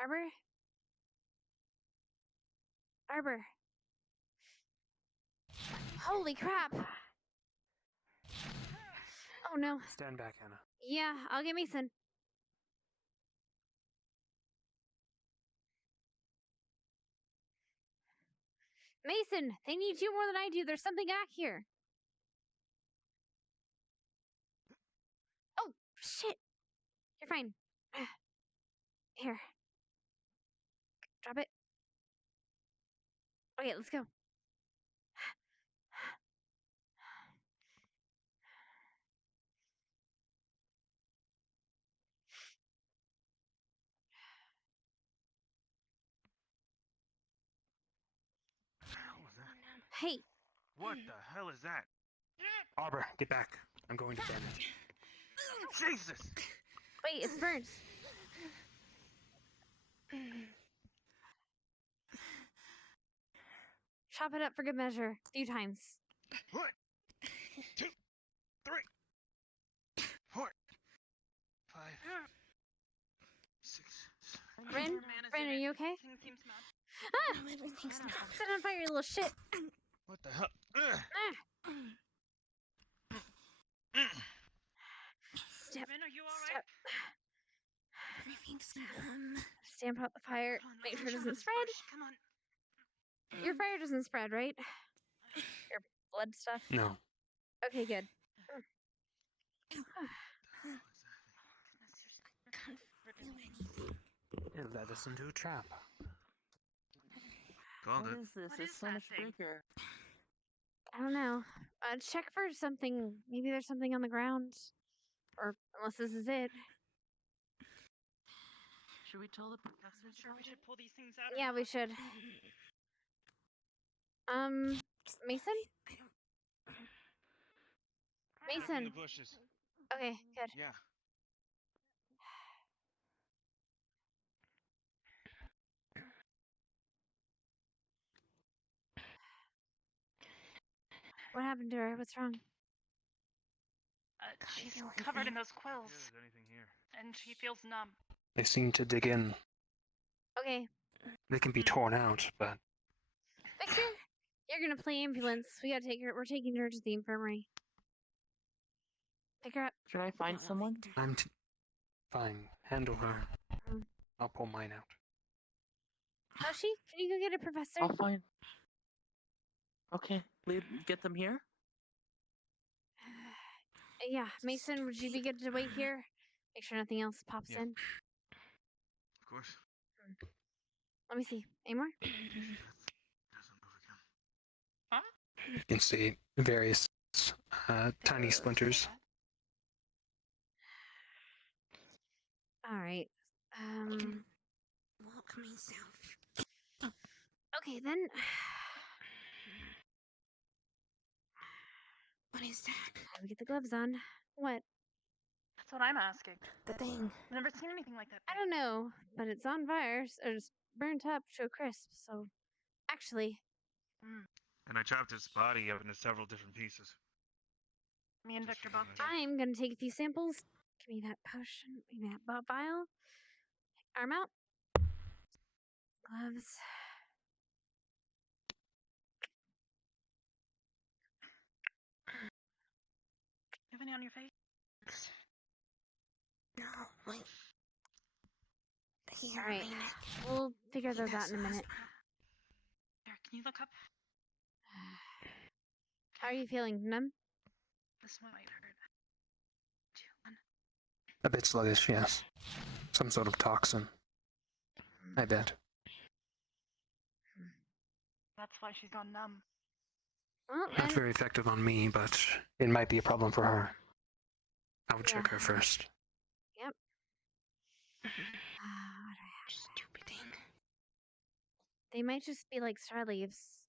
Arbor? Arbor. Holy crap! Oh no. Stand back, Anna. Yeah, I'll get Mason. Mason, they need you more than I do. There's something back here. Oh, shit. You're fine. Here. Drop it. Okay, let's go. Hey. What the hell is that? Arbor, get back. I'm going to burn it. Jesus! Wait, it's burnt. Chop it up for good measure. A few times. 1, 2, 3, 4, 5, 6. Ren, are you okay? Ah! Set on fire, you little shit. What the hell? Step. Ren, are you alright? Everything's Stamp out the fire. Make sure it doesn't spread. Come on. Your fire doesn't spread, right? Your blood stuff? No. Okay, good. It led us into a trap. What is this? It's so much bigger. I don't know. Check for something. Maybe there's something on the ground. Or unless this is it. Should we tell the professors? Sure, we should pull these things out. Yeah, we should. Mason? Mason. In the bushes. Okay, good. Yeah. What happened to her? What's wrong? She's covered in those quills. Is anything here? And she feels numb. They seem to dig in. Okay. They can be torn out, but Victor, you're gonna play ambulance. We gotta take her. We're taking her to the infirmary. Pick her up. Should I find someone? Fine. Handle her. I'll pull mine out. Hoshi, can you go get a professor? I'll find. Okay, get them here? Yeah, Mason, would you be good to wait here? Make sure nothing else pops in. Of course. Let me see. Any more? You can see various tiny splinters. All right. Walk myself. Okay, then. What is that? Time to get the gloves on. What? That's what I'm asking. The thing. I've never seen anything like that. I don't know, but it's on fire, or it's burnt up to a crisp, so. Actually. And I chopped his body up into several different pieces. Me and Victor both did. I'm gonna take a few samples. Give me that potion. Give me that vial. Arm out. Gloves. You have any on your face? No, wait. Here, All right. my neck. We'll figure those out in a minute. There, can you look up? How are you feeling? Numb? This one might hurt. 2, 1. A bit sluggish, yes. Some sort of toxin. I bet. That's why she's gone numb. Well, Not very effective on me, but it might be a problem for her. I would check her first. Yep. What do I have? Stupid thing. They might just be like star leaves.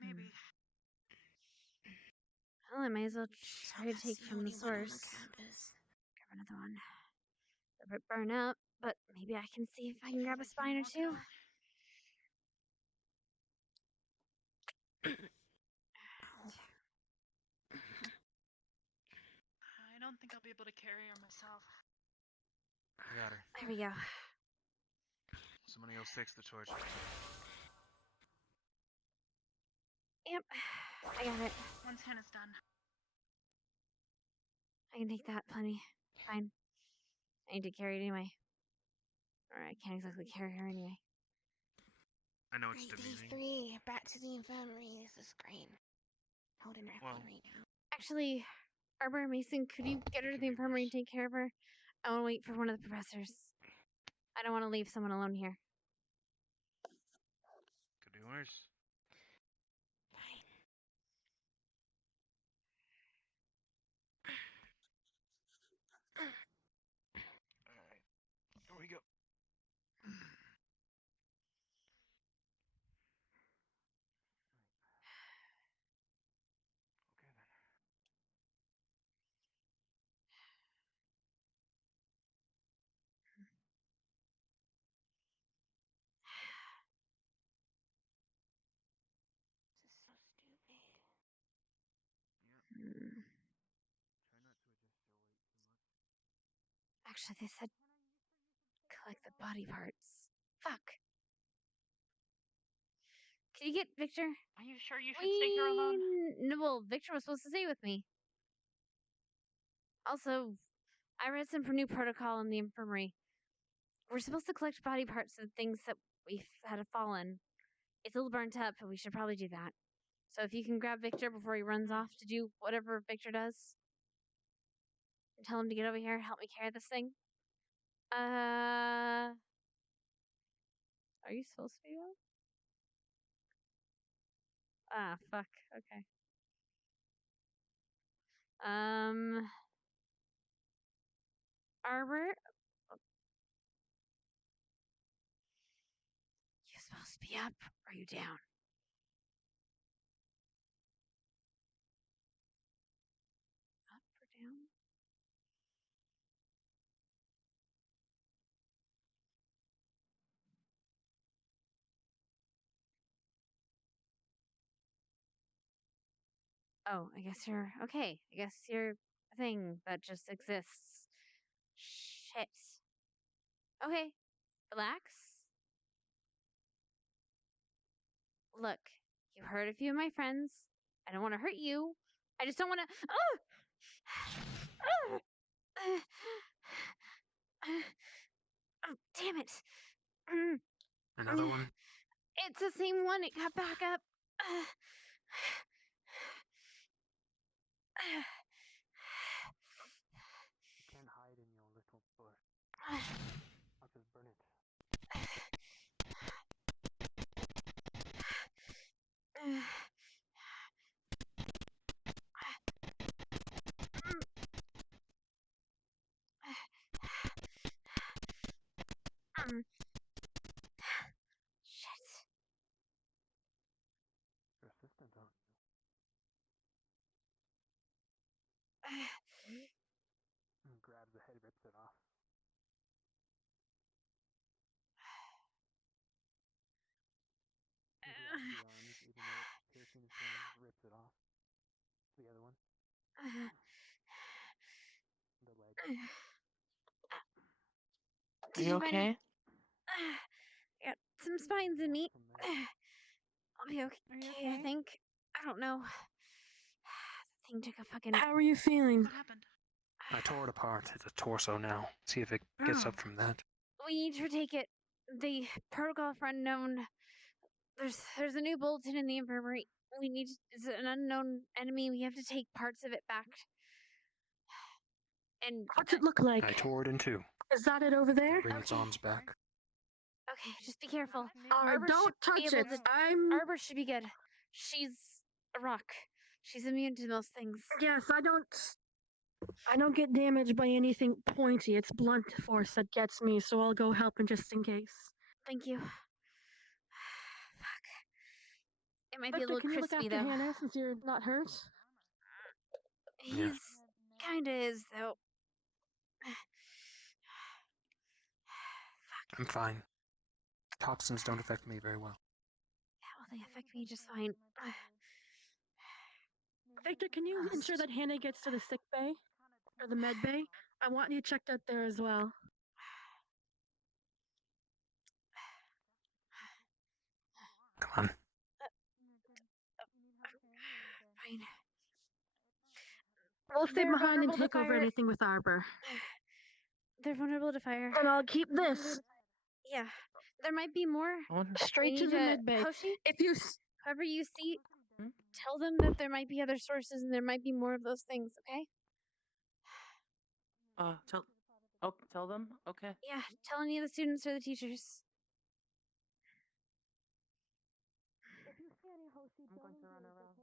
Maybe. Well, I might as well try to take the from the only one on the source. campus. Grab another one. A bit burn up, but maybe I can see if I can grab a spine or two. I don't think I'll be able to carry her myself. I got her. There we go. Somebody else takes the torch. Yep, I got it. Once Hannah's done. I can take that, plenty. Fine. I need to carry it anyway. Or I can't exactly carry her anyway. I know it's Alright, demeaning. D3, back to the infirmary. This is great. Holding her Well, right now. Actually, Arbor, Mason, could you get her to the infirmary and take care of her? I want to wait for one of the professors. I don't want to leave someone alone here. could be worse. Alright, here we go. Hmm. Actually, they said collect the body parts. Fuck. Can you get Victor? Are you sure you should stay here alone? No, well, Victor was supposed to stay with me. Also, I read some new protocol in the infirmary. We're supposed to collect body parts of things that we've had fallen. It's a little burnt up, but we should probably do that. So if you can grab Victor before he runs off to do whatever Victor does, and tell him to get over here, help me carry this thing. Are you supposed to be up? Ah, fuck. Okay. Arbor, you supposed to be up, or are you down? Up or down? Oh, I guess you're okay. I guess you're a thing that just exists. Shit. Okay, relax. Look, you hurt a few of my friends. I don't want to hurt you. I just don't want to. Oh, damn it. Another one? It's the same one. It got back up. You can't hide in your little bush. I'll just burn it. Shit. Persistent, aren't you? Grabs the head, rips it off. He grabs the arms, even though it's piercing his hand, rips it off. The other one. The leg. Are you okay? Got some spines in me. I'll be okay, I think. I don't know. The thing took a fucking. How are you feeling? What happened? I tore it apart. It's a torso now. See if it gets up from that. We need to take it. The protocol for unknown. There's a new bulletin in the infirmary. We need. It's an unknown enemy. We have to take parts of it back. And what's it look like? I tore it in two. Is that it over there? Bring its arms back. Okay, just be careful. Don't touch it. Arbor should be good. She's a rock. She's immune to most things. Yes, I don't get damaged by anything pointy. It's blunt force that gets me, so I'll go help him just in case. Thank you. Fuck. It might be a Victor, little can you look crispy after though. Hannah since you're not hurt? He's kinda is, though. I'm fine. Toxins don't affect me very well. Well, they affect me just fine. Victor, can you ensure that Hannah gets to the sick bay? Or the med bay? I want you checked out there as well. Come on. Fine. We'll stay They're behind and vulnerable to take over fire. anything with Arbor. They're vulnerable to fire. And I'll keep this. Yeah. There might be more. Straight We to need the med bay. Hoshi, If you whoever you see, tell them that there might be other sources and there might be more of those things, okay? Tell them? Okay. Yeah, tell any of the students or the teachers. I'm going to run around.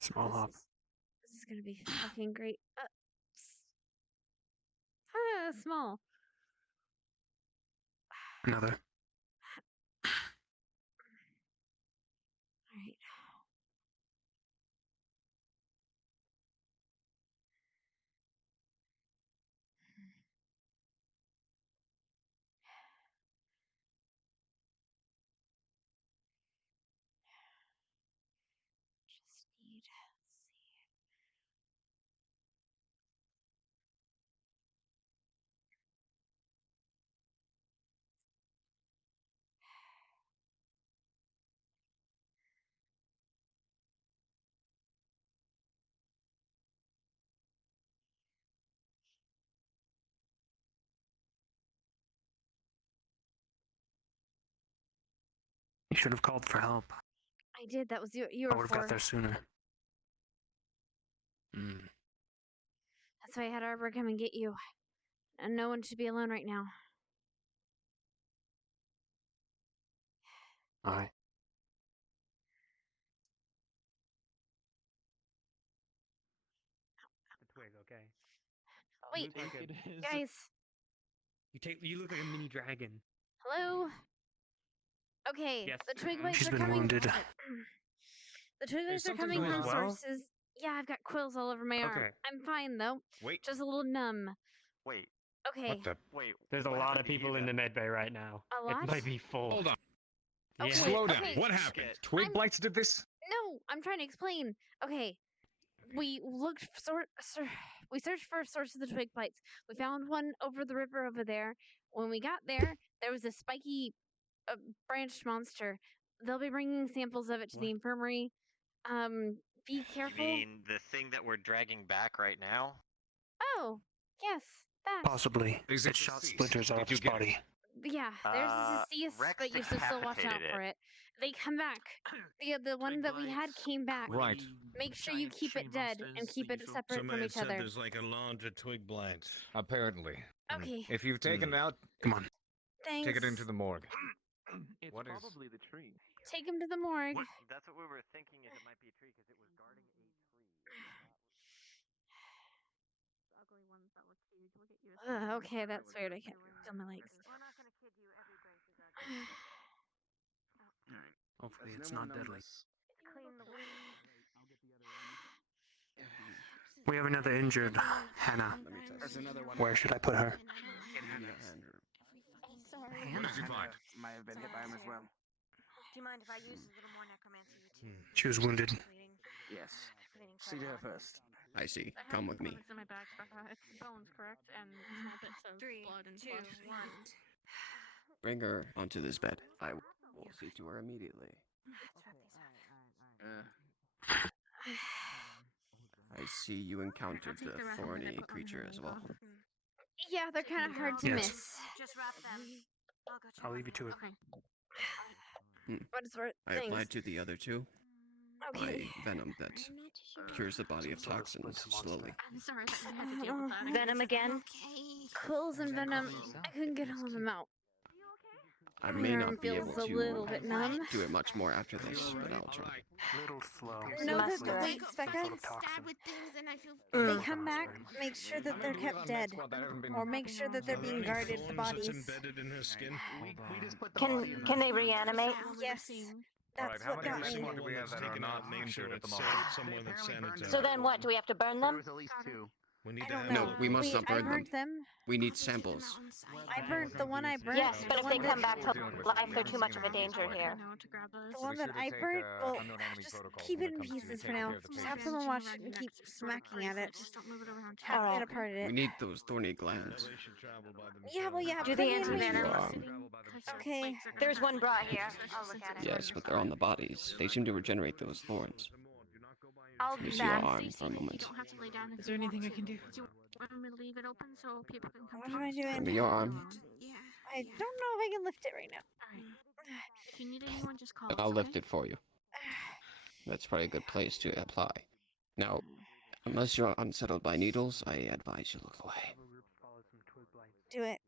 Small hop. This is gonna be fucking great. Small. Another. Alright. Just need see. You should have called for help. I did, that was you I were would have for. got there sooner. That's why I had Arbor come and get you. And no one should be alone right now. Alright. The twig, okay? Wait, Look like it is. guys. You look like a mini dragon. Hello? Okay, Yes. the twig lights She's are been coming. wounded. The twig lights are something coming going from well? sources. Yeah, I've got quills all over my arm. Okay. I'm fine though. Wait. Just a little numb. Wait. Okay. What the? Wait. There's a what lot happened of to you people in the then? med bay right now. A lot? It might be full. Hold on. Yeah. Slow down. okay. What happened? Twig blights did this? No, I'm trying to explain. Okay. We looked we searched for a source of the twig blights. We found one over the river over there. When we got there, there was a spiky branched monster. They'll be bringing samples of it to the infirmary. Be careful. You mean the thing that we're dragging back right now? Oh, yes, that. Possibly. Is It it shot deceased? splinters out of Did you his get it? body. Yeah, there's a deceased, Rex but you should still watch out decapitated for it. They come back. The one that we had came back. Right. Make sure you keep it dead and keep it separate from each other. there's like a larger twig blight. Apparently. Okay. If you've taken it out, come on. Thanks. Take it into the morgue. It's What is- probably the tree. Take him to the morgue. That's what we were thinking. Is it might be a tree because it was guarding a tree. The ugly ones that look huge will get you Okay, that's weird. I can't feel my legs. We're not gonna kid you, every branch is ugly. Hopefully There's it's no not one on deadly. this. Clean the wind. We have another injured, Hannah. There's another one. Where should I put her? Sorry. What did you find? Might have been hit by him as well. Do you mind if I use a little more necromancy? She was wounded. Yes. See to her first. I see. I have Come with me. components in my backpack. It's bones, correct? And small bits of blood and flesh. Bring her onto this bed. I will see to her immediately. I see you encountered the thorny creature as well. Yeah, they're kind of hard to Yes. miss. Just wrap them. I'll go check. I'll leave you to it. Okay. But it's worth I things. applied to the other two Okay. a venom that cures the body of toxins slowly. I'm sorry that you had to deal with that. Venom again? Quills and venom. I couldn't get all of them out. I My may arm not be feels able a little bit numb. to do it much more after this, but I'll try. Little slow. No, must do it. wait, Becca. If they come back, make sure that they're kept dead, or make sure that they're being guarded. The bodies. Embedded in her skin. We just put the Can body in can they reanimate? Yes. Alright, That's how what many got me. people do we have that are not injured at the moment? Somewhere that's sanitary. So then what? Do we have to burn There them? was at least 2. We need I to don't have know. No, we must Wait, not I burn them. burnt them. We need samples. I burnt the one I burnt. Yes, but the if one they that- come back to life, they're too much of a danger here. The one that I burnt, well, just keep it in pieces for now. Just have someone watch it and keep smacking at it. Have Alright. it apart at We it. need those thorny glands. Yeah, well, yeah. Do put the me in range. anti-venom. Okay. There's one brought here. I'll look at it. Yes, but they're on the bodies. They seem to regenerate those thorns. I'll Use do your that. arm for a moment. Is there anything I can do? Do you want me to leave it open so people can come What am I Give doing? me your arm, I don't know if I can lift it right now. If you need anyone, just call and us, I'll okay? lift it for you. That's probably a good place to apply. Now, unless you're unsettled by needles, I advise you look away. Do it.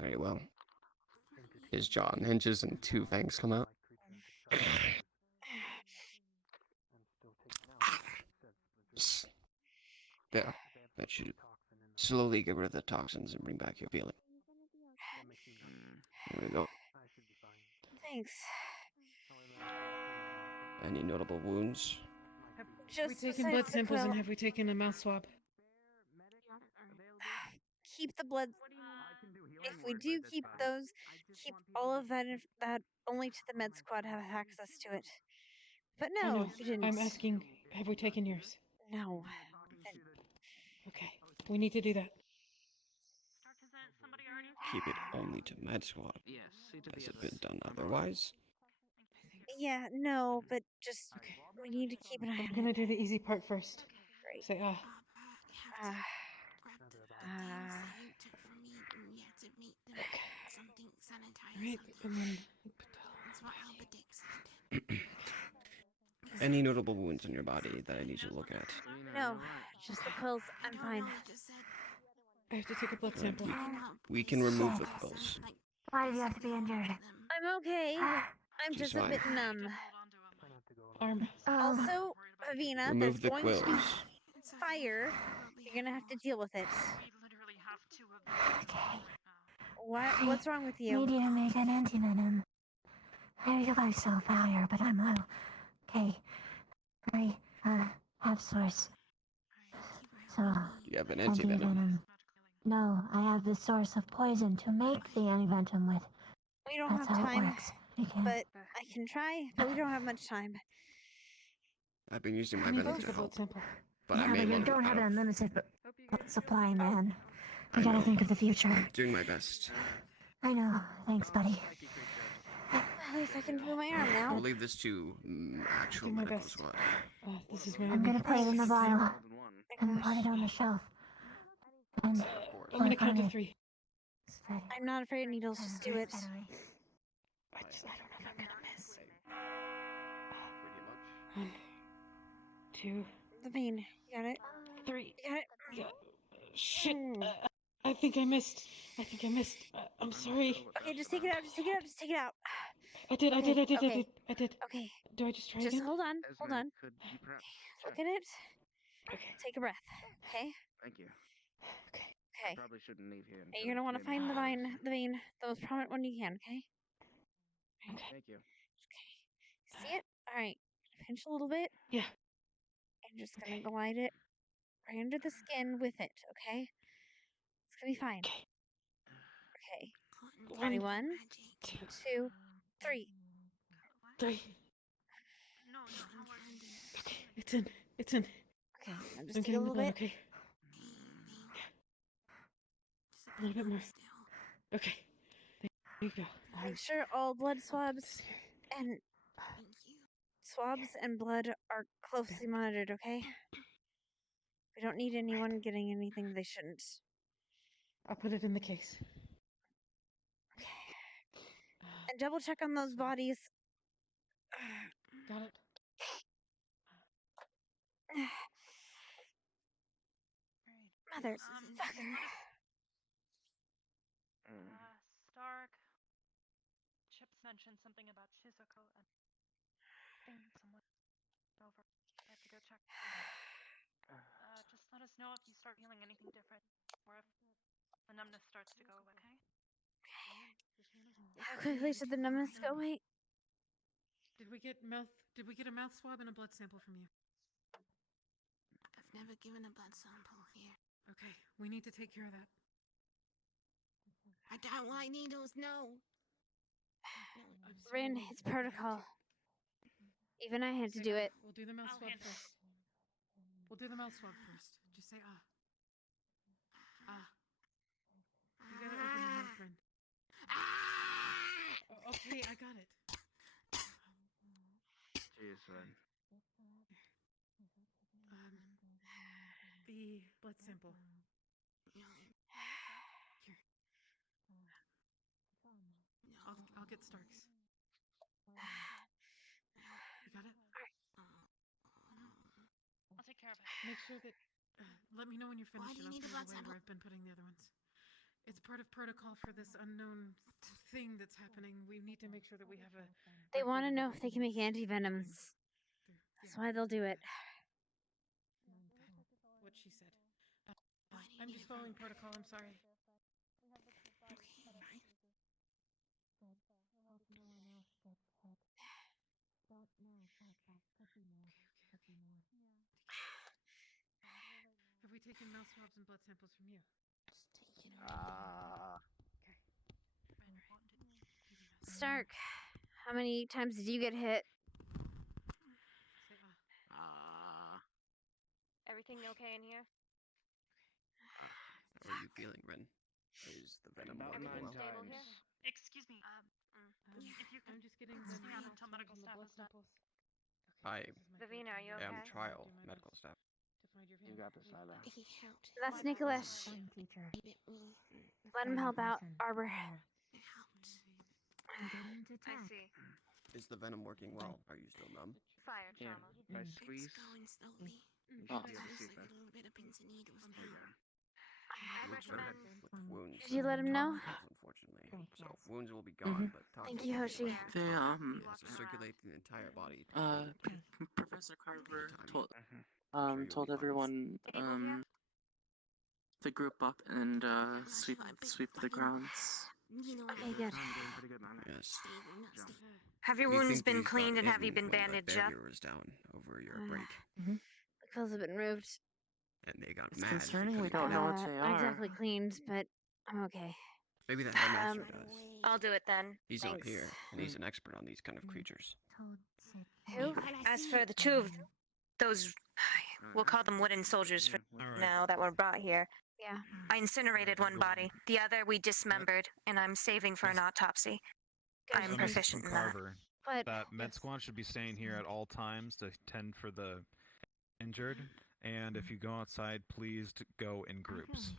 Very well. His jaw hinges and 2 fangs come out. There. That should slowly get rid of the toxins and bring back your feeling. There we go. Thanks. Any notable wounds? Have Just we taken besides blood the samples and quill. have we taken a mouth swab? Keep the blood. If we do keep those, keep all of that. That only to the med squad have access to it. But I no, know. you didn't. I'm asking, have we taken yours? No. Okay, we need to do that. Keep it only to med squad. Has it been done otherwise? Yeah, no, but just we need to keep an eye I'm on gonna it. do the easy part first. Great. Say Alright, and then Any notable wounds on your body that I need to look at? No, just the quills. I'm fine. I have to take a blood Right, sample. we can remove the quills. Why do you have to be injured? I'm okay. I'm She's just a bit fine. numb. Arm. Also, Avina, there's Remove the going to be quills. fire. You're gonna have to deal with it. What's wrong with you? Need you to make an anti-venom. I realize so fire, but I'm okay. I have source. So You have an anti-venom. anti-venom. No, I have the source of poison to make the anti-venom with. We don't That's have how time, it works. We can. but I can try. But we don't have much time. I've been using my I need to venom take to a blood help, sample. but I yeah, may but you run don't have out an of unlimited supply, man. I You gotta know. think of the future. doing my best. I know. Thanks, buddy. At least I can feel my arm now. We'll leave this to actual do my medical best. squad. This is my I'm only gonna put it in the vial and put Gosh. it on the shelf. And I'm gonna work count on to it. 3. Steady. I'm not afraid of needles. Just do it. I don't know if I'm gonna miss. 1, 2, The vein. You got it? 3. You got it? Yeah. Shit. Hmm. I think I missed. I'm sorry. Okay, just take it out. Just take it out. Just take it out. I did. Okay. Okay. Do I just try Just again? hold on. Hold on. Could you perhaps Look at it. Okay. Take a breath. Okay. Thank you. Okay. Probably shouldn't leave here. And you're gonna want to find the vein, the most prominent one you can. Okay. Thank you. See it? All right. Pinch a little bit. Yeah. I'm just gonna glide it right under the skin with it. Okay. It's gonna be fine. Okay. 21, 2, 3. 3. Okay. It's in. Okay. I'm just I'm take a getting the little blood. bit. Okay. A little bit more. Okay. There you go. Make sure all blood swabs and blood are closely monitored. Okay. We don't need anyone getting anything they shouldn't. I'll put it in the case. And double check on those bodies. Got it. Motherfucker. mentioned something about Shizuko and thing someone over. I have to go check. Just let us know if you start feeling anything different, or if the numbness starts to go away. Okay? How quickly should the numbness go away? Did we get a mouth swab and a blood sample from you? I've never given a blood sample here. Okay, we need to take care of that. I don't like needles, no. Rin, it's protocol. Even I had to do it. We'll do the mouth swab first. We'll do the mouth swab first. Just say ah. Ah. You gotta open your mouth, Rin. Okay, I got it. Cheers, Ren. The blood sample. Here. I'll get Starks. You got it? I'll take care of it. Make sure that. Let me know when you're finished. Why do you and I'll need a put it blood away sample? where I've been putting the other ones. It's part of protocol for this unknown thing that's happening. We need to make sure that we have a. They want to know if they can make antivenoms. That's why they'll do it. What she said. I'm just following protocol. I'm sorry. Have we taken mouth swabs and blood samples from you? Stark, how many times did you get hit? Say Everything okay in here? How are you feeling, Ren? Is the venom About working 9 well? Stable here? times. Excuse me. If you I'm just getting the the scan mouth until swabs medical and the staff blood is done. samples. I Vivina, are you okay? am trial medical staff. To find your You got this, Lila. He helped. That's Nicholas. Teacher. Let him help out, Arbor. It helped. I see. Is the venom working well? Are you still numb? Fire Yeah. trauma. If I It's squeeze, going slowly. you Oh. should be able to It's see like that. a little bit of pins and needles There you now. go. I'd Looks better recommend. with wounds. Did you let him know? Unfortunately. So wounds will be gone, but Thank you, Hoshi. They it has to circulate the entire body. Professor Carver told sure you'll told be fine. everyone Stable here? to group up and sweep the grounds. You know what Okay, good. I'm doing pretty good, man. Yes. Stable, not stable. Have your We wounds think been we got cleaned and have you in been when bandaged the up? barrier was down over your break, The clothes have been removed. and they got It's mad. concerning we They don't couldn't get know out. what they I are. definitely cleaned, but I'm okay. Maybe the headmaster does. I'll do it then. He's Thanks. up here, and he's an expert on these kind of creatures. Who? As for the two of those, we'll call them wooden soldiers for now that were brought here. Yeah. I incinerated one body. The other we dismembered, and I'm saving for an autopsy. I am Good. proficient in that. Carver, But that med squad should be staying here at all times to tend for the injured. And if you go outside, please go in groups.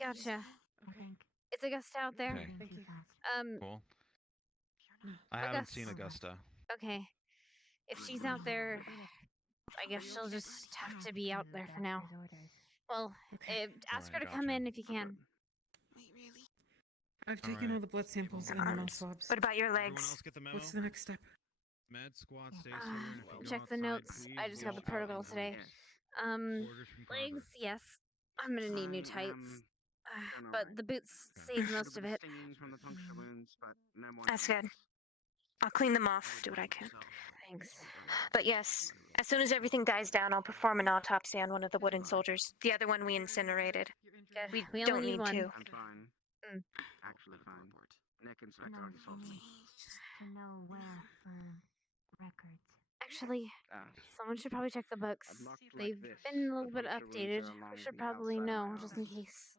gotcha. Okay. It's Augusta out there. Okay. Thank you. Cool. I haven't seen Augusta. Okay. If she's out there, I guess she'll just have to be out there for now. Well, ask her to come in if you can. Wait, really? I've taken all the blood samples and the mouth swabs. What about your Everyone legs? else get the memo? What's the next step? Med squad stays here. And if you go Check the outside, notes. please I just got go the protocol out in today. groups. Orders from Carver. Legs, yes. I'm gonna need new tights. But the boots save most of it. Stingings from the puncture wounds, but no more. That's good. I'll clean them off, do what I can. Thanks. But yes, as soon as everything dies down, I'll perform an autopsy on one of the wooden soldiers. The other one we incinerated. Good. We Don't only need need one. two. I'm fine. Actually fine. Nick Inspector already solved it. To know where for records. Actually, someone should probably check the books. Unlocked like They've this. been a little The bit puncture wounds updated. are We along should the probably outside of my know, just arm. in case.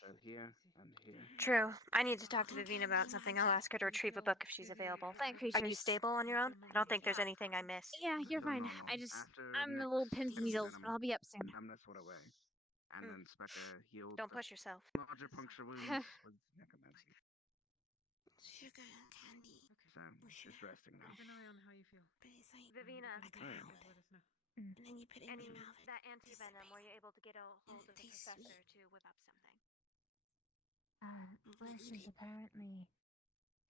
So here and here. True. I need to talk to Vivina about something. I'll ask her to retrieve a book if she's available. Plant Are you creatures. stable on your own? I don't think there's anything I missed. Yeah, you're Still fine. normal. I'm a little pins and needles, but I'll be up soon. Numbness went away. And then Inspector healed Don't the push yourself. larger puncture wounds with necromancy. Sugar and candy. So, just resting now. Keep an eye on how you feel. But it's like, Vivina. I got Alright. help. Let us know. And then you put it in your mouth. That anti-venom, were you able to get a hold of the tastes professor sweet. to whip up something? Bliss is apparently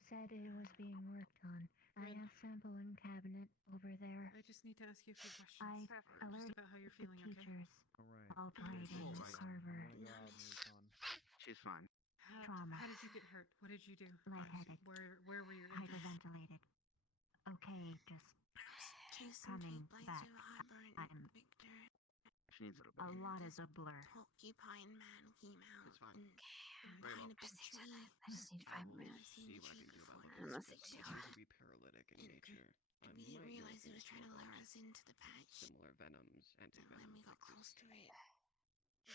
said it was being worked on. I Red. have sampling cabinet over there. I just need to ask you a few questions. I just alerted about how you're the feeling, okay? teachers. Alright. Albright and Carver. She's fine. Trauma. How did you get hurt? What did you do? Lightheaded. Where were your injuries? Hyperventilated. Okay, just coming back. I'm She needs a little a bit. lot is a blur. Porcupine man came out It's fine. behind a big tree. I just need 5 minutes. See what I can do about I'm not sick too. Appears to be paralytic in nature. I We didn't might realize it know was trying to lure us into the patch. similar venoms, When antivenom we got close effects. to it,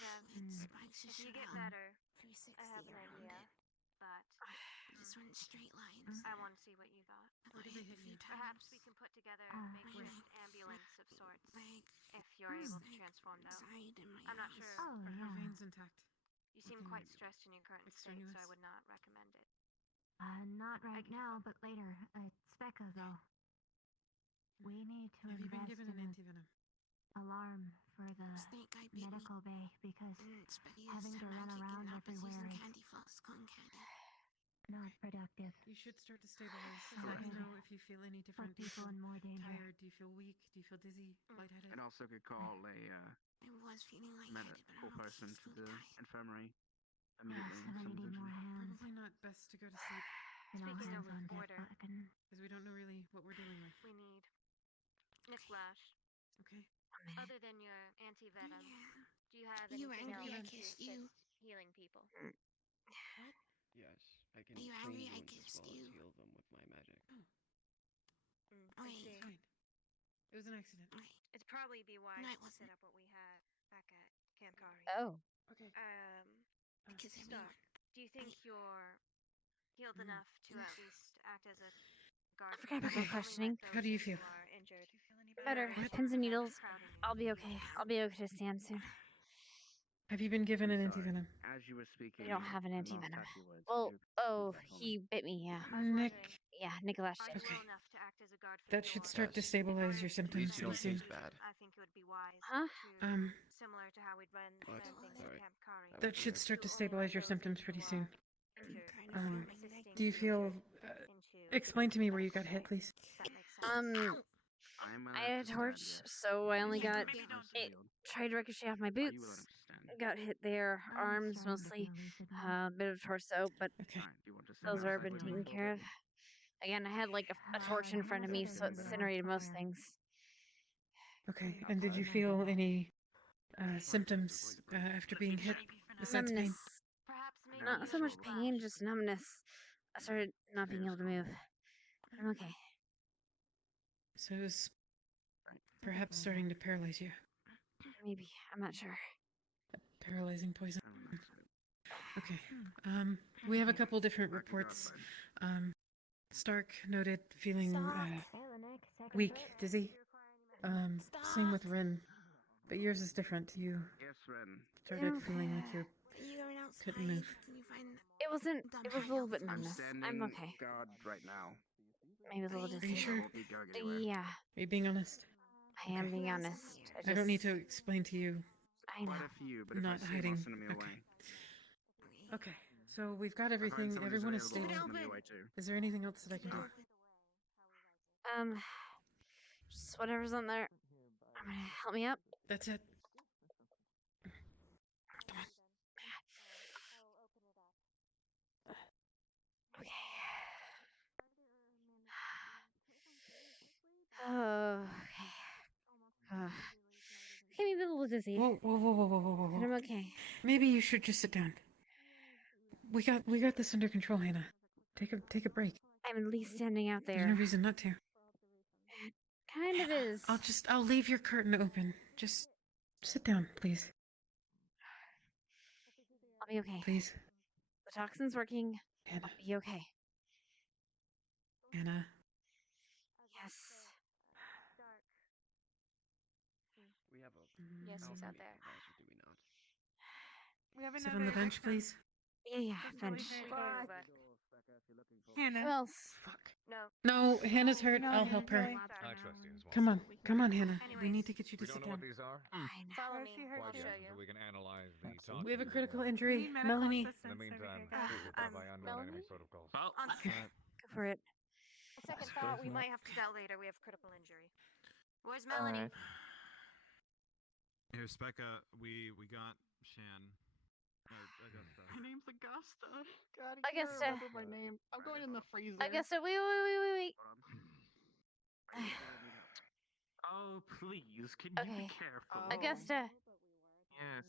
Then, it spikes if just you shot get out better, 360 I have an around idea, it. but We just went in straight lines. I want to see what you got. Where did they hit you? Perhaps we can put together a makeshift ambulance of sorts, if you're able to transform though. I'm not sure. Oh, Are her yeah. veins intact? You seem Looking quite stressed in your current state, so I extraneous? would not recommend it. Not right now, but later. Specca, though. We need to Have you been invest given in an an antivenom? alarm for the medical bay because having to run around everywhere is Candy floss, cotton candy. not productive. You should start to stabilize. Correct. Let me know if you feel any different. Do you people feel in more danger. tired? Do you feel weak? Do you feel dizzy? Lightheaded? And also could call a I was feeling like medical person to the infirmary immediately. Somebody need more hands. Probably not best to go to sleep. You know, Speaking hands of on deck order, button. Because we don't know really what we're dealing with. we need Nick-Flash. Okay. Other than your anti-venom, do you have You anything angry? I else to kissed assist you. healing people? Yes, I can Are you clean angry? I wounds as kissed well as you. heal them with my magic. I Wait. see. Fine. It was an accident. It'd probably be wise No, it to set wasn't. up what we had back at Camp Kari. Oh. Okay. I kiss Stark, everyone. do you think you're healed enough to at least act as a guard? I forgot about my Only let questioning. those How do you in who feel? are injured. Better. What? Pins and needles. Crowding you. I'll be okay. I'll be okay to stand soon. Have you been given I'm an sorry. antivenom? As you were speaking, I don't have an the last antivenom. half you words, Well, could you oh, repeat that for me? he bit me, yeah. Nick. Yeah, Nicholas Are did. you well enough to act as a guard for That should your- start to stabilize your symptoms These pretty don't soon. taste bad. I think it would be wise Huh? to similar to how we'd run What? things Sorry. at Camp Kari. That should start to stabilize your symptoms pretty soon. Injured. Assisting Do you the feel... injured into explain to me where you got hit, please. That makes sense. I'm I had a to stand, torch, yes. so I only got Maybe don't. it. Tried to ricochet off my Are you willing boots. to stand? Got hit there, arms mostly, a bit of torso, but Fine. Do you want to stand those are outside been with me taken for a care bit? of. Again, I had like a torch in front of me, so it incinerated most things. Okay, and did you feel any symptoms after being hit besides pain? Numbness. Not so much pain, just numbness. I started not being able to move. I'm okay. So it was perhaps starting to paralyze you. Maybe. I'm not sure. Paralyzing poison. Okay. We have a couple different reports. Stark noted feeling weak, dizzy. Same with Rin, but yours is different. You Yes, Ren. started feeling like you couldn't move. It wasn't. It was a little bit numbness. Standing I'm okay. guard right now. Maybe a little Are you dizzy. sure? Won't be going anywhere. Yeah, Are you being honest? I am being honest. I don't need to explain to you. I know. Quite a few, but if Not I see them, hiding. I'll send them your Okay. way. Okay. So we've got If I find everything. someone who's Everyone is available, stable. I'll send them your way too. Is there anything else that I can do? Just whatever's on there. I'm gonna help me up. That's it. Okay. Okay, maybe a little dizzy. Whoa, whoa, whoa, whoa, whoa, whoa, whoa, But whoa. I'm okay. Maybe you should just sit down. We got this under control, Hannah. Take a break. I'm at least standing out There's there. no reason not to. Kind of is. I'll leave your curtain open. Just sit down, please. I'll be okay. Please. The toxin's working. Hannah. I'll be okay. Hannah. Yes. We have a Yes, he's alchemy out there. advisor, do we not? We have Sit another on the bench, extra. please. Yeah, bench. Who No. else? Fuck. No. No, Hannah's hurt. No, I'll help her. I trust you as well. Come on, Hannah. We need to get you to We don't sit know down. what these are. Follow I me. see her I'll too. show So you. we can analyze the toxin. We have a critical We injury. need medical Melanie. In the assistance, so we meantime, can go. please abide by unknown enemy Melanie? protocols. Well, Go for it. Second suppose thought, we not. might have to do that later. We have critical injury. Where's Melanie? Alright. Here, Specca, we got Shan. Augusta. My name's Augusta. God, I can't Augusta. remember my name. I'm going in the freezer. Augusta, wait. Oh, please, can you Okay. be careful? Augusta, Yes.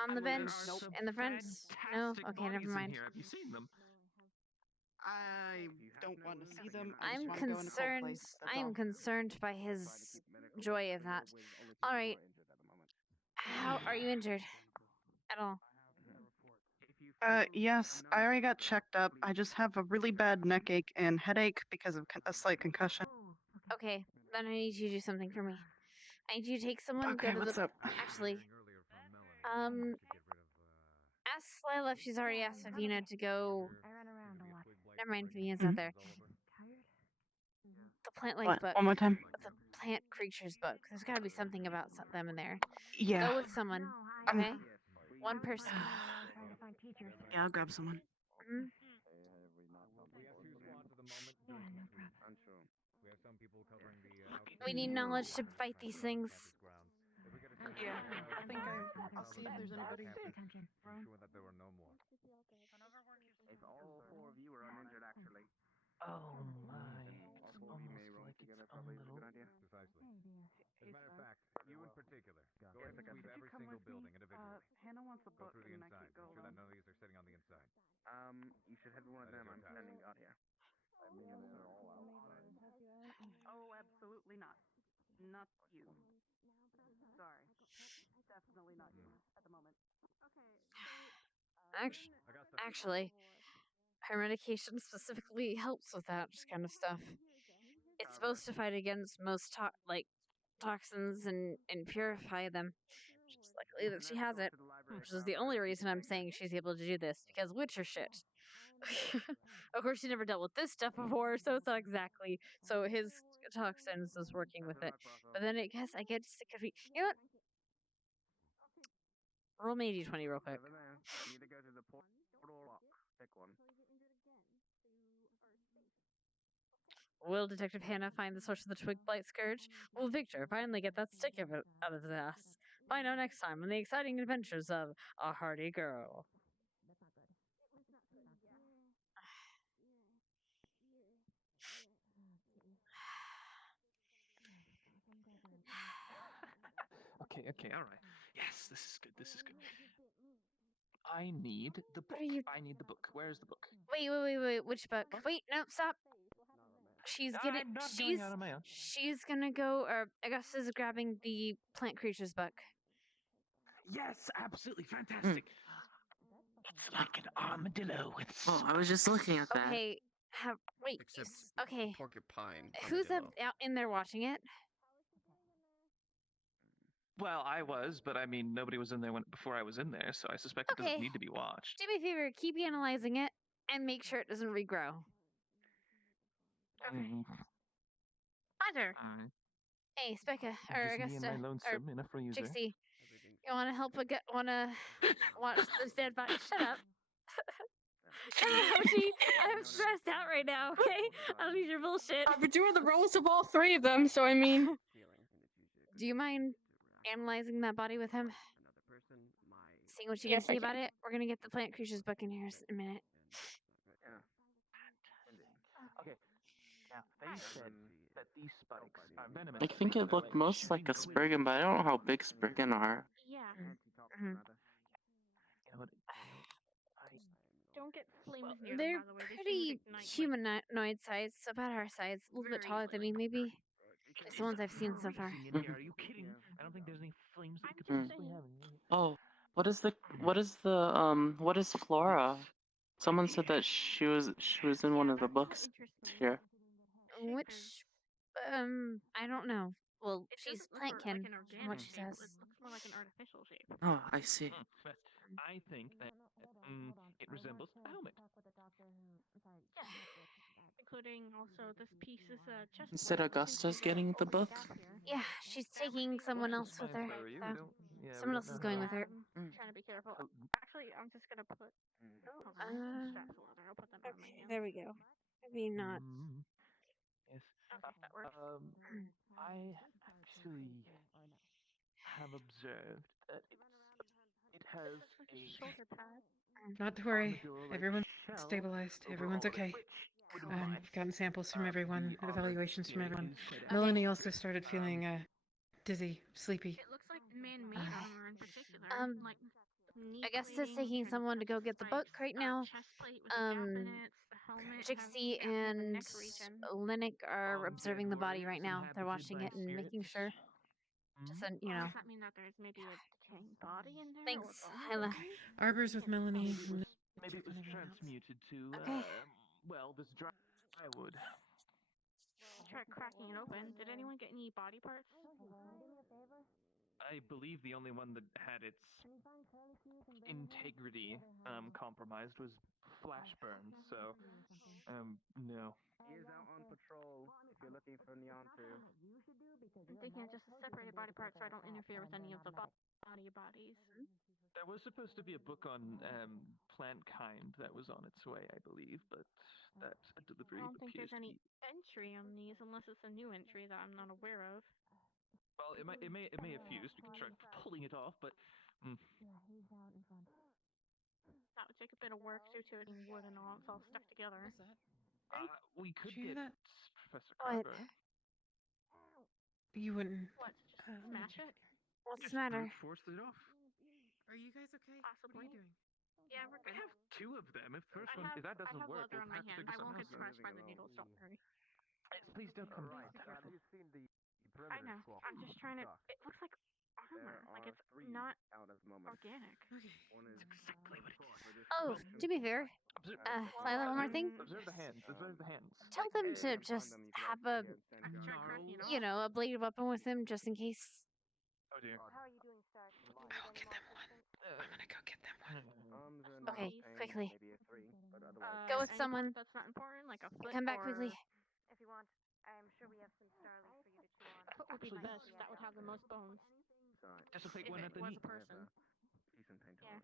on the bench There are some in the front. No. fantastic Okay, never bodies in mind. here. Have you seen them? I don't want to see them. I just I'm want to go in a cold concerned. place. That's I am all. concerned by his joy of that. All right. How are you injured? At all? Yes, I already got checked up. I just have a really bad neck ache and headache because of a slight concussion. Okay, then I need you to do something for me. I need you to take someone. Okay, Go to what's the. up? Actually, ask Slyla if she's already asked Savina to go. I run around a lot. Never mind, Savina's not there. Tired? The plant life What? book. One more time. The plant creatures book. There's got to be something about them in there. Yeah. Go with someone. I'm- Okay. One person. Trying to find teachers. Yeah, I'll grab someone. Mhm. We need knowledge to fight these things. Yeah, I think I'll see if there's anybody. If all four of you are uninjured, actually. Oh my. All It's four of you may almost roll like it's together, a probably is a little. good idea. Precisely. As a matter of fact, you in particular, go ahead and sweep Could you every come single with me? building individually. Hannah wants a Go book through the and I inside. can't go Make sure that alone. none of these are sitting on the inside. You should head to one of That is them. your I'm task. sending out here. They're all outside. Oh, absolutely not. Not you. Sorry. Definitely not you at the moment. Actually, her medication specifically helps with that kind of stuff. It's supposed to fight against most toxins and purify them. Just luckily that she has it, which is the only reason I'm saying she's able to do this, because Witcher shit. Of course, she never dealt with this stuff before, so it's not exactly. So his toxins is working with it. But then I guess I get sick of it. You know what? Roll me a d20 real quick. Over there. You need to go to the portal lock. Pick one. Will Detective Hannah find the source of the twig blight scourge? Will Victor finally get that stick of it out of his ass? Find out next time on the exciting adventures of a hardy girl. Okay, alright. Yes, this is good, this is good. I need the book. I need the book. Where's the book? Wait, which book? Wait, no, stop. She's getting. I'm not going out on my own. She's gonna go. Or Augusta's grabbing the plant creatures book. Yes, absolutely fantastic. It's like an armadillo with. Oh, I was just looking at that. Okay. Wait. Except Okay. porcupine. Who's up armadillo. out in there watching it? Well, I was, but I mean, nobody was in there before I was in there, so I suspect it doesn't Okay. need to be watched. Do me a favor. Keep analyzing it and make sure it doesn't regrow. Roger. Hey, Specca or Just me and Augusta my or lonesome in a freezer. Trixie. You wanna help? Wanna watch this dead body? Shut up. Ouchie, I'm stressed out right now, okay? I don't need your bullshit. I've been doing the roles of all three of them, so I mean. Do you mind analyzing that body with him? Seeing what you Yes, can see I about can. it? We're gonna get the plant creatures book in here in a minute. Okay. Now, they said that these spikes are venomous. I think it looked most like a Spriggan, but I don't know how big Spriggan are. Yeah. Mm-hmm. You know what? Don't get flames near them, They're by the way. They pretty seem to ignite, humanoid size, so about our size, a little bit taller than me, maybe. It's the ones I've seen so far. In here. Are you kidding? I don't think there's any flames that we could possibly have in here. Oh, what is Flora? Someone said that she was in one of the books here. Which, I don't know. Well, It she's doesn't look like plankton, an from what organic she shape. says. It looks more like an artificial shape. Oh, I see. But I think that it resembles a helmet. Yeah. Including also this piece is a chest. You said Augusta's getting the book? Yeah, she's taking someone else with her. Someone else is going with her. Trying to be careful. Actually, I'm just gonna put. Hold on. Uh, straps a leather. I'll put them on my Okay, hand. there we go. Maybe not. Yes. Okay, that works. I actually have observed that it has This looks like a shoulder pad. Not to worry. armadillo-like Everyone's shell stabilized. over Everyone's all of it, okay. which would imply We've gotten samples from everyone, the armored evaluations from skin everyone. is made of Melanie also started feeling dizzy, sleepy. It looks like man-made armor in particular, like knee I guess it's plating, taking and someone to go get the book spikes, right now. chest plate with the gap in it, the helmet Trixie has a gap near the and neck region. Linnick are observing the body right warriors now. They're watching inhabited it by and making sure. Just so you know. Does that mean that there's maybe a decaying body in there? Thanks, Or Hyla. Arbors with Melanie. Maybe it was transmuted to Okay. well, this dry wood. Try cracking it open. Did anyone get any body parts? I believe the only one that had its integrity compromised was Flashburn, so no. He is out on patrol if you're looking for Nyantu. I'm thinking of just a separated body part so I don't interfere with any of the bodies. There was supposed to be a book on plant kind that was on its way, I believe, but that delivery I don't think appears there's to any be. entry on these unless it's a new entry that I'm not aware of. Well, it may have fused. We can try pulling it off, but. That would take a bit of work due to it being wood and all. It's all stuck together. We could Did you get hear that? Professor What? Carver. You wouldn't. What? Just smash it? What's the matter? Force it off. Are you guys okay? Possibly. What are you doing? Yeah, we're We good. have two of them. If the first I one, have, if that I doesn't have work, leather we'll on my have to hand. figure I won't something get else out. scratched by the needles. Don't worry. Please don't come. Please be careful. I know. I'm just trying to. It looks like armor. Like it's not out at the moment. organic. Okay. One is exactly what Oh, to be fair, Lila, one more thing. Observe the hands. Observe the hands. Tell them to just have a, you know, a bladed weapon with them just in case. Oh dear. How are you doing, Sarge? I will get them one. I'm gonna go get them one. Okay, quickly. Maybe a 3, but Go with Any someone. part that's not important, like a foot. Come back or quickly. If you want, I'm sure we have some Starlies for you to chew on. A foot would be Actually, best. That would have the most bones. Just to take If one it at the was knee. a person. Decent pain Yeah.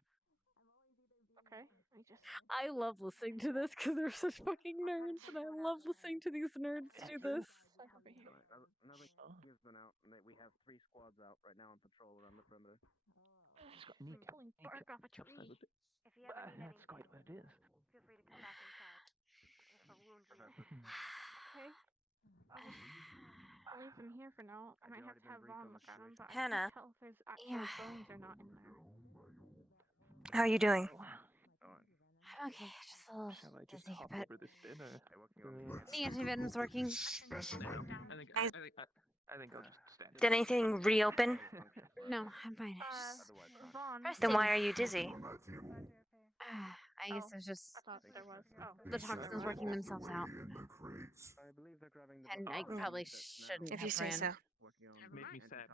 Okay. I love listening to this because they're such fucking nerds, and I love listening to these nerds do this. Another has been out, and we have 3 squads out right now on patrol around the perimeter. It's got knee Pulling bark off a tree. If you ever need That's quite what it is. feel free to come back inside. If a wound heals. Okay. I'll leave them here for now. I might have to have Vaughn look at them, but Hannah. I can't tell if there's actual bones or not in there. How are you doing? Okay, just a little Shall I just dizzy, hop but over this dinner? the antivenom's working. I think I'll just stand. Did anything reopen? No, I'm fine. Vaughn. Then why are you dizzy? I guess it's just I thought there was. Oh. the toxins working themselves out. I believe they're grabbing the And I probably shouldn't If have you say ran. so. Made me sad.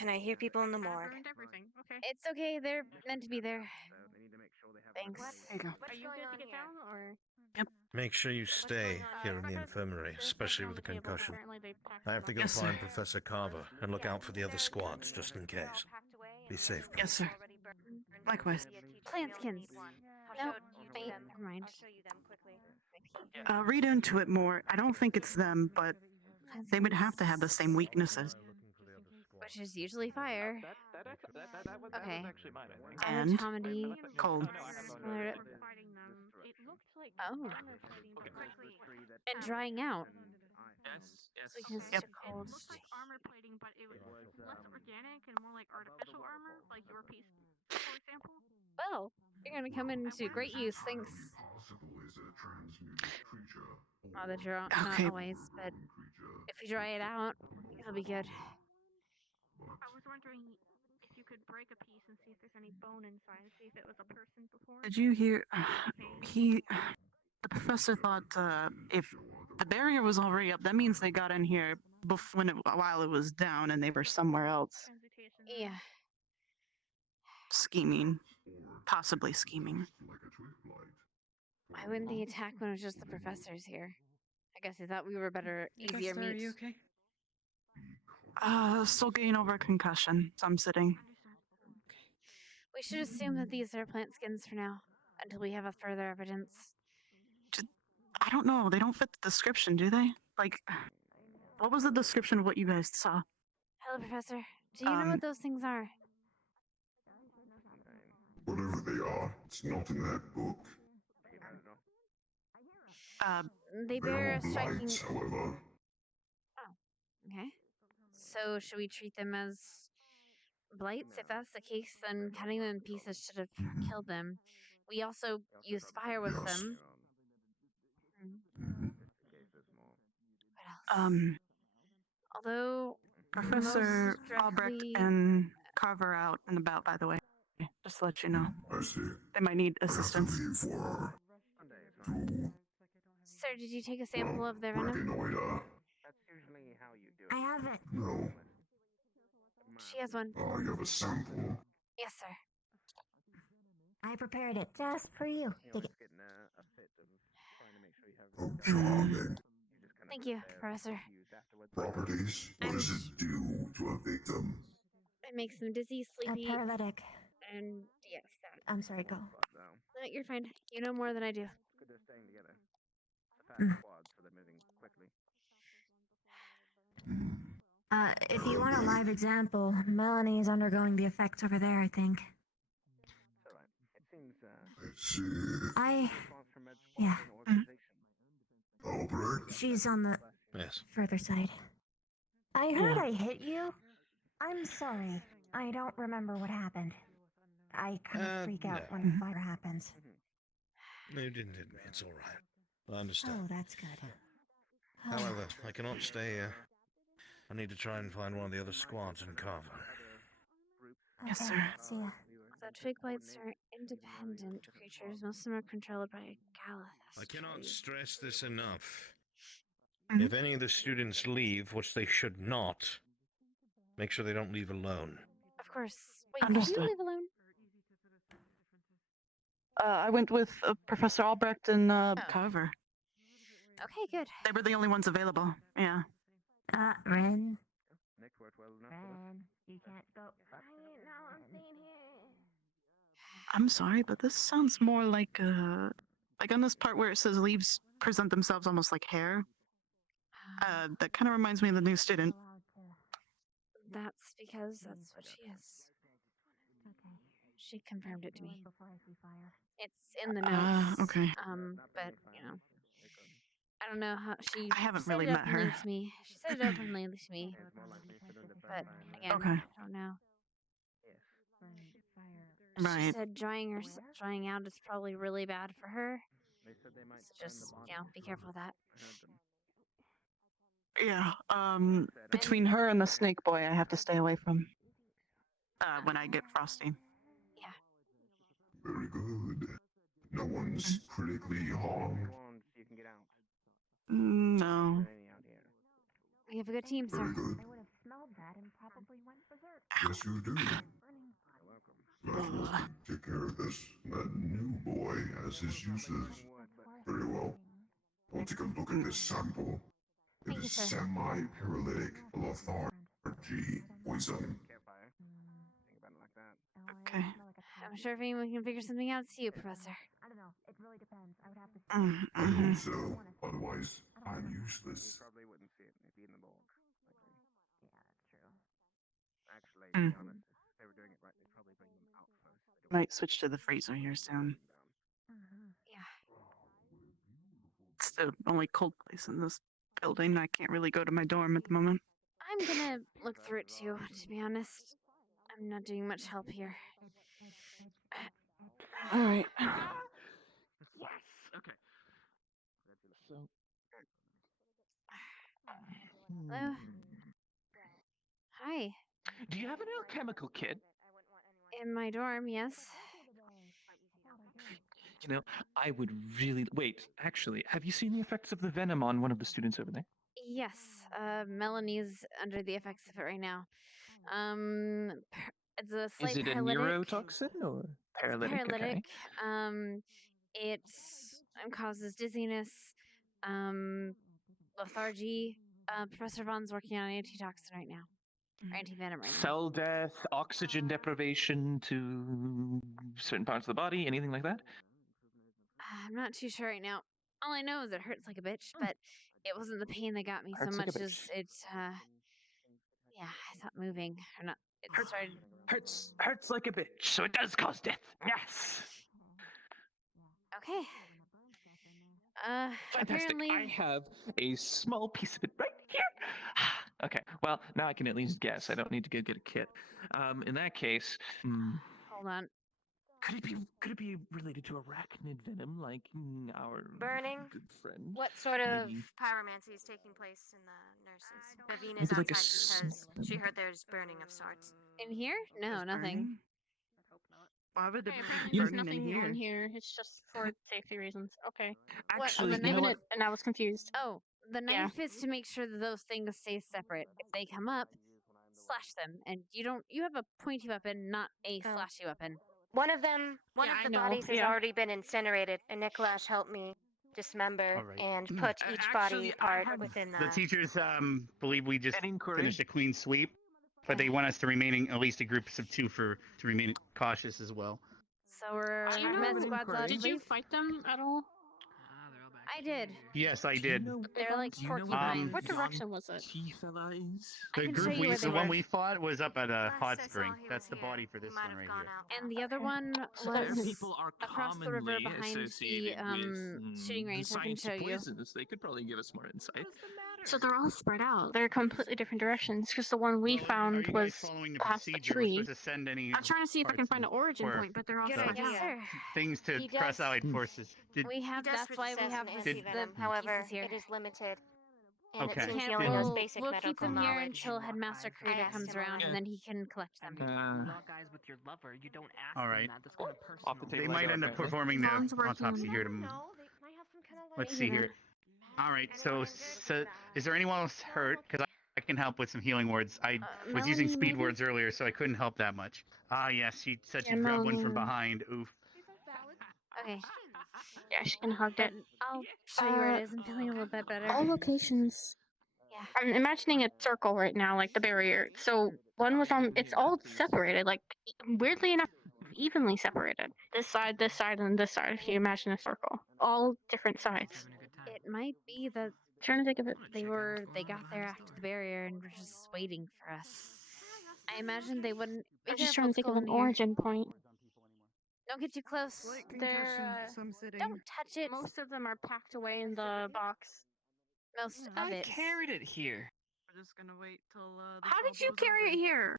And I hear people in the morgue. Burned everything. Okay. It's okay, they're meant to be there. They need to make sure they have Thanks. There you go. Are you good to get down, or? Make sure you stay here in the infirmary, especially with the concussion. I have to go find Professor Carver and look out for the other squads just in case. Be safe, please. Yes, sir. Likewise. Plant skins. No, wait, never mind. Read into it more. I don't think it's them, but they would have to have the same weaknesses. Which is usually fire. Okay. Actually mine, I think. And Automedy. cold. It looked like Oh. armor plating, but quickly. And drying out. Yes. Weakness Yep. to cold. It looked like armor plating, but it was less organic and more like artificial armor, like your piece, for example. Well, you're gonna come into great use, thanks. Not that you're not Okay. always, but if you dry it out, it'll be good. I was wondering if you could break a piece and see if there's any bone inside, see if it was a person before. Did you hear? The professor thought if the barrier was already up, that means they got in here while it was down, and they were somewhere else Yeah. scheming, possibly scheming. Why wouldn't they attack when it was just the professors here? I guess they thought we were better, easier Augusta, are meat. you okay? Still getting over a concussion, so I'm sitting. We should assume that these are plant skins for now, until we have a further evidence. I don't know. They don't fit the description, do they? Like, what was the description of what you guys saw? Hello, Professor. Do you know what those things are? Whatever they are, it's not in that book. They They bear are a striking. blights, however. Oh, okay. So should we treat them as blights? If that's the case, then cutting them in pieces should have killed them. We also used fire with Yes. them. Although Professor most Albrecht directly, and Carver out and about, by the way. Just to let you know. I see. They might need I have to assistance. leave for sir, did you take a sample of their venom? Brachionoida. I haven't. No. She has one. Oh, you have a sample. Yes, sir. I prepared it just for you. Take it. Oh, charming. Thank you, Professor. Properties. What does it do to a victim? It makes them dizzy, A sleepy, paralytic. and yes, that. I'm sorry, go. No, you're fine. You know more than I do. If you want a live example, Melanie's undergoing the effects over there, I think. Yeah. Albrecht? She's on the Yes. further side. I heard Yeah. I hit you. I'm sorry. I don't remember what happened. I kind of freak out no. when fire happens. No, you didn't hit me. It's all right. I understand. Oh, that's good. However, I cannot stay here. I need to try and find one of the other squads in Carver. Yes, Okay, sir. see ya. The twig blights are independent creatures. Most of them are controlled by a Galathus I cannot tree. stress this enough. Mhm. If any of the students leave, which they should not, make sure they don't leave alone. Of course. Wait, did you Understood. leave alone? I went with Professor Albrecht and Carver. Okay, good. They were the only ones available. Yeah. Ren. Ren, you can't go. Now I'm staying here. I'm sorry, but this sounds more like on this part where it says leaves present themselves almost like hair. That kind of reminds me of the new student. That's because that's what she is. Okay. She confirmed it to me. Before I see fire. It's in the notes. Okay. But you know, I don't know how she. I haven't said really it met openly her. to me. She said it openly to me. But again, Okay. I don't know. She Right. said drying out is probably really bad for her. So just be careful with that. Yeah. Between her and the snake boy, I have to stay away from. When I get frosty. Yeah. Very good. No one's critically harmed. No. We have a good team, Very sir. good. I would have smelled that and probably went berserk. Yes, you do. Glad you can take care of this. That new boy has his uses. Very well. I'll take a look at this sample. It Thank you, is sir. semi-paralytic lethargy poison. Okay. I'm sure if anyone can figure something out, it's you, Professor. I don't know. It really depends. I would have to. I hope so. Otherwise, I'm useless. Might switch to the freezer here soon. Yeah. It's the only cold place in this building. I can't really go to my dorm at the moment. I'm gonna look through it too, to be honest. I'm not doing much help here. All right. Yes. Okay. So. Hello? Hi. Do you have an alchemical kit? In my dorm, yes. You know, I would really wait. Actually, have you seen the effects of the venom on one of the students over there? Yes. Melanie's under the effects of it right now. It's a slight Is it a paralytic. neurotoxin or paralytic? Paralytic. Okay. It causes dizziness, lethargy. Professor Vaughn's working on antitoxin right now. Or anti-venom right now. Cell death, oxygen deprivation to certain parts of the body, anything like that? I'm not too sure right now. All I know is it hurts like a bitch, but it wasn't the pain that got me so Hurts like a much as bitch. it's yeah, I thought moving or not. It started. Hurts like a bitch, so it does cause death. Yes. Okay. Fantastic. Apparently. I have a small piece of it right here. Okay. Well, now I can at least guess. I don't need to go get a kit. In that case, Hold on. could it be related to arachnid venom, like our Burning? good friend? What sort of Maybe- pyromancy is taking place in the nurses? Bavina's Maybe like a outside because she heard there's burning of sorts. In here? No, nothing. Why would there be Apparently there's burning nothing in in here? here. It's just for safety reasons. Okay. What, On the the knife? minute, and I was confused. Oh, the Yeah. knife is to make sure that those things stay separate. If they come up, slash them, and you have a pointy weapon, not a Oh. slashy weapon. One of the I know, bodies has yeah. already been incinerated, and Niklash helped me dismember All right. and put each body part within The teachers believe we just finished a clean sweep, but they want us to remain in at least a groups of two to remain cautious as well. So we're Do you know, med squad's allowed to did you leave? fight them at all? I did. Yes, I did. They're like porcupines. What direction was it? I The can group show you where they the one were. we fought was up at Hot Spring. That's the body for this one right here. And the other one So their was people are across the river commonly behind the associated with shooting the range. I can science show of you. poisons. They could probably give us more insight. So they're all spread out. They're completely different directions because the one we found you was guys following the past the procedure? We're tree. supposed to send any I'm trying to see if I can parts find an origin or point, but they're all Good spread idea. out. Yes, sir. things to He press does- allied forces. We have. That's why we have the anti-venom. However, pieces here. it is limited. And Okay. it seems he Can't, only knows we'll basic keep medical them here knowledge. until Headmaster Creator asked comes him around, already. and then he can collect them. Guys with your lover, you don't ask All them right. that. That's kind of personal. Off the They table I might go, end up apparently. performing Vaughn's the working. autopsy here. Let's see here. All right. So is there anyone else hurt? Because I can help with some healing words. I was using Melanie, speed maybe? words earlier, so I couldn't help that much. Ah, yes. She said Yeah, she grabbed one from Melanie. behind. Oof. Okay. Yeah, she can hug But it. I'll show you where it is. I'm feeling a little bit better. All locations. Yeah. I'm imagining a circle right now, like the barrier. So one was on. It's all separated, like weirdly enough, evenly separated. This side, and this side. If you imagine a circle, all different sides. It might be that Trying to think of it. they got there after the barrier and were just waiting for us. I imagine they wouldn't. Be I'm just careful, trying to it's think of cold an in here. origin point. Don't get too close. Slight They're concussion, some sitting. don't touch it. Most of them are packed away in the box. Most of I it. carried it here. We're just gonna wait till How did you carry it here?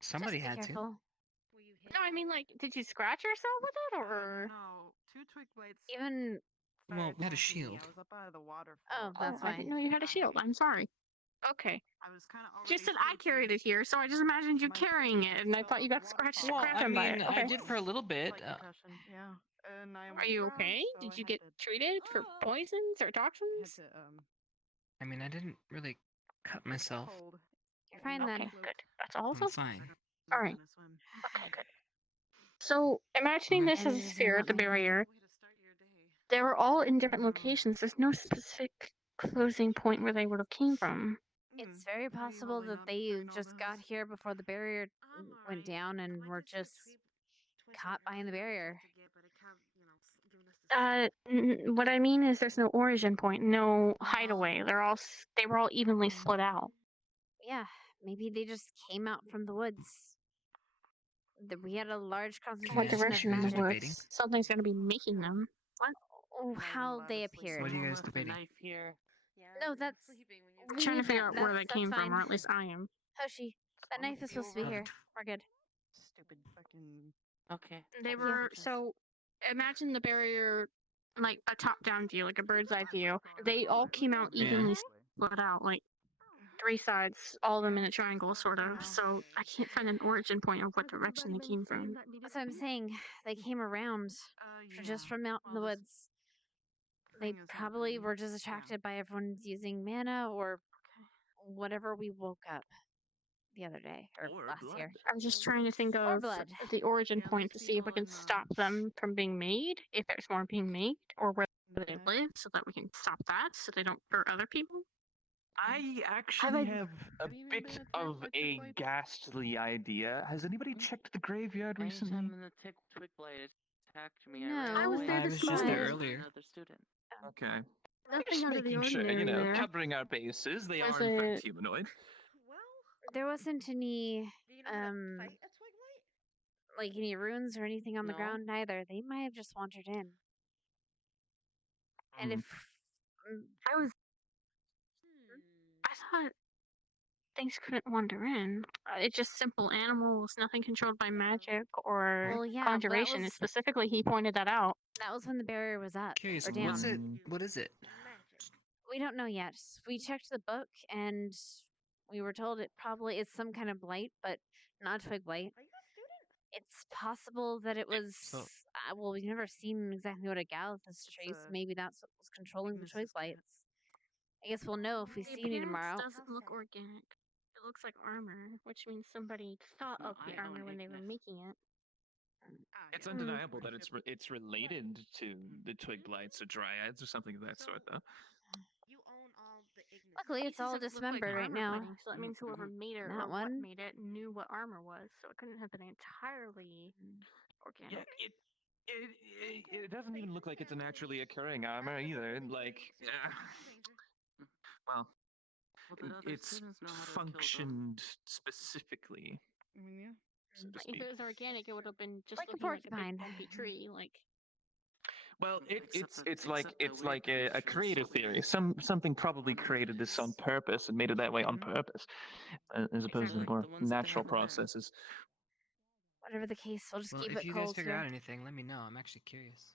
Somebody Just be had to. careful. No, I mean, like, did you scratch yourself with it, or? No, 2 twig blades. Even. Well, we had a I shield. was up out of the water. Oh, that's I why. didn't know you had a shield. I'm sorry. Okay. I was kind of. Just said I carried it here, so I just imagined you carrying it, and I thought you got scratched Well, by it. I Okay. did for a little bit. Yeah. And I Are you okay? Did you get treated for poisons or toxins? I mean, I didn't really cut myself. You're fine then. Okay, good. That's all. I'm fine. All right. Okay, good. So, imagining this as a sphere at the barrier, they were all in different locations. There's no specific closing point where they would have came from. It's very possible that they just got here before the barrier went down and were just caught behind the barrier. What I mean is there's no origin point, no hideaway. They were all evenly split out. Yeah, maybe they just came out from the woods. We had a large What concentration of direction in the magic. woods? Something's gonna be making them. What? Oh, how they appeared. What are you guys debating? No, that's. I'm we trying to need figure that. out where That's that came fine. from, or at least I am. Hoshi, that knife is supposed to be here. We're good. Stupid fucking. Okay. They were so. Imagine the barrier, like a top-down view, like a bird's eye view. They all came out Yeah. evenly split out, like 3 sides, all of them in a triangle, sort of. So I can't find an origin point of what direction they came from. That's what I'm saying. They came around just from out in the woods. They probably were just attracted by everyone's using mana or whatever we woke up the other day or last year. I'm just trying to think Or of blood. the origin point to see if we can stop them from being made, if there's more being made, or where they live, so that we can stop that, so they don't hurt other people. I actually have a bit of a ghastly idea. Has anybody checked the graveyard recently? attacked me. No. I I was there ran this away just there from earlier. Another student. Okay. Nothing Just out of the making sure, ordinary there. covering our bases. They Was are in fact it- humanoid. There wasn't any Do you know how to fight a twig light? like any runes or anything on the No. ground either. They might have just wandered in. And if I was. I thought things couldn't wander in. It's just simple animals, nothing controlled by magic or Well, yeah, but that conjuration. was- Specifically, he pointed that out. that was when the barrier was up Curious, or down. what's it? What is it? We don't know yet. We checked the book and we were told it probably is some kind of blight, but not twig blight. Are you a student? It's possible that it was. So- Well, we've never seen exactly what a Galathus trace. Maybe that's what was controlling the twig blights. I guess we'll know if we The see any appearance tomorrow. doesn't look organic. It looks like armor, which means somebody thought of the armor when they were making it. It's undeniable that it's related to the twig blights or dryads or something of that sort, though. You own all the Ignis. Luckily, it's all Doesn't look like dismembered right armor now. plating, so that means whoever made it That or what one? made it knew what armor was, so it couldn't have been entirely organic. Yeah, it doesn't even look like it's a naturally occurring armor either. Like, well, Well, did other it's students know how to kill them? functioned specifically. I mean, yeah. So to If speak. it was organic, it would have been just Like a looking like a porcupine. big bumpy tree. Like Well, Except it's the like weird a creatures, creative so they- theory. Something probably created this on purpose and made it that way on purpose, as opposed to Exactly. more The ones that they natural have in there. processes. Whatever the case, we'll just Well, keep if it you guys cold figure here. out anything, let me know. I'm actually curious.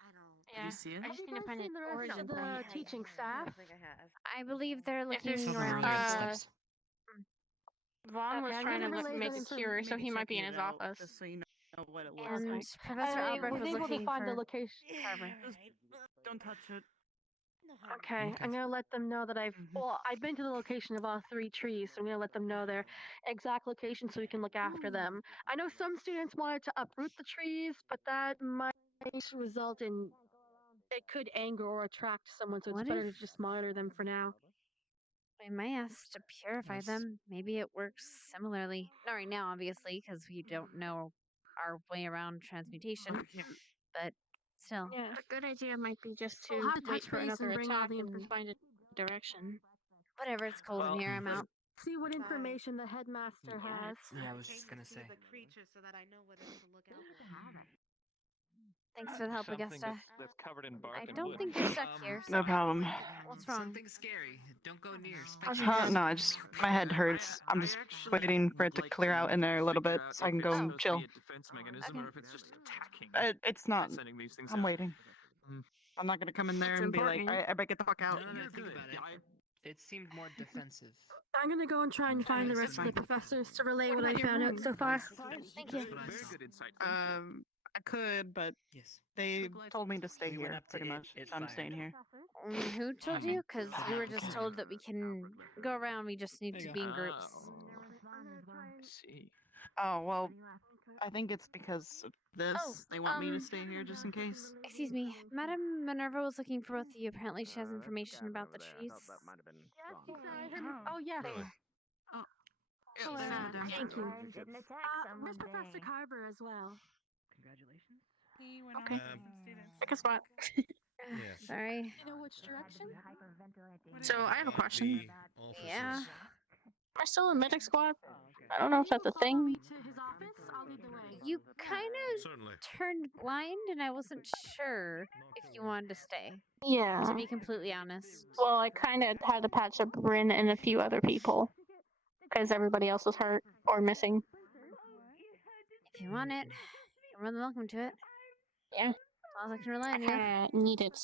I don't. yeah, you see it? I just need to find an origin No, point. the teaching staff. I don't think I have. I believe they're looking there's Something around. really good uh, steps. Vaughn was Okay, I'm trying to gonna look, relay make that a cure, so information, he might be in maybe his checking it out, office. just so you know what it looks And like. Professor I Albrecht was was able to looking find the for location. Carver. Don't touch it. Okay, I'm gonna let them know that well, I've been to the location of all 3 trees, so I'm gonna let them know their exact location so we can look after them. I know some students wanted to uproot the trees, but that might result in it could anger or attract someone, so it's What better if- to just monitor them for now. We might ask to purify Yes. them. Maybe it works similarly. Not right now, obviously, because we don't know our way around transmutation. But still. Yeah, a good idea might be just to We'll have to wait touch for base another and bring all attack the and find a direction. Whatever, it's cold in Well, here. I'm out. See what information the headmaster has. Yeah, I was just gonna say. The creature so that I know what to look out for. Thanks for the help, Something Augusta. that's covered in bark I and don't wood. think they're stuck here. No problem. What's wrong? Something scary. Don't go near. No, I just my head hurts. I'm just waiting for it to clear out in there a little bit so I can go and chill. Defense mechanism, or if it's just attacking. It's not. Sending these things I'm out. waiting. I'm not gonna come in there It's and be like, important. I better get the fuck out. No, think about it. It seemed more defensive. I'm gonna go and try and find the rest of the professors to relay what I found out so far. Thank you. Very good insight. I could, but Yes. they told me to stay We went here, up to pretty it, much. it So I'm fired. staying here. Who told you? Because we were just told that we can go around. We just need There to you be in groups. I see. Oh well, I think it's because of this. Oh, They want me to stay here just in case. Excuse me, Madam Minerva was looking for both of you. Apparently, she has information about the trees. Oh yes. Oh, Hello. there they are. Thank you. Didn't attack There's someone Professor today. Carver as well. Congratulations. He went Okay. out with some students. Pick a spot. Yes. Sorry. You know which direction? So I have a question. Yeah. Am I still in medic squad? I don't know if that's a thing. To his office, I'll lead the way. You kind of Certainly. turned blind, and I wasn't sure if you wanted to stay. Yeah. To be completely honest. Well, I kind of had to patch up Bryn and a few other people because everybody else was hurt or missing. If you want it, you're more than welcome to it. Yeah. As long as I can rely on you. I need it.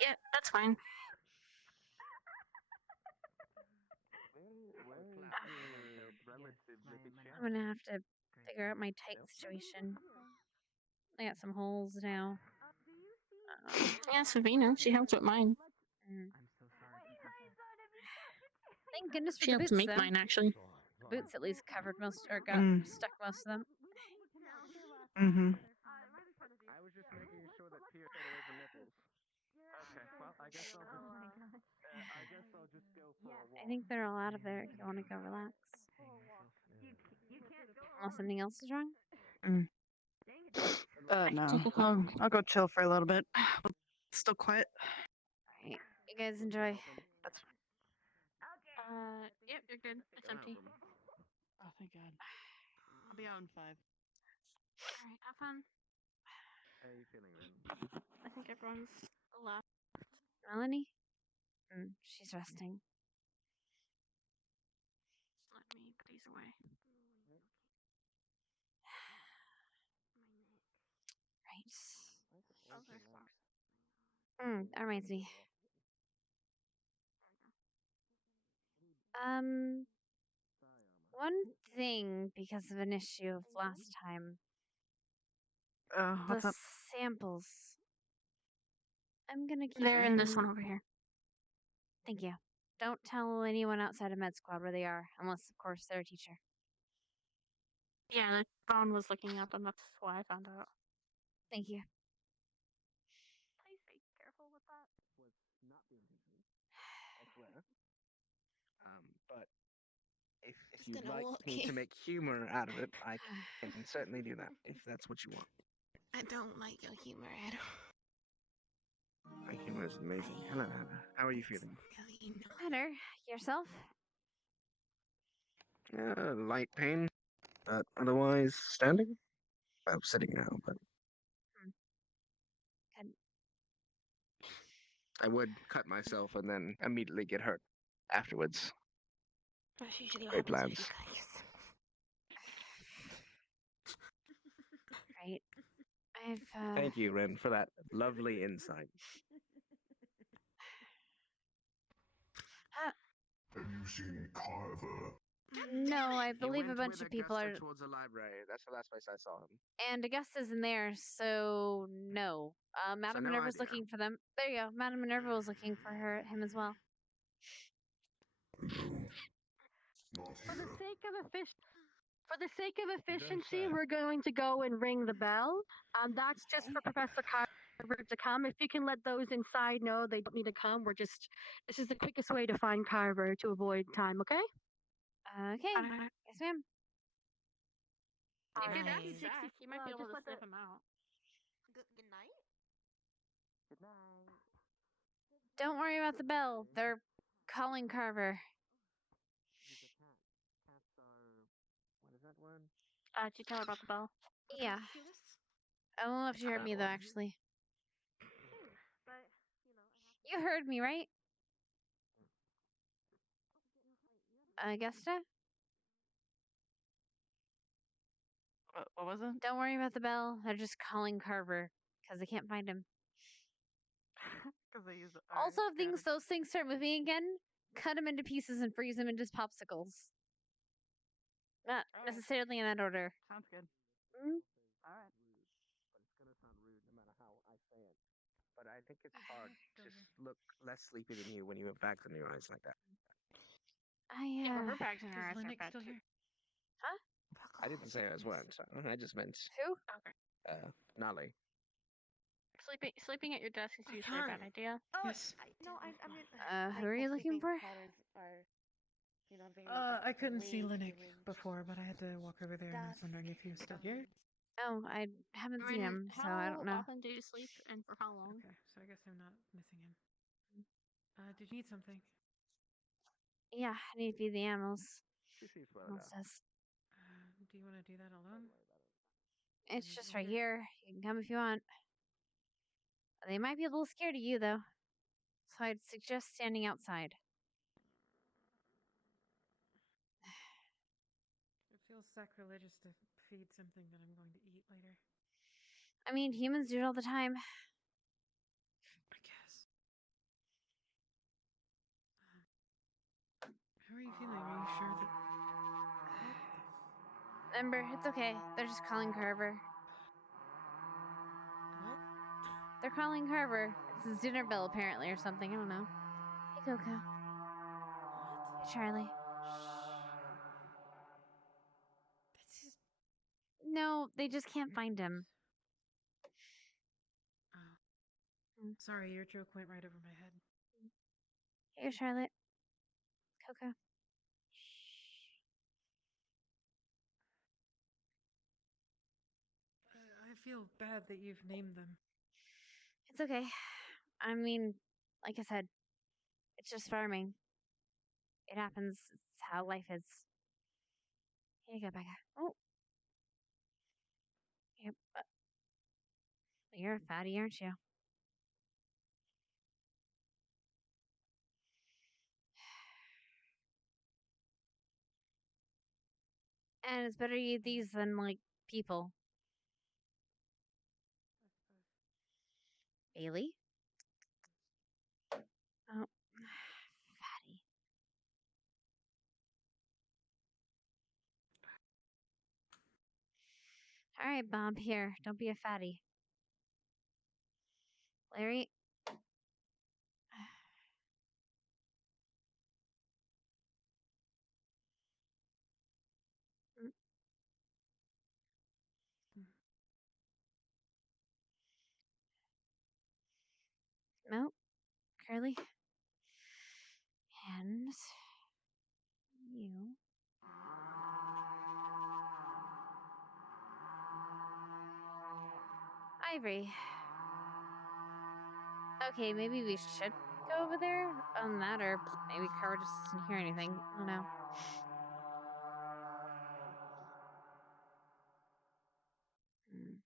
Yeah, that's fine. I'm gonna have to figure out my tight situation. I got some holes now. Yeah, Savina, she helped with mine. Thank goodness for She the helped boots, make though. mine, actually. The boots at least covered most, or got stuck most of them. Mm-hmm. I was just making sure that Pierre stayed away from nipples. Okay, well, I guess I'll just go for a walk. I think they're all out of there if you want to go relax. Unless something else is wrong. Mm. No. I'll go chill for a little bit. Still quiet. Alright. You guys enjoy. That's Yep, you're good. It's empty. Oh, thank God. I'll be out in 5. Alright, have fun. How are you feeling, Ren? I think everyone's left. Melanie? She's resting. Let me put these away. Right. Oh, there's box. That reminds me. One thing because of an issue of last time. What's the up? samples. I'm gonna keep They're in this them- one over here. Thank you. Don't tell anyone outside of med squad where they are, unless, of course, they're a teacher. Yeah, the phone was looking up, and that's why I found out. Thank you. Please be careful with that. Was not the intention. I swear. But if you'd gonna like walk me to in. make humor out of it, I can certainly do that, if that's what you want. I don't like your humor at all. My humor is amazing. Hello, Hannah. How are you feeling? Better. Yourself? Light pain, but otherwise standing? Well, sitting now, but Good. I would cut myself and then immediately get hurt afterwards. That's usually what Great happens with plans. you guys. Right. I've, Thank you, Ren, for that lovely insight. Have you seen Carver? No, I He believe a went bunch with of people Augusta are. towards the library. That's the last place I saw him. And Augusta's in there, so no. Madam no Minerva's idea. looking for them. There you go. Madam Minerva was looking for him as well. Not For the here. sake of for the sake of say. efficiency, we're going to go and ring the bell. That's just for Professor Carver to come. If you can let those inside know they don't need to come, this is the quickest way to find Carver to avoid time, okay? Okay. Yes, ma'am. If you're Alright. 60, you might be able to sniff him out. Good night. Good night. Don't worry about the bell. They're calling Carver. He's a cat. Cats are... What is that word? Did you tell her about the bell? Yeah. I don't know if she heard me though, actually. You heard me, right? Augusta? What was it? Don't worry about the bell. They're just calling Carver because they can't find him. Because they use it. Also, if those things start moving again, cut them into pieces and freeze them into popsicles. Not necessarily in that order. Sounds good. Mm? Alright. But it's gonna sound rude no matter how I say it. But I think it's hard to look less sleepy than you when you have bags on your eyes like that. Yeah, her bags in her eyes are Linux bad still too. here? Huh? I didn't say I was one, so I just meant Who? Okay. Nolly. Sleeping at your desk is usually a bad idea. Yes. Who are you looking for? I couldn't see Linux before, but I had to walk over there and I was wondering if he was still here. Oh, I haven't seen him, so I don't know. How often do you sleep and for how long? Okay, so I guess I'm not missing him. Did you need something? Yeah, I need to feed the animals. She sees well Almost enough. says. Do you want to do that alone? It's just right here. You can come if you want. They might be a little scared of you, though. So I'd suggest standing outside. It feels sacrilegious to feed something that I'm going to eat later. I mean, humans do it all the time. I guess. How are you feeling? Are you sure that... What the... Ember, it's okay. They're just calling Carver. What? They're calling Carver. It's his dinner bell, apparently, or something. I don't know. Hey, Coco. What? Hey, Charlie. That's his... No, they just can't find him. Oh. Sorry, your joke went right over my head. Here, Charlotte. Coco. I've feel bad that you've named them. It's okay. I mean, like I said, it's just farming. It happens. It's how life is. Here you go, Becca. Oh. Yep. You're a fatty, aren't you? And it's better to eat these than, like, people. Bailey? Oh. Fatty. Alright, Bob, here. Don't be a fatty. Larry? No? Curly? And you. Ivory. Okay, maybe we should go over there on that, or maybe Carver just doesn't hear anything. I don't know. Hmm.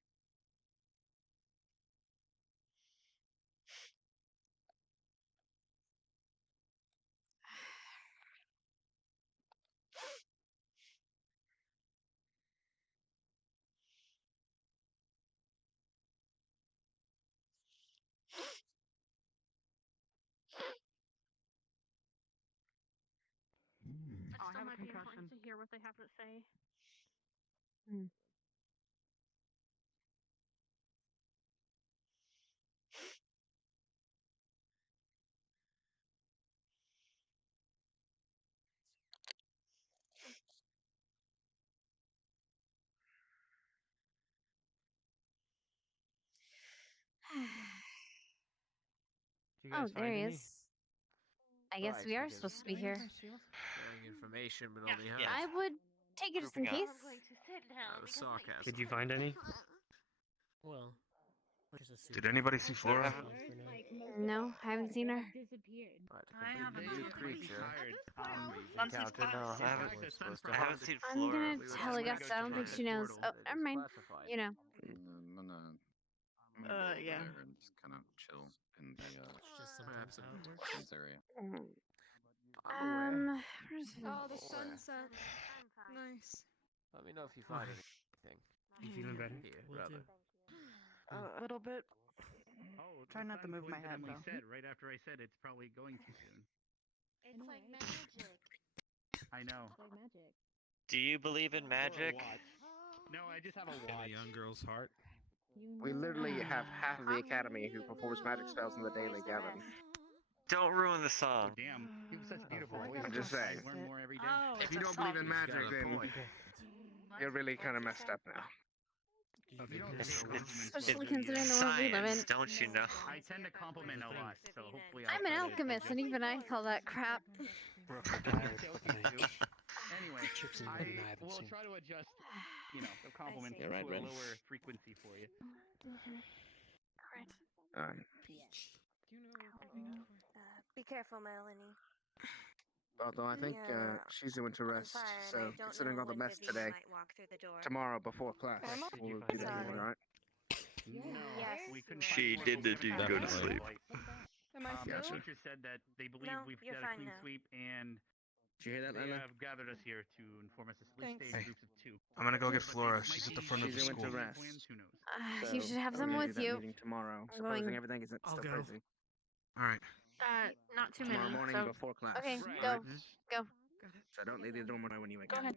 It still might be important to hear what they have to say. Hmm. Do you guys Oh, there find he any? is. I guess we are supposed to be here. Sharing information, but Yeah, only yeah. I would take it just in Grouping up. case. That was sarcasm. Did you find any? Well, Did anybody see Flora? No, I haven't seen her. I haven't new either. creature. Encounter. No, I haven't. We're supposed to I haven't seen I'm Flora. gonna We were tell just Augusta. I don't think she knows. Oh, never mind. You know. I'm gonna go over Yeah. there and just kind of chill in the Just sometimes how it works. Kings area. Where's Oh, the sunset. Nice. Let me know if you find anything. You feeling better? Here, Will brother. A little bit. Oh, Try not to move my head, coincidentally though. said right after I said it's probably going too soon. It's like magic. I know. It's like magic. Do you believe in magic? No, I just have a In a watch. young girl's heart. We literally have half of the academy who performs magic spells on the daily, Gavin. Don't ruin the Oh, song. damn. You have such beautiful voice. I'm just saying. I learn more every day. Oh, If you don't believe in magic, then you're really kind of messed up now. Especially considering the world we live in. Science, don't you know? I tend to compliment a lot, so hopefully I'm an alchemist, and even I call that crap. Anyway, I will try to adjust, the compliments to a lower frequency for you. Alright. Be careful, Melanie. Although I think Yeah. she's going to rest, Fire, and I so don't considering know all the when mess Vivian today, might walk through the door. tomorrow before class, we'll do that again, alright? No, Yes. we couldn't She find did one, but indeed we go to found sleep. one. Am I Gotcha. still? Teacher said that they believe No, we've you're got a fine clean now. sweep, and Did you hear that, they Lila? have gathered us here to inform us to stay Thanks. in Hey. groups of 2. I'm gonna go get But they Flora. might She's at the be front of the She's going to school. rest. twins, who knows? You should have we're some gonna do with that you. meeting tomorrow, I'm supposing going- everything isn't I'll still go. crazy. Alright. Not too Tomorrow many. morning So before class. Okay, Right. go. Go. So don't leave the dorm room when you wake go up. ahead.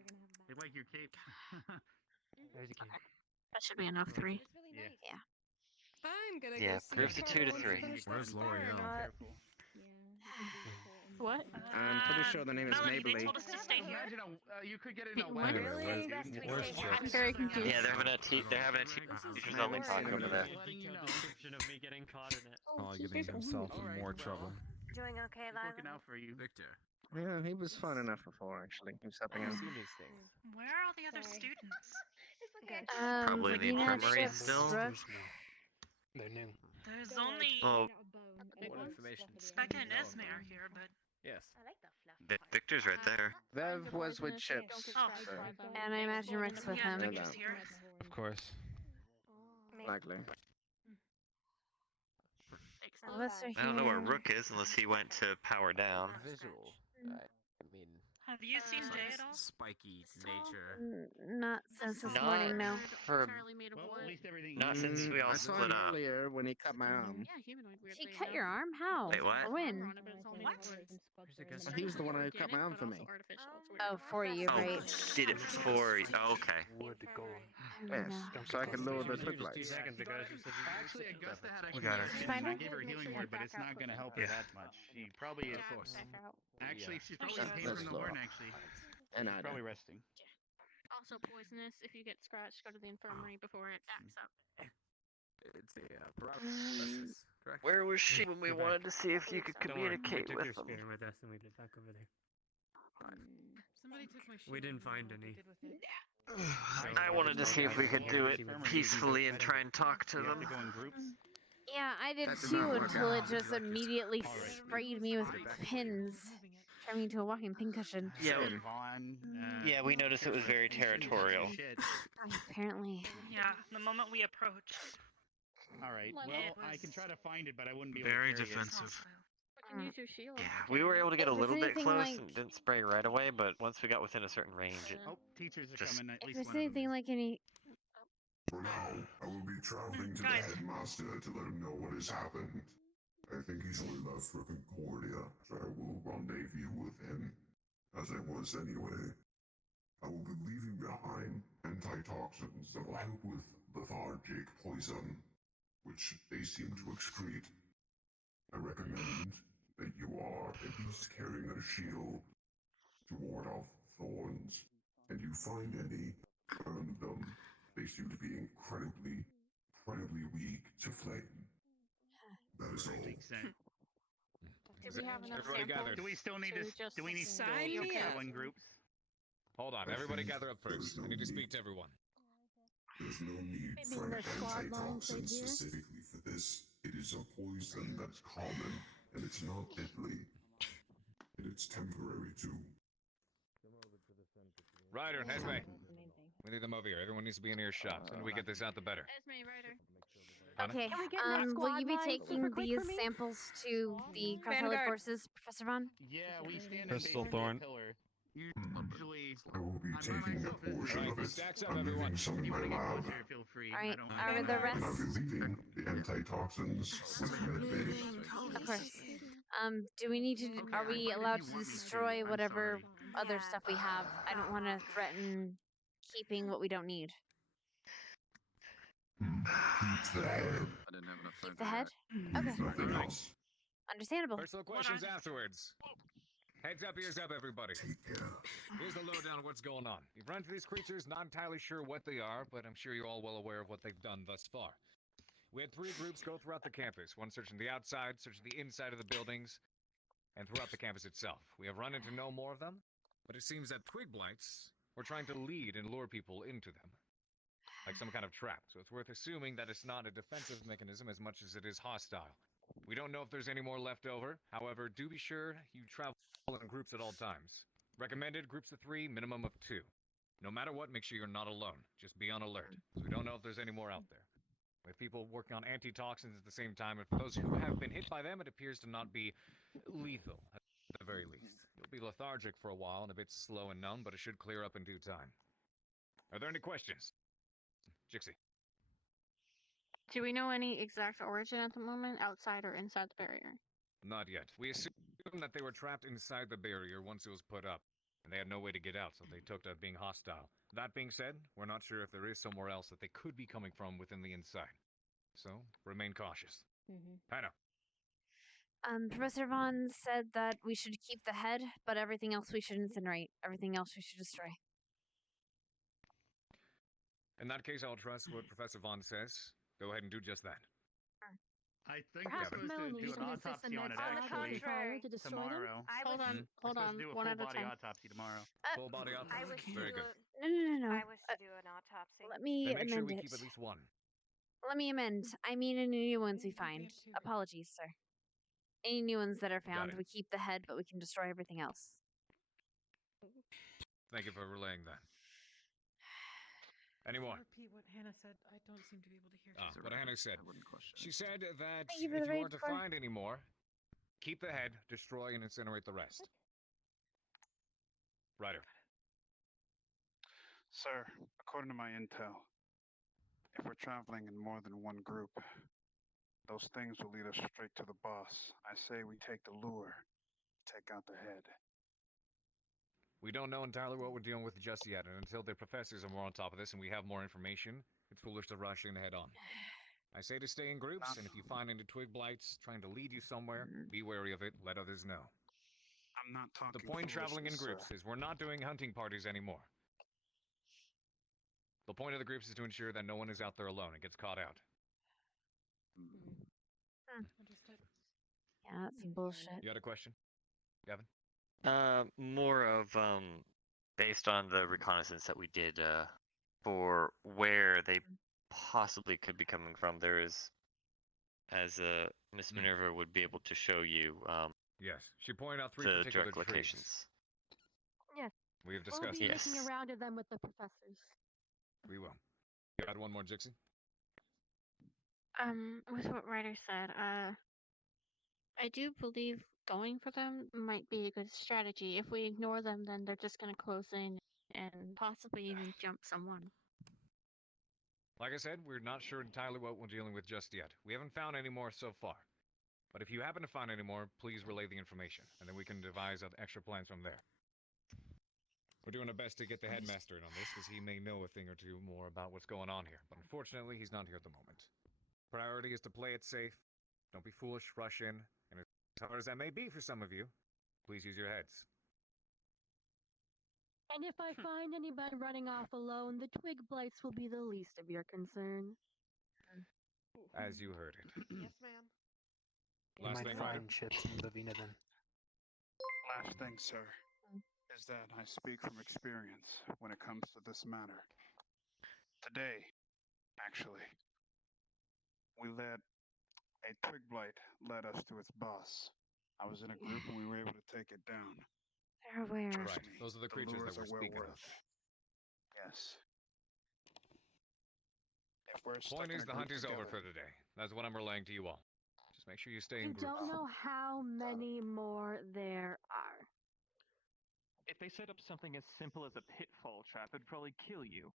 They like your cape. There's a kid. That should be enough. 3. Yeah. Yeah. I'm gonna Yeah, go see groups of if 2 to Carter wants 3. finish that Where's fire or L'Oreal? not. Careful. What? I'm pretty sure the name is Melanie, they Mabley. told us to stay here. Imagine you could get in a What? wedding. Really? Where's I'm Chips? very confused. Yeah, they're having a teachers only talk over there. Description of me getting caught in it. Probably getting himself in more trouble. Doing okay, It's working Lila? out for you. Victor. Yeah, he was fun enough before, actually. He was helping I've out. seen these things. Where are all the other students? Probably in the Regina, infirmary Chips, still. Rook. They're new. There's only Well, What information? Becca and Esme are here, but Yes. Victor's right there. Vev was with Chips. Oh. So. And I imagine Rick's with yeah, him. Victor's here. Of course. Likely. Let's I don't know where Rook is unless he went to power down. Visual. I mean. Have you seen it's Jay like at all? Spiky nature. Not since this Not morning, no. for not since we all I saw split him up. earlier when he cut my arm. He cut your arm? How? Wait, what? Or when? He was the one who cut my arm for me. Oh, for you, Oh, right? did it for you? Oh, okay. Yes, so I could lower the twig lights. Actually, Augusta had We got her. I gave her a healing word, but it's not going to help her that much. She probably is. Actually, she's probably in pain from the horn, actually. And She's probably resting. Also poisonous. If you get scratched, go to the infirmary before it acts up. It's a paralysis, correct? Where was she when we wanted to see if you could communicate with them? with us and we did back over there. Somebody took my We didn't find any. I wanted to see if we could do it peacefully and try and talk to them. Yeah, I did That did too not work until out. it just immediately sprayed me with pins. Turned me into a walking pincushion. Yeah, Vaughn, yeah, we noticed it was very territorial. Apparently. Yeah, the moment we approached. All right. Well, Well, it I was can try to find it, but I wouldn't be able Very to carry defensive. We can use your shield. Yeah, we were able to get a If it's little bit anything close like- and didn't spray right away, but once we got within a certain range, it Oh, teachers are just coming. At If least it's one of them. anything like any. For now, I will be traveling to the Guys. headmaster to let him know what has happened. I think he's only left for Concordia, so I will rendezvous with him, as I was anyway. I will be leaving behind antitoxins that will help with lethargic poison, which they seem to excrete. I recommend that you are at least carrying a shield to ward off thorns, and you find any, burn them. They seem to be incredibly weak to flame. That is all. Makes sense. Do we have enough Everybody samples? gather. Do we still need to? just Do we need to still Sign me up. go in groups? Hold on, I everybody think gather up first. there's I need to no speak need. to everyone. There's no need Maybe for in an the squad lines right antitoxin here. specifically for this. It is a poison that's common, and it's not deadly. And it's temporary too. Ryder and Esme, we need them over here. Everyone needs to be in earshot. The sooner we get this out, the better. Esme, Ryder. Hannah? Okay, Can we get in that will squad you be line taking super quick these for me? samples to the Cross-Held Vanguard. Forces, Professor Vaughn? Yeah, we stand Pistol in basically a Thorn. pillar. Usually, I will be I taking a myself is- portion Alright, of it. stacks up, I'm everyone. leaving some if in you my want to get lab. closer, feel free. Alright, I don't. are the And I'll rest? be leaving the antitoxins with medbay. Of course. Do we need to? Okay, Are I we find if allowed you to want me to, destroy I'm whatever sorry. other stuff we have? I don't want to threaten keeping what we don't need. Keep the head. I didn't have enough Keep the head? Leave Okay. nothing else. Understandable. Personal questions afterwards. Heads up, ears up, everybody. Take care. Here's the lowdown of what's going on. You've run into these creatures, not entirely sure what they are, but I'm sure you're all well aware of what they've done thus far. We had 3 groups go throughout the campus, one searching the outside, searching the inside of the buildings, and throughout the campus itself. We have run into no more of them, but it seems that twig blights were trying to lead and lure people into them, like some kind of trap. So it's worth assuming that it's not a defensive mechanism as much as it is hostile. We don't know if there's any more left over. However, do be sure you travel in groups at all times. Recommended groups of 3, minimum of 2. No matter what, make sure you're not alone. Just be on alert, because we don't know if there's any more out there. We have people working on antitoxins at the same time, and for those who have been hit by them, it appears to not be lethal, at the very least. You'll be lethargic for a while and a bit slow and numb, but it should clear up in due time. Are there any questions? Jixie. Do we know any exact origin at the moment, outside or inside the barrier? Not yet. We assume that they were trapped inside the barrier once it was put up, and they had no way to get out, so they took to being hostile. That being said, we're not sure if there is somewhere else that they could be coming from within the inside. So, remain cautious. Hannah. Professor Vaughn said that we should keep the head, but everything else we should incinerate. Everything else we should destroy. In that case, I'll trust what Professor Vaughn says. Go ahead and do just that. I think Perhaps we're supposed Melanie to do can an assist autopsy on it On the actually contrary. to destroy tomorrow. Hold on, We're hold supposed on, to do a one full at a body time. autopsy tomorrow. Full body I autopsy. wish to Very do good. No. I wish to do an autopsy. Let me Then make sure amend we it. keep at least one. Let me amend. I mean, any new ones we We find. have two. Apologies, sir. Any new ones that are found, it. we keep the head, but we can destroy everything else. Thank you for relaying that. Any more? Repeat what Hannah said. I don't seem to be able to hear. What Hannah said. She said that Thank you for if the you raid are to score. find any more, keep the head, destroy, and incinerate the rest. Ryder. Sir, according to my intel, if we're traveling in more than one group, those things will lead us straight to the boss. I say we take the lure, take out the head. We don't know entirely what we're dealing with just yet, and until the professors are more on top of this and we have more information, it's foolish to rush in head on. I say to stay in groups, and if you find any twig blights trying to lead you somewhere, be wary of it, let others know. I'm not talking The point traveling in foolishness, groups is we're not doing hunting parties anymore. The point of the groups is to ensure that no one is out there alone and gets caught out. Understood. Yeah, that's some bullshit. You had a question, Gavin? More of based on the reconnaissance that we did for where they possibly could be coming from. There is, as Miss Minerva would be able to show you. Yes, she pointed out three the particular direct trees. locations. Yes. We have We'll discussed be this. making a round of them with the professors. We will. You had one more, Jixie? With what Ryder said, I do believe going for them might be a good strategy. If we ignore them, then they're just gonna close in and possibly even jump someone. Like I said, we're not sure entirely what we're dealing with just yet. We haven't found any more so far. But if you happen to find any more, please relay the information, and then we can devise extra plans from there. We're doing our best to get the headmaster in on this, because he may know a thing or two more about what's going on here. But unfortunately, he's not here at the moment. Priority is to play it safe. Don't be foolish, rush in, and as hard as that may be for some of you, please use your heads. And if I find anybody running off alone, the twig blights will be the least of your concern. As you heard it. Yes, ma'am. You Last might thing, find Ryder. chips in Lavina then. Last thing, sir, is that I speak from experience when it comes to this matter. Today, actually, we led a twig blight led us to its boss. I was in a group and we were able to take it down. They're aware. Trust Right, me, those are the creatures lures that we're are well speaking worth of. it. Yes. If we're stuck Point in is, a the group hunt is over together, for today. That's what I'm relaying to you all. Just make sure you stay in You groups. don't know how many more there are. If they set up something as simple as a pitfall trap, it'd probably kill you.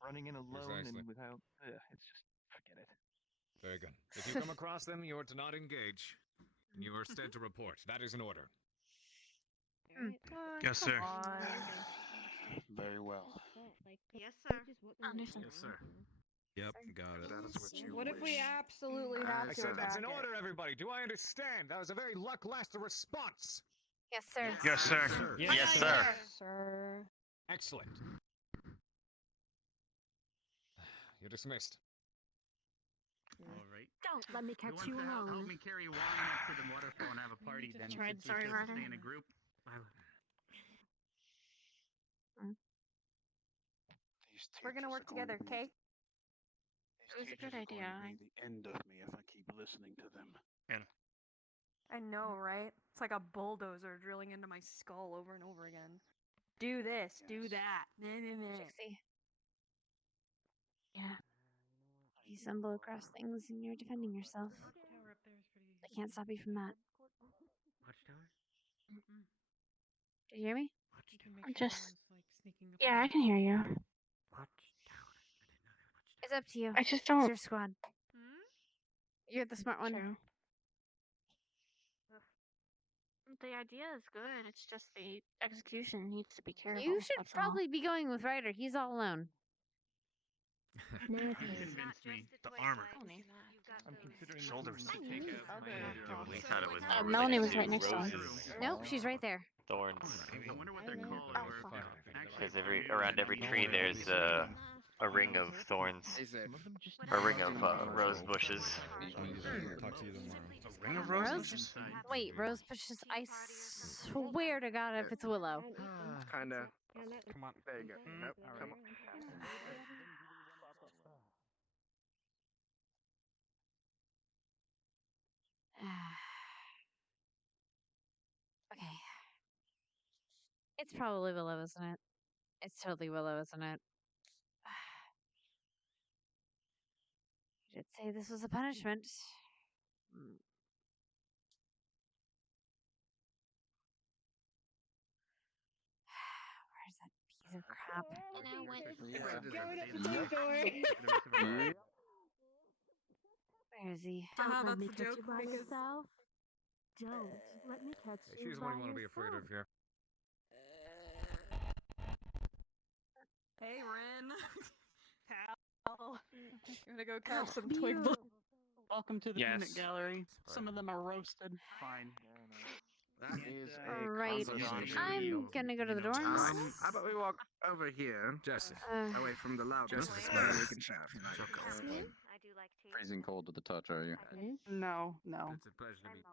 Running in alone Precisely. and without... it's just... forget it. Very good. If you come across them, you are to not engage, and you are instead to report. That is an order. Yes, sir. Very well. Yes, sir. Understand. Yes, sir. Yep, got it. That is what you What if we wish. absolutely have I to said that's an attack it? order, everybody. Do I understand? That was a very lackluster response. Yes, sir. Yes, sir. Yes, sir. Sir. Excellent. You're dismissed. All right. Don't let me Who catch wants you to help alone. me carry Wong up to the waterfall and have a party then? Tried, Since we sorry, couldn't Ryder. stay in a group. We're gonna work together, okay? It was a good idea. The end of me if I keep listening to them. I know, right? It's like a bulldozer drilling into my skull over and over again. Do this, do that. Trixie. Yeah. You stumble across things and you're defending yourself. Tower up there is pretty. I can't stop you from that. Watchtower? Did you hear me? You can make I'm sure just- no one's, like, sneaking up Yeah, on I can hear you. It's up to you. I just It's don't. your squad. You're the smart one. True. The idea is good. It's just the execution needs to be careful. You should that's all. probably be going with Ryder. He's all alone. You convinced me. The armor. I'm considering Shoulders. to take out my... We thought it was. Melanie was right next to him. roses, Nope, she's right there. Thorns. I wonder what they're called. Oh, fuck. Because around every tree there's A ring of thorns. Is it? A ring of rose bushes. Talk to you tomorrow. A ring of rose bushes? Wait, rose bushes. I swear to God, if it's willow. Kind of. Come on. There you go. Nope. Come on. Okay. It's probably willow, isn't it? It's totally willow, isn't it? You did say this was a punishment. Where's that piece of crap? Where is he? Haha, Let that's me the catch joke you by because yourself. Don't let me catch Hey, you she's the by one you want to be afraid yourself. of here. Hey, Ren. Pal. I'm gonna go catch some Beer. twig bugs. Welcome to the Yes. peanut gallery. Some of them are roasted. Fine. That is a Right. conversation. I'm gonna go to the dorms. How about we walk over here, Jesse. away from the loudness, Jesse, and we can chat if you like. I do like tea. Freezing cold to the touch, are you? No, no. It's a pleasure to meet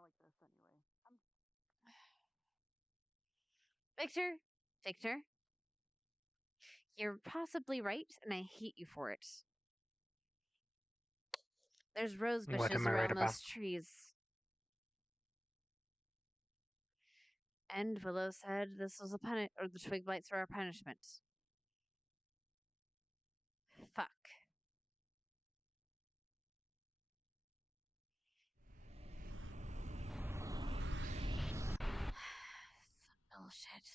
Victor, you're possibly right, and I hate you for it. There's rose What bushes am I right around about? those trees. And Willow said this was or the twig blights were our punishment. Fuck. Some bullshit.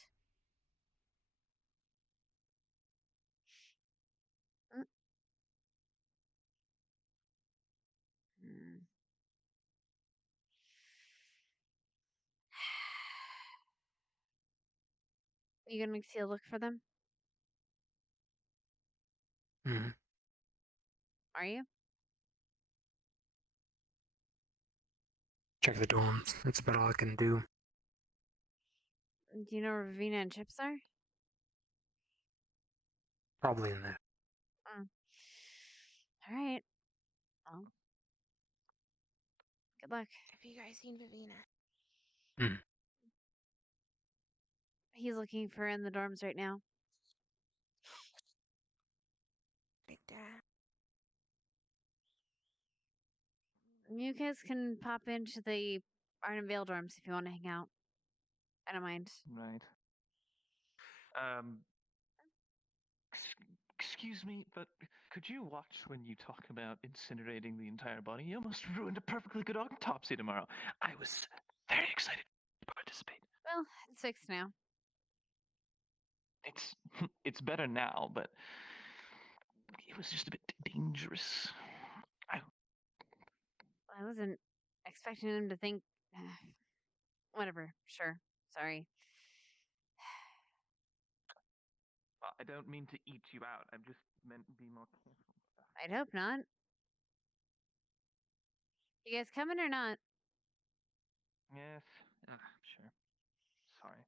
Hmm. You gonna see a look for them? Hmm. Are you? Check the dorms. That's about all I can do. Do you know where Ravina and Chips are? Probably in there. All right. Well, good luck. Have you guys seen Vivina? Hmm. He's looking for her in the dorms right now. Victor. You guys can pop into the Arden Vale dorms if you want to hang out. I don't mind. Right. Excuse me, but could you watch when you talk about incinerating the entire body? You almost ruined a perfectly good autopsy tomorrow. I was very excited to participate. Well, it's fixed now. It's better now, but it was just a bit dangerous. I wasn't expecting him to think. Whatever. Sure. Sorry. Well, I don't mean to eat you out. I just meant be more careful. I'd hope not. You guys coming or not? Yes. Sure. Sorry.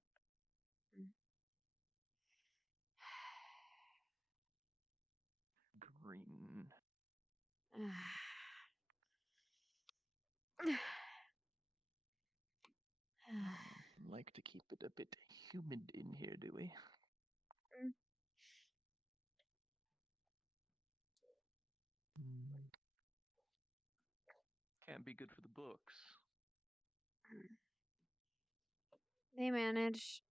Green. Like to keep it a bit humid in here, do we? Can't be good for the books. They manage.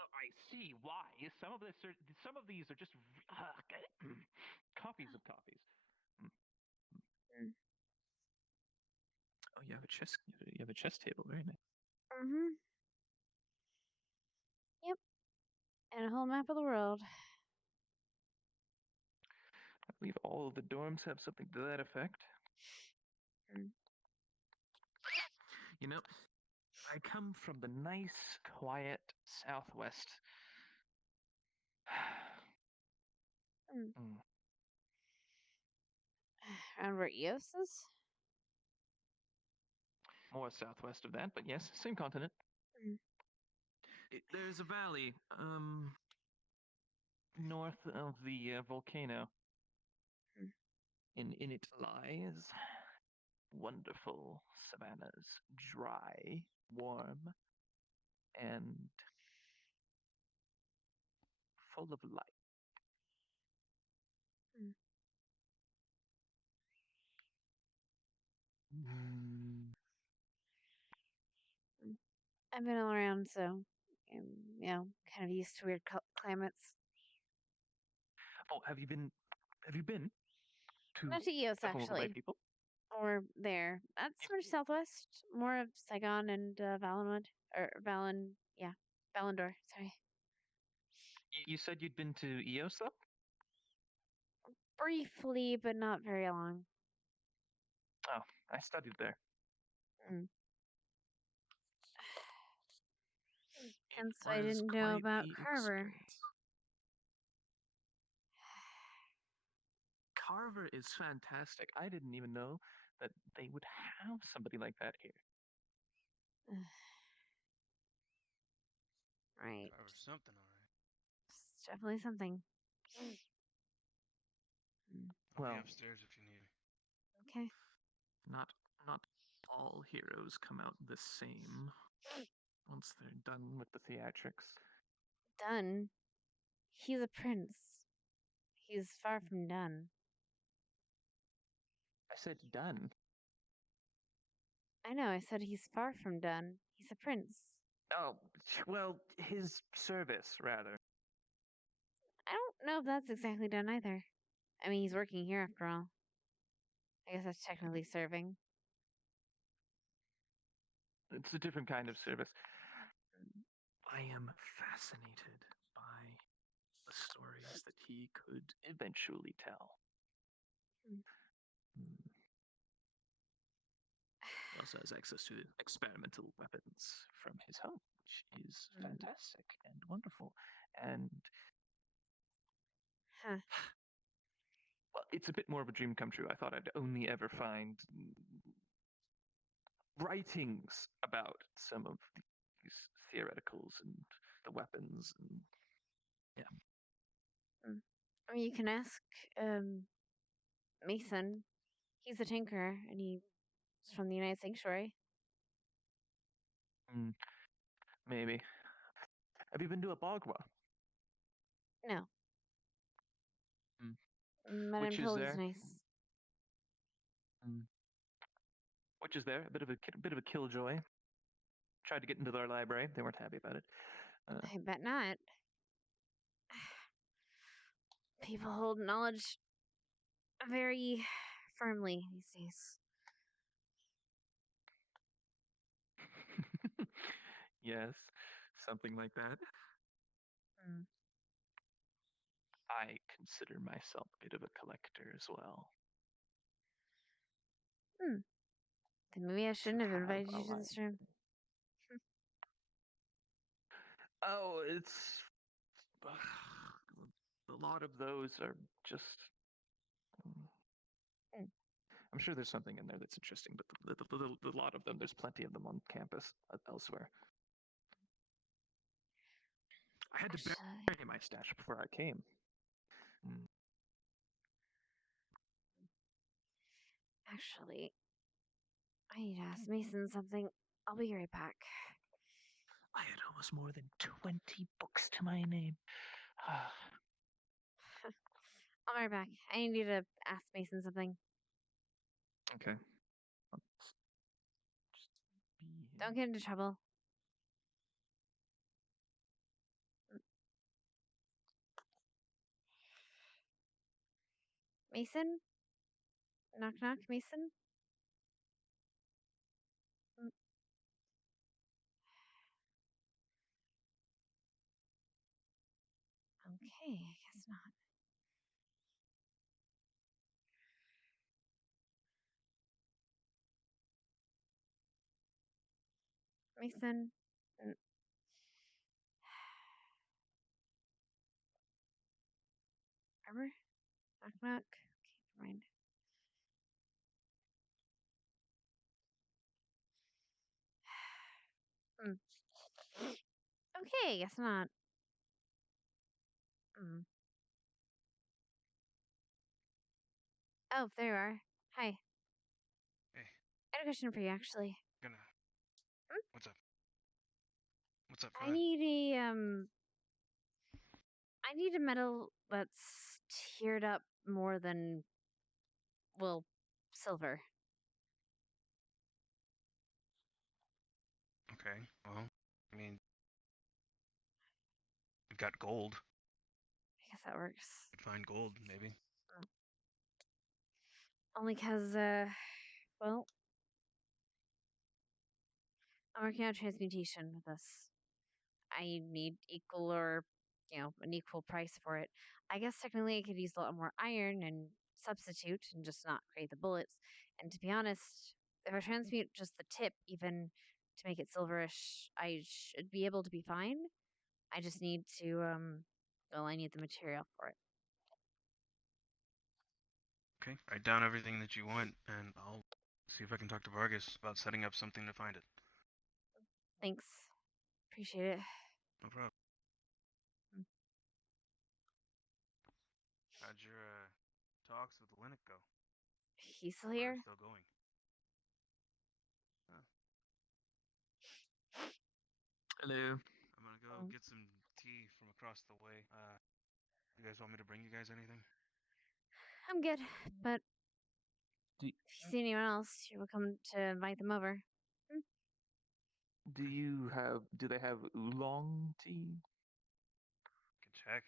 Oh, I see why. Some of these are just copies of copies. Oh, you have a chess table. Very nice. Yep. And a whole map of the world. I believe all of the dorms have something to that effect. You know, I come from the nice, quiet Southwest. Around where Eos is? More southwest of that, but yes, same continent. There's a valley, north of the volcano. In it lies wonderful savannas, dry, warm, and full of light. I've been all around, so kind of used to weird climates. Oh, have you been to Not to Eos, the home of the White actually. people? Or there. That's sort of southwest. More of Saigon and Valenwood. Or Valendor, sorry. You said you'd been to Eos, though? Briefly, but not very long. Oh, I studied there. Hence why I didn't know about Carver. Carver is fantastic. I didn't even know that they would have somebody like that here. Right. Carver's something, alright. It's definitely something. I'll Well, be upstairs if you need me. Okay. Not all heroes come out the same once they're done with the theatrics. Done? He's a prince. He's far from done. I said done. I know, I said he's far from done. He's a prince. Oh, well, his service, rather. I don't know if that's exactly done either. I mean, he's working here after all. I guess that's technically serving. It's a different kind of service. I am fascinated by the stories that he could eventually tell. He also has access to experimental weapons from his home, which is fantastic and wonderful. And well, it's a bit more of a dream come true. I thought I'd only ever find writings about some of these theoreticals and the weapons and I mean, you can ask Mason. He's a tinker, and he's from the United Sanctuary. Maybe. Have you been to a Bagua? No. But Which I'm is told there? he's nice. Which is there? A bit of a killjoy. Tried to get into their library. They weren't happy about it. I bet not. People hold knowledge very firmly these days. Yes, something like that. I consider myself a bit of a collector as well. Then maybe I shouldn't have invited you to this room. Oh, it's a lot of those are just. I'm sure there's something in there that's interesting, but a lot of them, there's plenty of them on campus elsewhere. I had to bury my stash before I came. Actually, I need to ask Mason something. I'll be right back. I had almost more than 20 books to my name. I'll be right back. I need you to ask Mason something. Okay. Don't get into trouble. Mason? Knock knock, Mason? Okay, I guess not. Mason? Arbor? Knock knock? Okay, never mind. Okay, guess not. Mm. Oh, there you are. Hi. Hey. I had a question for you, actually. Gonna. What's up? What's up? Go I ahead. need I need a metal that's tiered up more than, well, silver. Okay. Well, I mean, we've got gold. I guess that works. Could find gold, maybe. Only because, well, I'm working on transmutation with this. I need equal or, an equal price for it. I guess technically I could use a lot more iron and substitute and just not create the bullets. And to be honest, if I transmute just the tip, even to make it silverish, I should be able to be fine. I just need to, I need the material for it. Okay. Write down everything that you want, and I'll see if I can talk to Vargas about setting up something to find it. Thanks. Appreciate it. No problem. Mm. How'd your talks with Linux go? He's still Or here? still going? Huh. Hello. I'm gonna go get some tea from across the way. You guys want me to bring you guys anything? I'm good, but Do, if you see anyone else, you're welcome to invite them over. do they have oolong tea? Can check.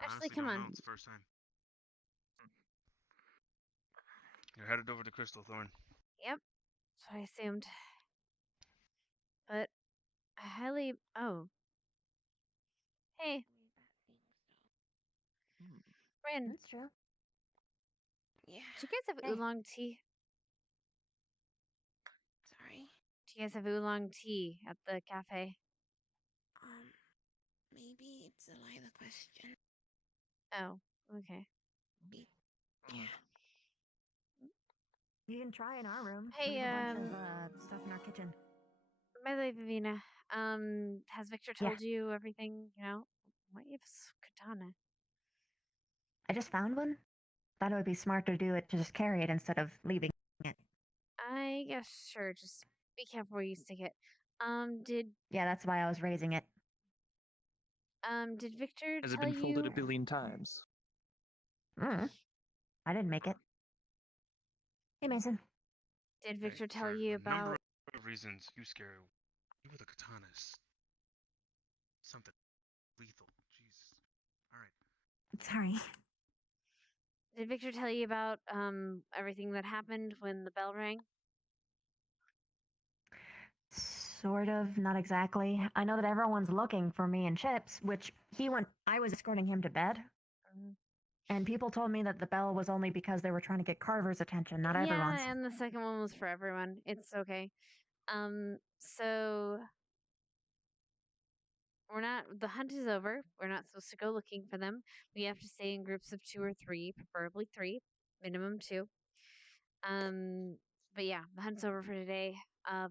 I Actually, honestly come don't on. know. It's the first time. You're headed over to Crystal Thorn. Yep, that's what I assumed. But I highly. Oh. Hey. Rin. That's true. Yeah. Do you guys have oolong tea? Sorry. Do you guys have oolong tea at the cafe? Maybe it's a Lila question. Oh, okay. Yeah. You can try in our room. Hey, we have a bunch of stuff in our kitchen. by the way, Vivina, has Victor Yeah. told you everything, What you have katana? I just found one. Thought it would be smart to do it to just carry it instead of leaving it. I guess sure, just be careful where you stick it. Did Yeah, that's why I was raising it. did Victor Has it tell been folded you? a billion times? I didn't make it. Hey, Mason. Did Victor tell For you a number about? of reasons, you scare you with a katana is something lethal. Jeez. All right. Sorry. Did Victor tell you about everything that happened when the bell rang? Sort of, not exactly. I know that everyone's looking for me and Chips, which I was escorting him to bed. And people told me that the bell was only because they were trying to get Carver's attention, not everyone's. Yeah, and the second one was for everyone. It's okay. So the hunt is over. We're not supposed to go looking for them. We have to stay in groups of 2 or 3, preferably 3, minimum 2. But yeah, the hunt's over for today.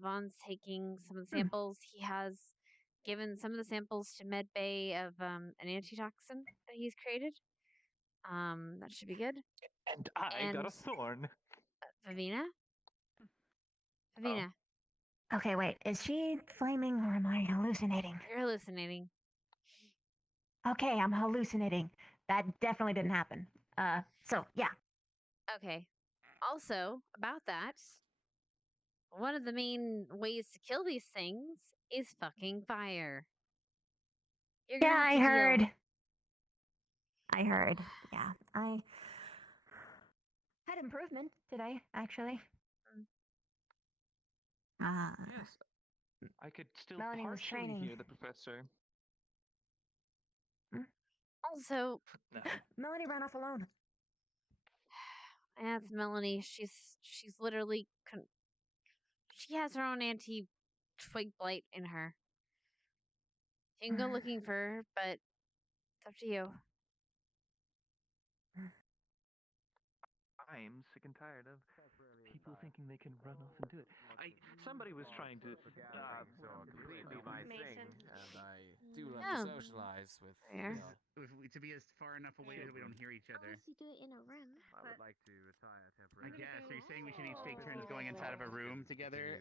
Vaughn's taking some of the samples. He has given some of the samples to Medbay of an antitoxin that he's created. That should be good. And I got a thorn. Vivina? Vivina. Okay, wait. Is she flaming or am I hallucinating? You're hallucinating. Okay, I'm hallucinating. That definitely didn't happen. So, yeah. Okay. Also, about that, one of the main ways to kill these things is fucking fire. You're gonna Yeah, have I to heard. heal. I heard. Yeah, I had improvement today, actually. Yes. I could still Melanie was partially training. hear the professor. Also, No. Melanie ran off alone. that's Melanie. She's literally she has her own anti-twig blight in her. You can go looking for her, but it's up to you. I'm sick and tired of people thinking they can run off and do it. Somebody was trying to. completely my thing, and I do love Yeah. to socialize with, Fair. To be as far enough away that we don't hear each other. Unless you do it in a room. I would like to retire I temporarily. guess. Are you saying we should each take turns going inside of a room together?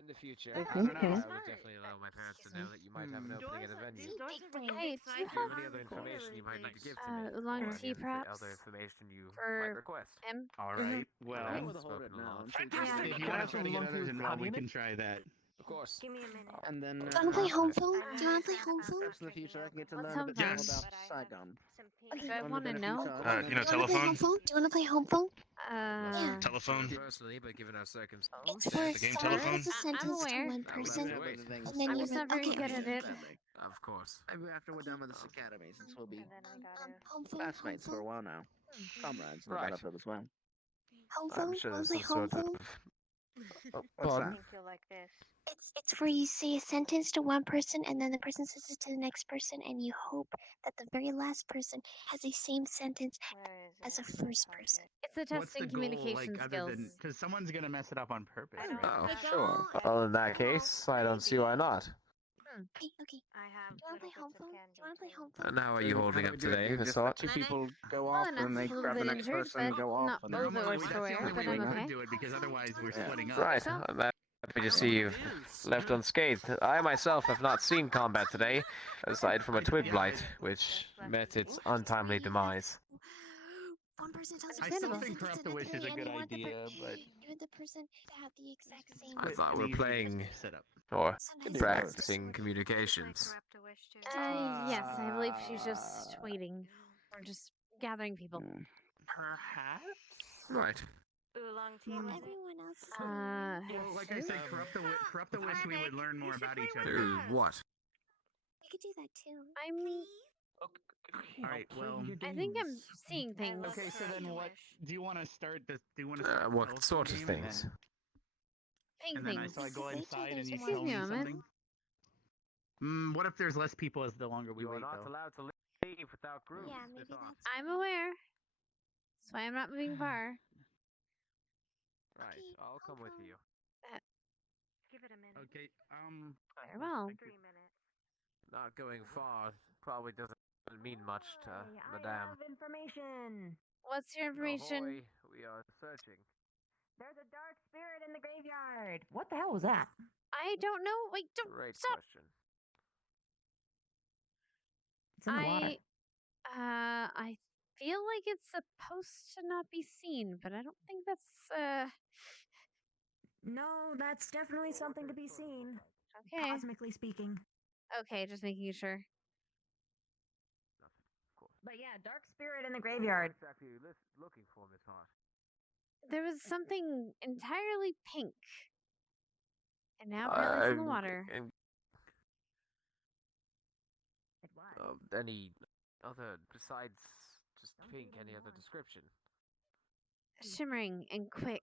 In the future, Okay. I don't know. Okay. I would definitely allow my parents to know that you might have an opening at a venue. These doors are really Hey, big, so do I you If you have have any other information you might need to give to me, oolong or tea, any perhaps, other information you for might request. him? All right. Well, I I haven't want to hold it spoken a now. lot. Fantastic. if you want to try to get others involved, we can try that. Of course. Give me a minute. And then, Do you want to play home phone? Do you want to play home phone? perhaps in the future I can get to What's learn a bit home more phone? about Saigon. Do I Learn want to a few know? tasks and You know, then- Do you want to play telephone? home phone? Do you want to play home phone? Yeah. Telephone? Personally, but given our circumstances, It's for a The game start. telephone? It's a I'm sentence to aware. one person, Wait. and then I'm you just not very okay. good at it. of course. Maybe after we're done with this academy, since we'll be Home phone. classmates for a while now. Comrades on the Right. battlefield as well. Home I'm phone. sure Want there's to play some home sort phone? of. Oh, What's pardon? that? It's where you say a sentence to one person, and then the person says it to the next person, and you hope that the very last person has the same sentence as the first person. It's a What's test the in goal, communication like, other skills. than because someone's gonna mess it up on purpose, right? Oh, Sure. well, in that case, I don't see why not. Okay. Do you want to play home phone? Do you want to play home phone? And how are you So holding how do up we do it? today, You Miss just let Hart? two people go Well off enough, and they a little grab the bit next injured, person and but go off. not And both then- of Normally, us that's to the wear, only way but we I'm could okay. do it because otherwise we're Yeah. splitting up. Right, I'm happy to see you've left unscathed. I myself have not seen combat today, aside from a twig blight, which met its untimely demise. One person tells the I other still person think puts corrupt it the in wish is three, a and good you want idea, but you want the person to have the exact same. I thought we were easy playing setup. or Sometimes practicing communications. Yes, I believe she's just waiting. Or just gathering people. Perhaps. Right. Oolong tea. Not everyone else is Well, like I said, corrupt the wish we would learn more about each other. What? We could do that too. All right. Well, I think I'm seeing things. okay. So then, what do you want to start? Do you want to start? the What telephone sort of game things? Seeing And then things. so I go inside and you Excuse tell me me a moment. something. What if there's less people as the longer we You are wait, not though? allowed to leave without groups. Yeah, maybe that's. I'm aware. That's why I'm not moving far. Right, I'll come with you. Give it a minute. Okay. Very well. 3 minutes. Not going far probably doesn't mean much to I Madame. have information. What's your information? Ahoy, we are searching. There's a dark spirit in the graveyard. What the hell was that? I don't know. Wait, don't Great stop. question. It's in the water. I feel like it's supposed to not be seen, but I don't think that's No, that's definitely something to be seen. okay. Cosmically speaking. Okay, just making sure. But yeah, dark spirit in the graveyard. What exactly are you looking for, Miss Hart? There was something entirely pink. And now apparently it's in the water. Any other, besides just pink, any other description? Shimmering and quick.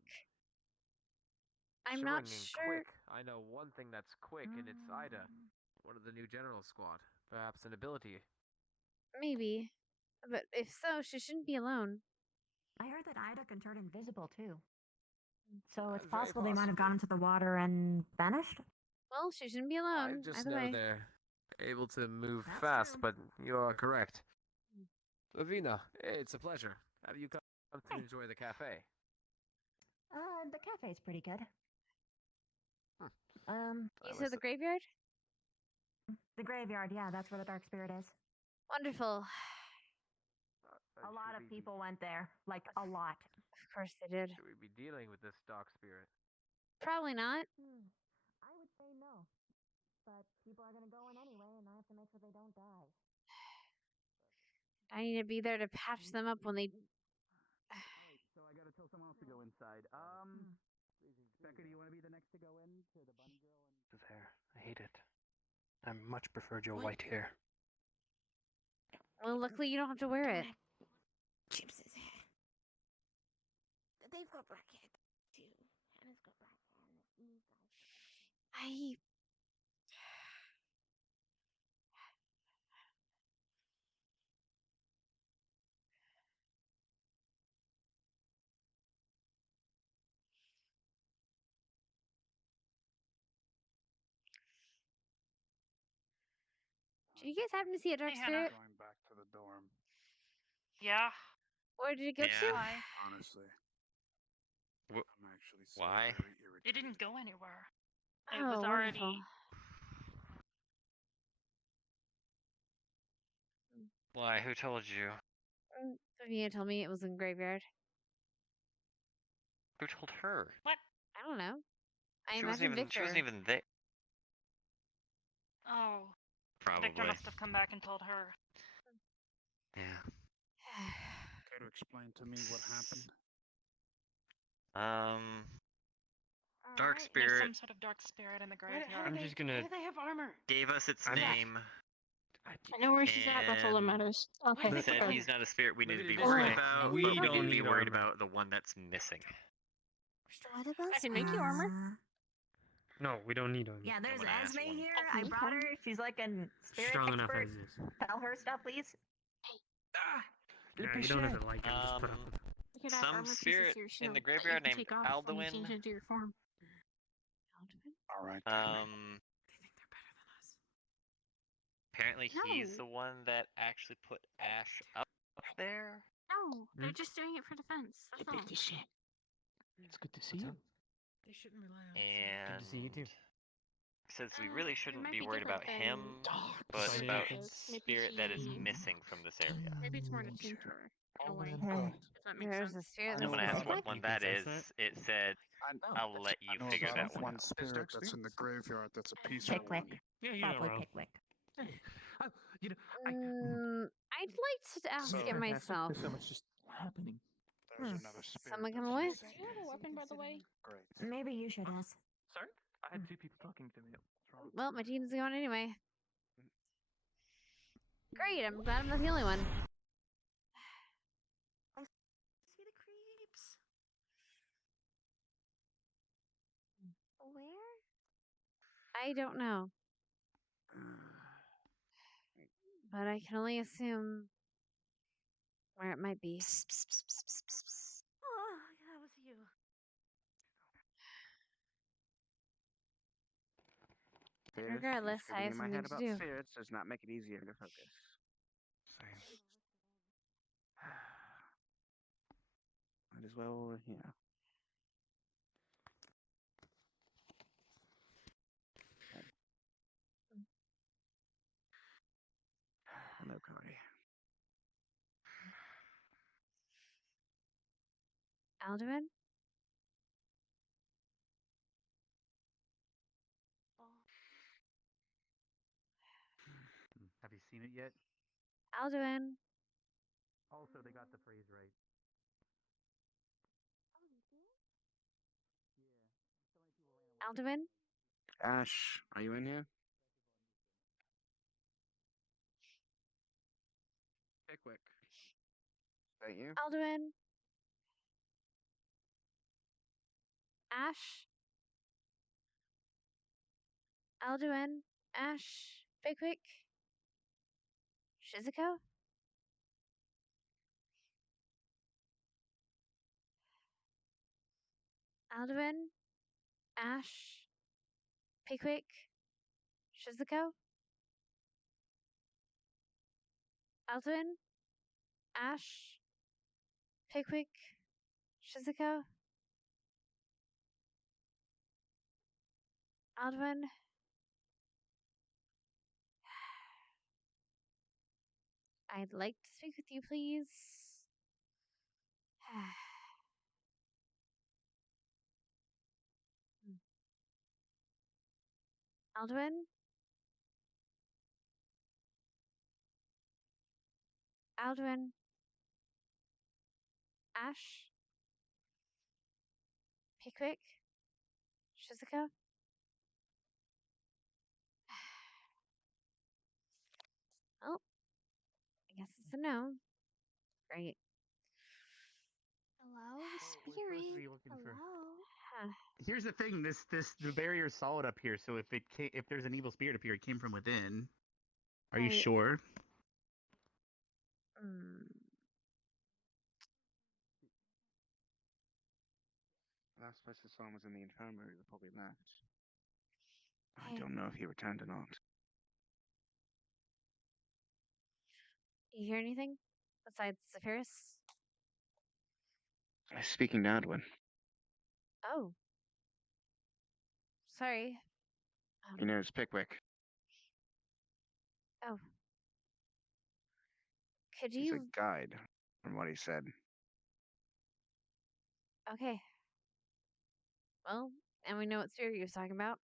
I'm not Shimmering and sure. Quick. I know one thing that's quick, and it's Ida, one of the new general squad. Perhaps an ability. Maybe. But if so, she shouldn't be alone. I heard that Ida can turn invisible too. So it's Very possible they might have possibly. gone into the water and vanished? Well, she shouldn't be I alone. just Either know way. they're able to move That's fast, true. but you are correct. Lavina, it's a pleasure. Have you come to enjoy the cafe? The cafe's pretty good. You said the graveyard? The graveyard, yeah, that's where the dark spirit is. Wonderful. A lot of people went there. Like, a lot. Of course they did. Should we be dealing with this dark spirit? Probably not. I would say no. But people are gonna go in anyway, and I have to make sure they don't die. I need to be there to patch them up when they. So I gotta tell someone else to go inside. Becca, do you want to be the next to go in to the bunny girl? His hair. I hate it. I much preferred your white hair. Well, luckily you don't have to wear it. Chips' hair. They've got black hair too. Hannah's got black hair. I. you guys happen to see a dark spirit? Going back to the dorm. Yeah. Where did it go Yeah. to? Why? Honestly, I'm actually so Why? very irritated. It didn't go anywhere. It Oh, was already. wonderful. Why? Who told you? Sophia told me it was in the graveyard. Who told her? What? I don't know. I She imagine Victor. She wasn't even there. Oh. Probably. Victor must have come back and told her. Yeah. Care to explain to me what happened? Dark There's spirit some sort of dark spirit in the graveyard. I'm just gonna. Why do they have armor? gave us its name. I know where she's at. That's all that and matters. Okay. Said good. he's not a spirit we need to be this worried way. about, We but we don't need to be need worried armor. about the one that's missing. What about I can make you armor. No, we don't need armor. Yeah, there's gonna ask Esme one. here. I I can brought make her. She's like a spirit Strong enough expert. as is. Tell her stuff, please. Yeah, you don't have to like him. Just put up with it. You could add Some armor pieces spirit to your in shield the that you graveyard can named take off when you change Alduin. into your form. All right. They think they're better than us. Apparently he's No. the one that actually put Ash up there. No, they're just doing it for defense. That's all. Shit. It's good to see you. They shouldn't rely on us. And Good to see you too. says we really It shouldn't might be be worried about different him, than but Find about anything? spirit that is missing from this area. Maybe it's more in a team tour in a way. Good. If that makes There's sense. a spirit I And that's know when I asked about what it. one You that can is, sense it said, I'll let you I know figure about that one one out. spirit that's in the graveyard that's a peaceful Pickwick. one. Yeah, you're not Probably wrong. Pickwick. You know, I'd like to ask So- it myself. There's so much just happening. There's another spirit. Someone that's coming with? Do you have a weapon, by the way? Great. Maybe you should ask. Sorry? I had two people talking to me. What's wrong? Well, my team's going anyway. Great, I'm glad I'm not the only one. See the creeps. Where? I don't know. But I can only assume where it might be. Oh, that was you. Regardless, I have in my something head to about do. spirits does not make it easier to focus. Same. Might as well, Hello, Cody. Alduin? Have you seen it yet? Alduin? Also, they got the phrase right. Alduin? Ash, are you in here? Pickwick. Is that you? Alduin? Ash? Alduin? Ash? Pickwick? Shizuko? Alduin? Ash? Pickwick? Shizuko? Alduin? Ash? Pickwick? Shizuko? Alduin? I'd like to speak with you, please. Alduin? Alduin? Ash? Pickwick? Shizuko? Well, I guess it's a no. Great. Hello, We're supposed to be spirit. looking for. Hello. Here's the thing. The barrier's solid up here. So if there's an evil spirit up here, it came from within. Are you Right. sure? Last place I saw him was in the infirmary before we left. I Hey. don't know if he returned or not. You hear anything besides Zephyrus? Speaking to Edwin. Oh. Sorry. He knows Pickwick. Oh. Could He's you... a guide, from what he said. Okay. Well, and we know what spirit he was talking about.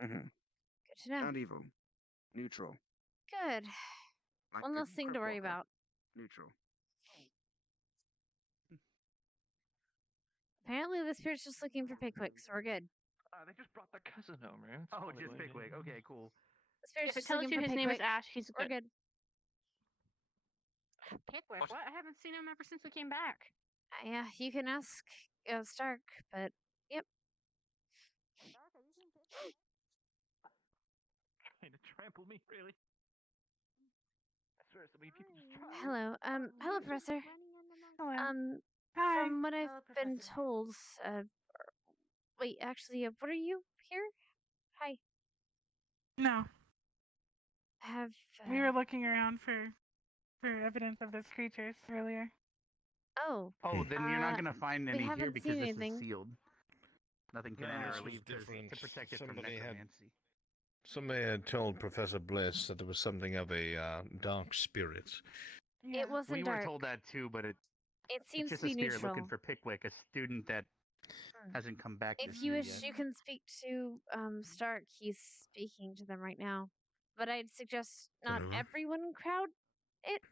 Mm-hmm. Good to know. Not evil. Neutral. Good. Like One the less thing to Crypt worry Walker. about. Neutral. Apparently the spirit's just looking for Pickwick, so we're good. They just brought their cousin over. It's Oh, probably just what it Pickwick. is. Okay, cool. The spirit's If it just tells looking you for his Pickwick. name is Ash, he's We're good. good. Pickwick? What? I haven't seen him ever since we came back. Yeah, you can ask Stark, but yep. Trying to trample me, really? I swear so many people just try. Hello. Hello, Professor. Hello. Hi. From what I've Hello, been Professor. told, wait, actually, what are you here? Hi. No. Have, We were looking around for evidence of those creatures earlier. Oh. Oh, then you're not gonna find we any here haven't because seen this anything. is sealed. Nothing can No, enter this or was leave 'cause different. to protect it Somebody from had- necromancy. Somebody had told Professor Bliss that there was something of a dark spirit. It wasn't We dark. were told that too, but It it's seems just to be a spirit neutral. looking for Pickwick, a student that hasn't come back If this you year wish, yet. you can speak to Stark. He's speaking to them right now. But I'd suggest not Whatever. everyone crowd it.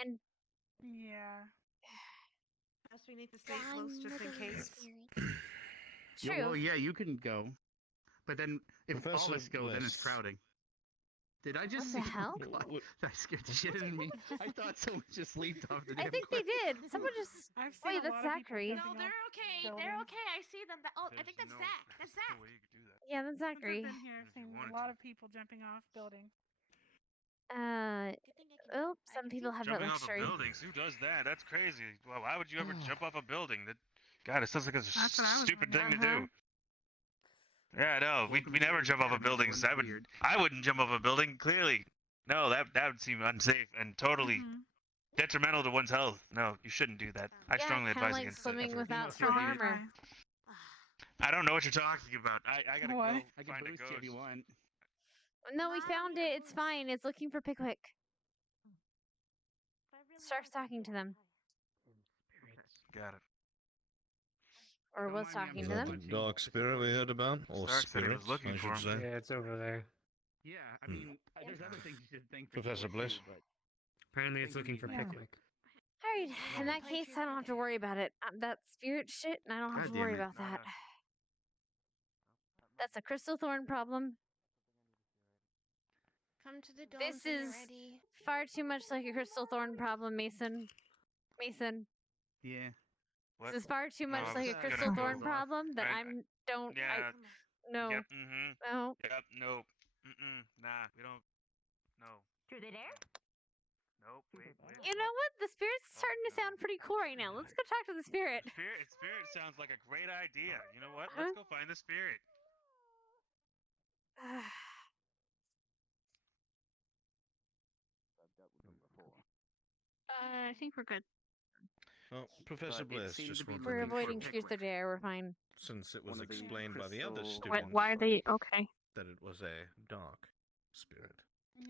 And Yeah. Guess we need to stay close just in case. true. Yeah, well, yeah, you can go, but then if all Professor of us go, then it's Bliss. crowding. Did I just What the see? hell? Oh, God, that scared the shit out of me. I thought someone just leaped off the damn I think they cliff. did. Someone just. I've seen Wait, a that's lot of people Zachary. No, they're okay. They're buildings. okay. I see them. Oh, I think that's Zach. That's Zach. Yeah, that's Since I've Zachary. been here, I've seen a lot of people jumping off buildings. Well, some people have that Jumping off of luxury. buildings? Who does that? That's crazy. Well, why would you ever jump off a building? That, God, it sounds like a That's what I was stupid thing wondering. to do. Yeah, no, we never jump off of buildings. I wouldn't jump off a building. Clearly, no, that would seem unsafe and totally detrimental to one's health. No, you shouldn't do that. I Yeah, strongly kinda advise like against it. swimming without Most strong immediate- armor. I don't know what you're talking about. I gotta What? go I can find a boost you if you ghost. want. No, we found it. It's fine. It's looking for Pickwick. Stark's talking to them, Got it. or Don't was mind me, I'm talking Is to that them. the dark spirit we heard about? Or Stark said he spirit, was looking I for should him. say. Yeah, it's over there. Yeah, I mean, there's other things you should think. Professor Bliss. Apparently, it's looking for Yeah. Pickwick. All right. In that case, I don't have to worry about it. That spirit shit, and I don't have God to damn worry it. about that. That's a crystal thorn problem. Come to the dome This when you're is ready. far too much like a crystal thorn problem, Mason. Mason. Yeah. What? This is far too much I like was a gonna crystal go- thorn problem that I- I'm don't. Yeah. No. Yep. Mm-hmm. No. Yep. Nope. Mm-mm. Nah, we don't. No. Through the air? Nope. Wait. You know what? The spirit's starting to sound pretty cool right now. Let's go talk to the spirit. Spirit sounds like a great idea. You know what? Let's go find the spirit. I think we're good. Well, Professor But it Bliss seemed just to be wanted We're to avoiding confirm, truth or dare. We're fine. since it was One of the explained by the other crystal- students Why are they okay? that it was a dark spirit.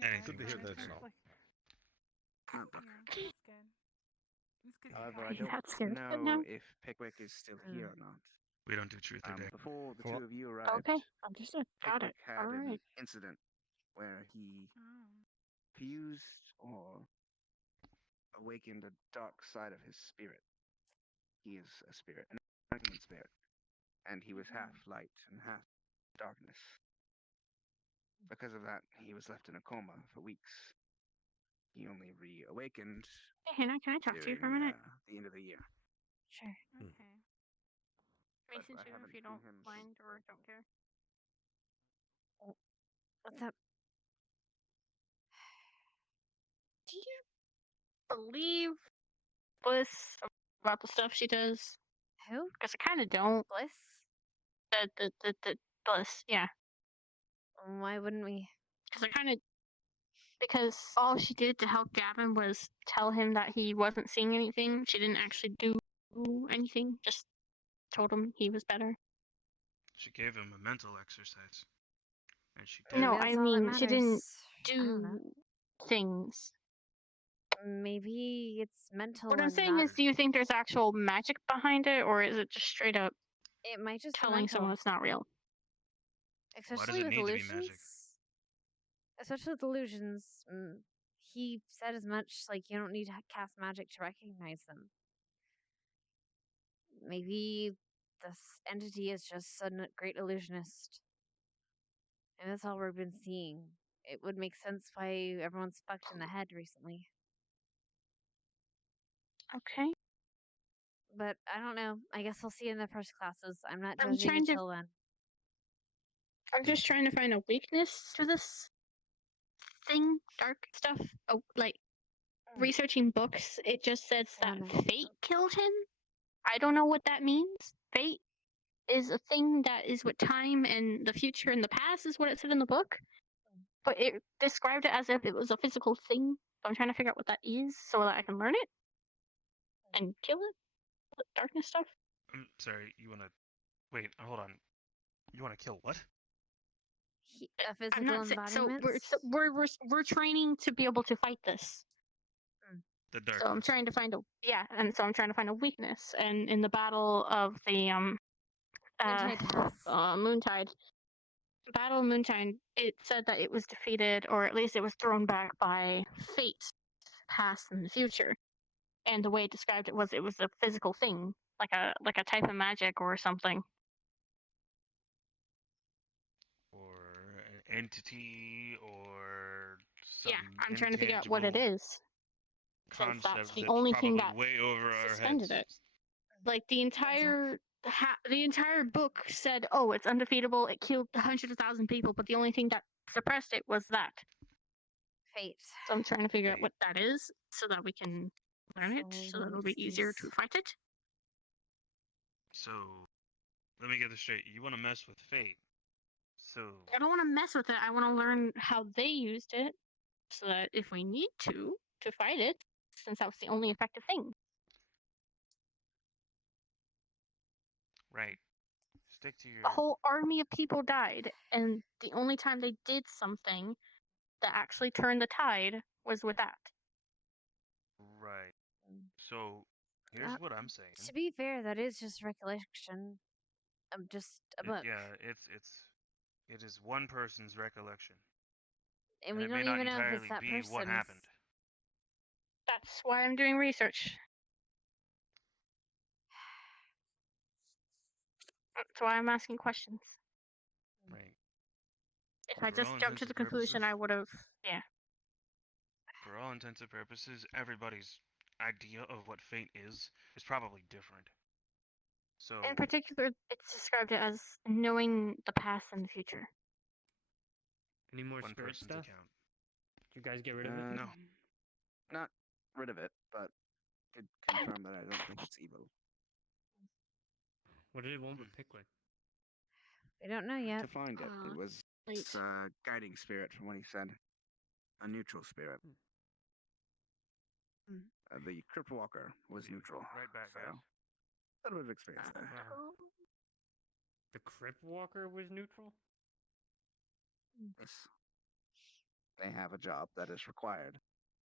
Anything Good to hear but that's spirit. not. Not Yeah, that's good. It's good. However, I Okay, don't that's good. Good know now. if Pickwick is still here or not. We don't do truth or dare. Before the For- two of you arrived, Okay, understood. Got it. Pickwick had All an right. incident where he Oh. fused or awakened a dark side of his spirit. He is a spirit, an enlightenment spirit, and he was half light and half darkness. Because of that, he was left in a coma for weeks. He only reawakened Hey, Hannah, can I talk to you for a during, minute? the end of the year. Sure. Okay. But Mason I too, haven't if you seen don't him mind or don't care. What's up? Do you believe Bliss about the stuff she does? Who? Because I kind of don't. Bliss? The Bliss, yeah. Why wouldn't we? Because I kind of Because all she did to help Gavin was tell him that he wasn't seeing anything. She didn't actually do anything, just told him he was better. She gave him a mental exercise. And she did. No, Maybe I that's all that mean, she didn't matters. I don't know. do things. Maybe it's mental What I'm and saying not. is, do you think there's actual magic behind it, or is it just straight up It might just be telling someone mental. it's not real? Especially it with need to be illusions. magic? Especially with illusions. He said as much, like, you don't need to cast magic to recognize them. Maybe this entity is just a great illusionist. And that's all we've been seeing. It would make sense why everyone's fucked in the head recently. Okay. But I don't know. I guess we'll see in the first classes. I'm not I'm judging trying to- until then. I'm just trying to find a weakness to this thing, dark stuff. Oh, like researching books, it just says that fate killed him. I don't know what that means. Fate is a thing that is with time and the future and the past is what it said in the book. But it described it as if it was a physical thing. So I'm trying to figure out what that is so that I can learn it and kill it. The darkness stuff. I'm sorry, you wanna... Wait, hold on. You wanna kill what? A I'm physical not saying so. embodiment. We're training to be able to fight this. The dark. So I'm trying to find I'm trying to find a weakness. And in the battle of the Moontide, Battle of Moontide, it said that it was defeated, or at least it was thrown back by fate, past and the future. And the way it described it was a physical thing, like a type of magic or something. Or an entity, or some I'm trying to figure out what it intangible is. Since concept that's the that's only thing probably that way over our suspended heads. it. Like the entire book said, "Oh, it's undefeatable. It killed hundreds of thousands of people," but the only thing that suppressed it was that fate. So I'm trying to figure out what that is, so that we can learn it, so that it'll be easier to fight it. So, let me get this straight. You want to mess with fate. So, I don't want to mess with it. I want to learn how they used it, so that if we need to fight it, since that was the only effective thing. right. Stick to your... A whole army of people died, and the only time they did something that actually turned the tide was with that. Right. So, here's what I'm saying. To be fair, that is just recollection of just a book. It is one person's recollection. And we it don't may not even know if entirely it's that be person's. what happened. That's why I'm doing research. That's why I'm asking questions. Right. If I For just all jumped to intents the and conclusion, I would have, For all intents and purposes, everybody's idea of what fate is probably different. So, In particular, it's described as knowing the past and the future. Any more one spirit person's stuff? account. Did you guys get rid of it? No. Not rid of it, but could confirm that I don't think it's evil. What did it want with Pickwick? We don't know yet. To find it, it was a guiding spirit from what he said. A neutral spirit. The Crypt Walker was neutral. Right back, so, guys. A little bit of experience there. The Crypt Walker was neutral? Yes. They have a job that is required.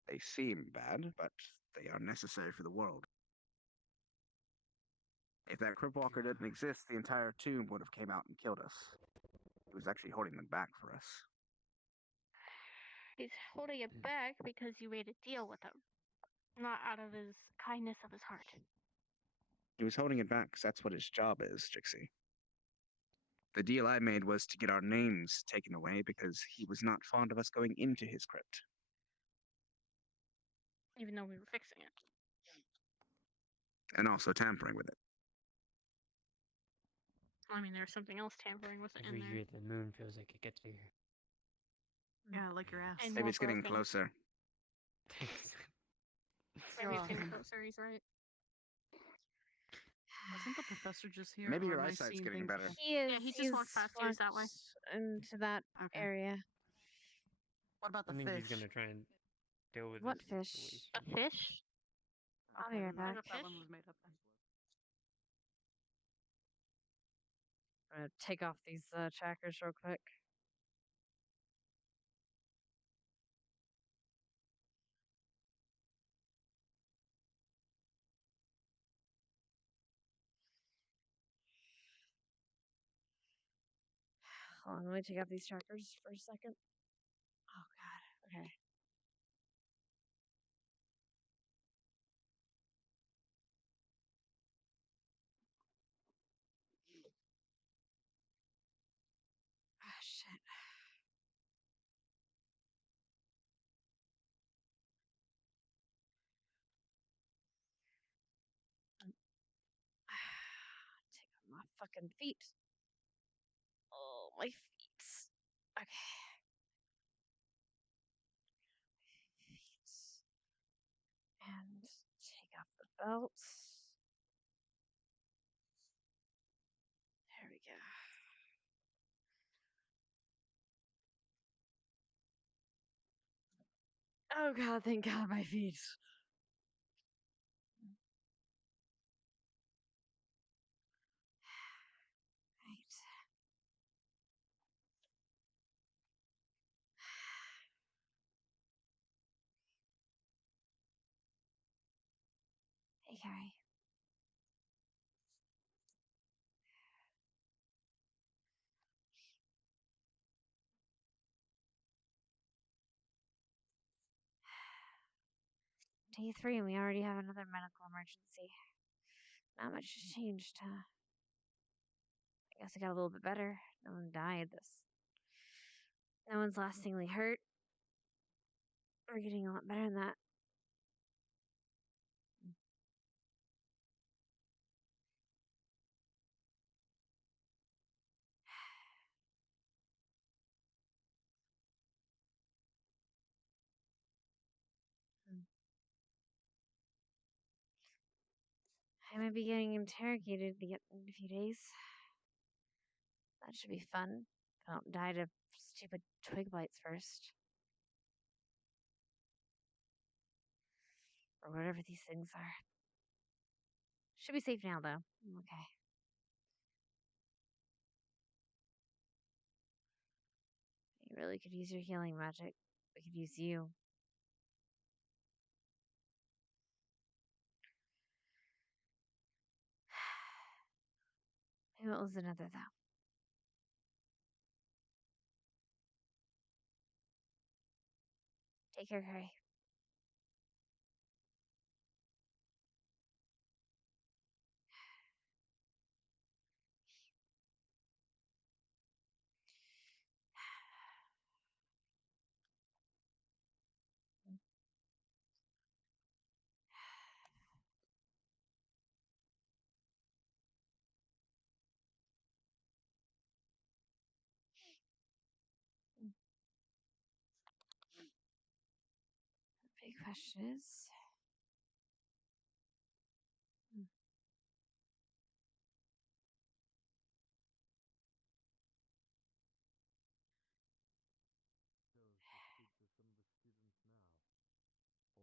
They seem bad, but they are necessary for the world. If that Crypt Walker didn't exist, the entire tomb would have came out and killed us. He was actually holding them back for us. He's holding it back because you made a deal with him, not out of his kindness of his heart. He was holding it back because that's what his job is, Trixie. The deal I made was to get our names taken away because he was not fond of us going into his crypt. Even though we were fixing it. And also tampering with it. I mean, there's something else tampering with it Every in there. year the moon feels like it gets bigger. Yeah, like your ass. And Maybe more it's getting broken. closer. Maybe it's getting closer, he's right. Isn't the professor just here? Maybe or your am I eyesight's seeing getting things better. wrong? He is. Yeah, he just he's walked past yours that way. into that area. What about the I think he's fish? gonna try and deal with What this fish? situation. A fish? I'll be right I back. thought that one was made up then. I'm gonna take off these trackers real quick. Hold on, let me take off these trackers for a second. Oh god. Okay. Ah shit. Take off my fucking feet. Oh, my feet. Okay. Feet. And take off the belt. There we go. Oh god, thank god, my feet. Right. Hey, Carrie. Day 3, and we already have another medical emergency. Not much has changed, huh? I guess it got a little bit better. No one died. No one's lastingly hurt. We're getting a lot better than that. I might be getting interrogated in a few days. That should be fun. I don't die to stupid twig bites first. Or whatever these things are. Should be safe now, though. I'm okay. You really could use your healing magic. We could use you. Maybe we'll lose another, though. Take care, Carrie. The big question is...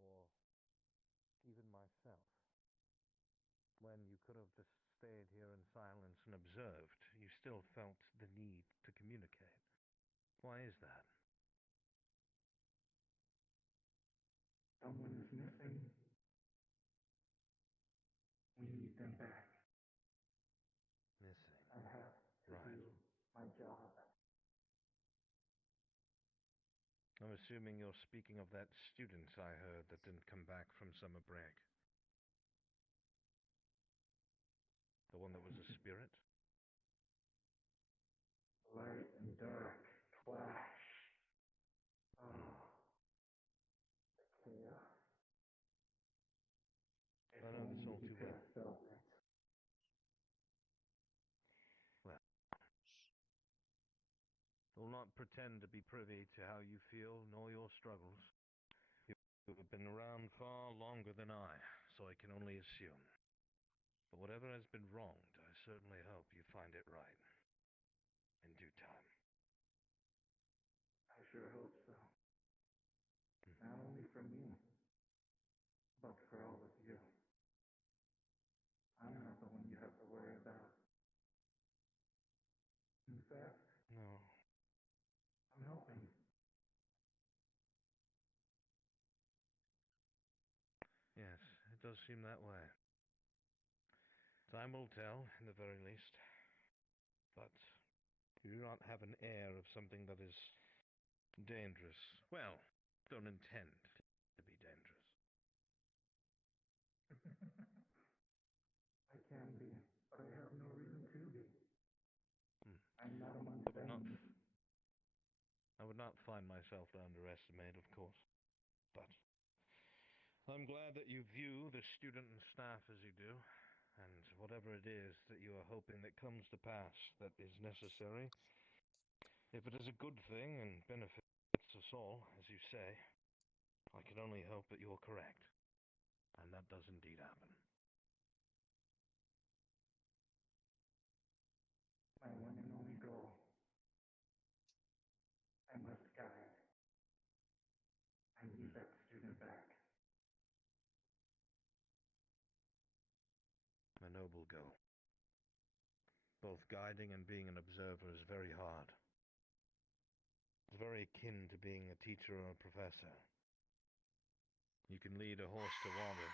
Or even myself. When you could have just stayed here in silence and observed, you still felt the need to communicate. Why is that? Someone is missing. We need them back. Missing. I have to do my job. I'm assuming you're speaking of that student I heard that didn't come back from summer break. The one that was a spirit? Light and dark clash. Oh, the chaos. I know this all too well. Felt it. Well, will not pretend to be privy to how you feel nor your struggles. You have been around far longer than I, so I can only assume. But whatever has been wronged, I certainly hope you find it right. In due time. I sure hope so. does seem that way. Time will tell, in the very least. But you do not have an air of something that is dangerous. Well, don't intend to be dangerous. I can be, but I have no reason to be. I'm not among them. I would not find myself to underestimate, of course. But I'm glad that you view the student and staff as you do, and whatever it is that you are hoping that comes to pass that is necessary, if it is a good thing and benefits us all, as you say, I can only hope that you're correct. And that does indeed happen. My one and only goal. I must guide. I need that student back. A noble goal. Both guiding and being an observer is very hard. It's very akin to being a teacher or a professor. You can lead a horse to water,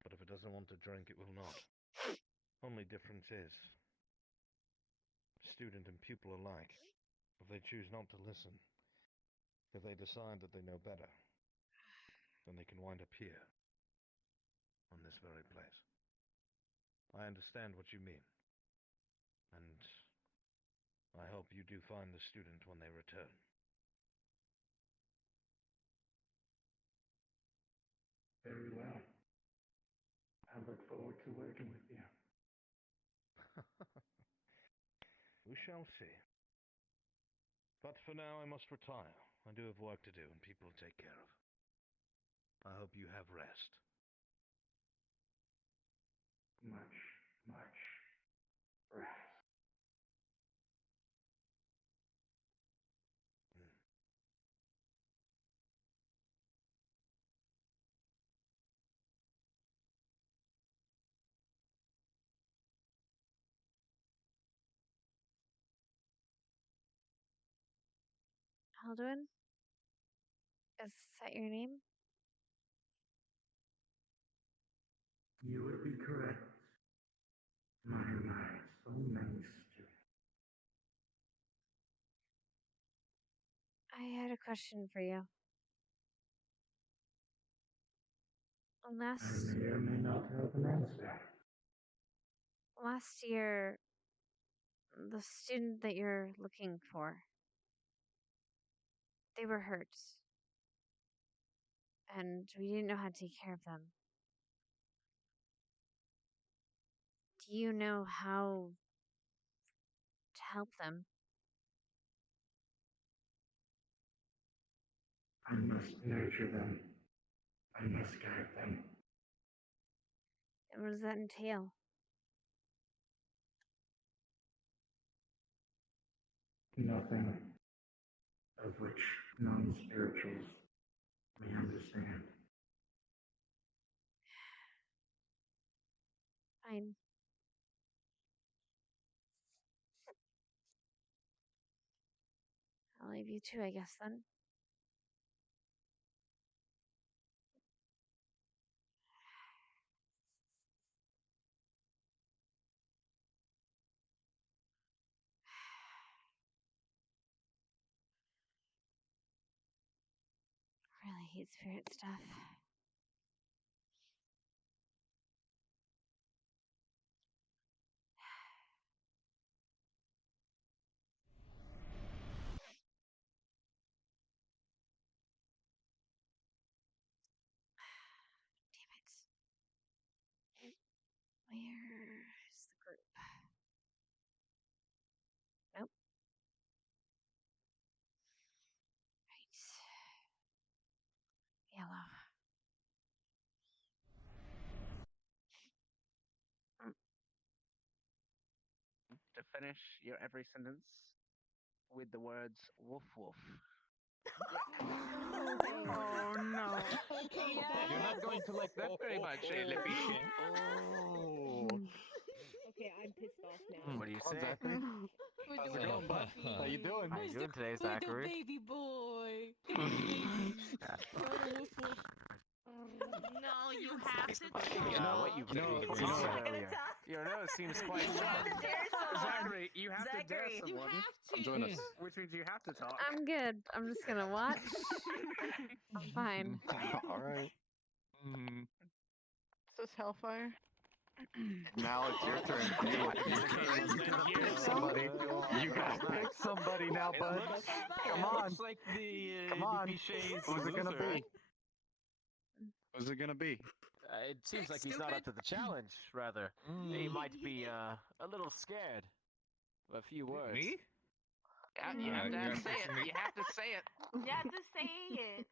but if it doesn't want to drink, it will not. Only difference is, student and pupil alike, if they choose not to listen, if they decide that they know better, then they can wind up here, on this very place. I understand what you mean, and I hope you do find the student when they return. Very well. I look forward to working with you. We shall see. But for now, I must retire. I do have work to do and people to take care of. I hope you have rest. Much rest. Alduin? Is that your name? You would be correct. My, so many students. I had a question for you. I may or may not have an answer. Last year, the student that you're looking for, they were hurt. And we didn't know how to take care of them. Do you know how to help them? I must nurture them. I must guide them. And what does that entail? Nothing of which non-spirituals may understand. Fine. I'll leave you too, I guess, then. I really hate spirit stuff. Where's the group? Nope. Right. Yellow. To finish your every sentence with the words woof woof. Oh no. Okay, you're not going to like that very much, Lippy. Oh. Okay, I'm pissed off now. What do you say? Zachary? We're How's it doing going, bud? baby. How you doing? How you doing today, We're the Zachary? baby boy. The baby. Oh, the woof woof. No, you You have to talk. What you Your nose seems quite strong. Zachary, you have to dare You someone. have to. Join us. Which means you have to talk. I'm good. I'm just gonna watch. I'm fine. All right. Is this Hellfire? Now it's your turn. Pick somebody. You gotta pick somebody now, bud. Come on. Looks like the Come on. cliches Who's it gonna loser, be? Who's it gonna be? It seems like he's not up to the challenge, rather. He might be a little scared of a few words. Me? You have to say it. You have to say it. You have to say it.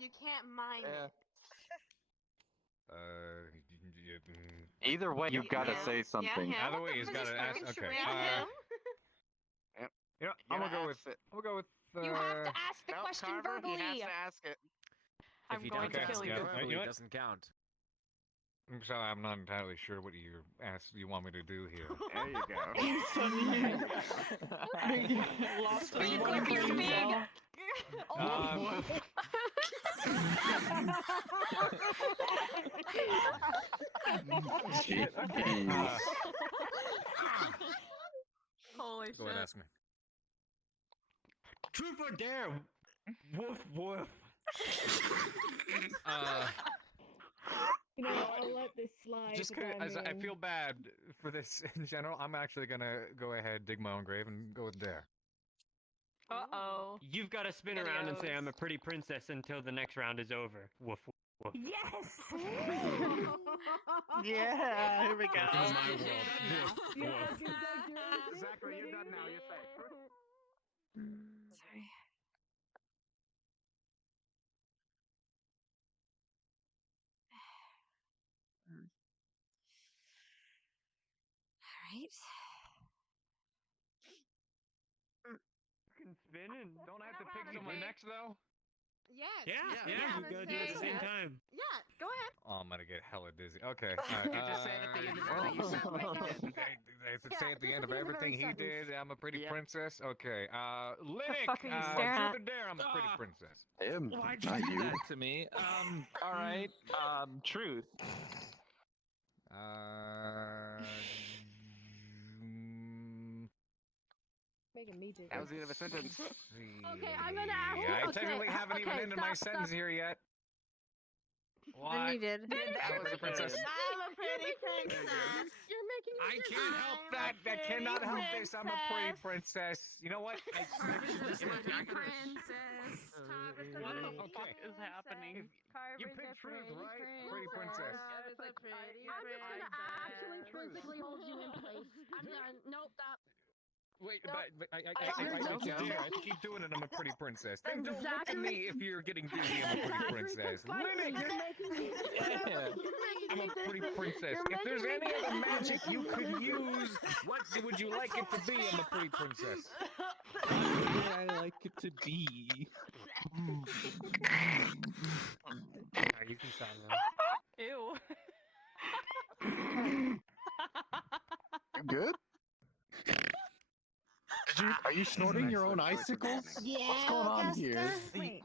You can't mime it. Either way, you gotta say something. Either way, he's gotta ask. Okay. You know, I'm gonna go with. You have to ask the question Carver, verbally. He has to ask it. If he doesn't kill you. verbally, You know it what? doesn't count. So I'm not entirely sure what you want me to do here. There you go. Lost Speed, one quick, brain speed. cell. Shit. Okay. Holy Go ahead, shit. ask me. Truth or dare? Woof woof. You know, I'll let this slide. Just as I feel bad for this in general, I'm actually gonna go ahead, dig my own grave, and go with dare. Uh-oh. You've got to spin There around and goes. say I'm a pretty princess until the next round is over. Woof woof. Yes! Yeah, here we go. Welcome to my world. Woof Yes, woof. exactly. Zachary, you're done now. You're safe. Sorry. All right. Fucking spin and Don't I have to pick someone next though? Yes. yeah, you gotta do it at the same time. Yeah, go ahead. Oh, I'm gonna get hella dizzy. Okay. All right, You just said at the end of everything you said. They say at the end of everything he did, I'm a pretty princess. Okay. Linux. fuck are you staring Truth at? or dare, I'm a pretty princess. Him, Why'd not you do you. that to me? All right. Truth. Making me dig. That was the end of a sentence. Okay, I'm gonna ask. I okay, technically haven't even okay, ended stop, my sentence stop. here yet. Then you did. I'm a pretty princess. I'm a pretty princess. You're making me I feel can't help that. That cannot help this. I'm a pretty princess. You know what? Princess. What the fuck is happening? You picked truth, right? Pretty princess. I'm just gonna actually physically hold you in place. I'm done. Nope, stop. Wait, Nope. but I You're don't joking. dare. I keep doing it. I'm a pretty princess. Then Then don't look at me if you're getting dizzy. I'm a pretty princess. Linux. You're making me I'm a pretty princess. If there's any other magic you could use, what would you like it to be? I'm a pretty princess. I like it to be. You can sign Ew. You good? Are you snorting your own icicles? Yeah, What's going on Augusta. here? Wait.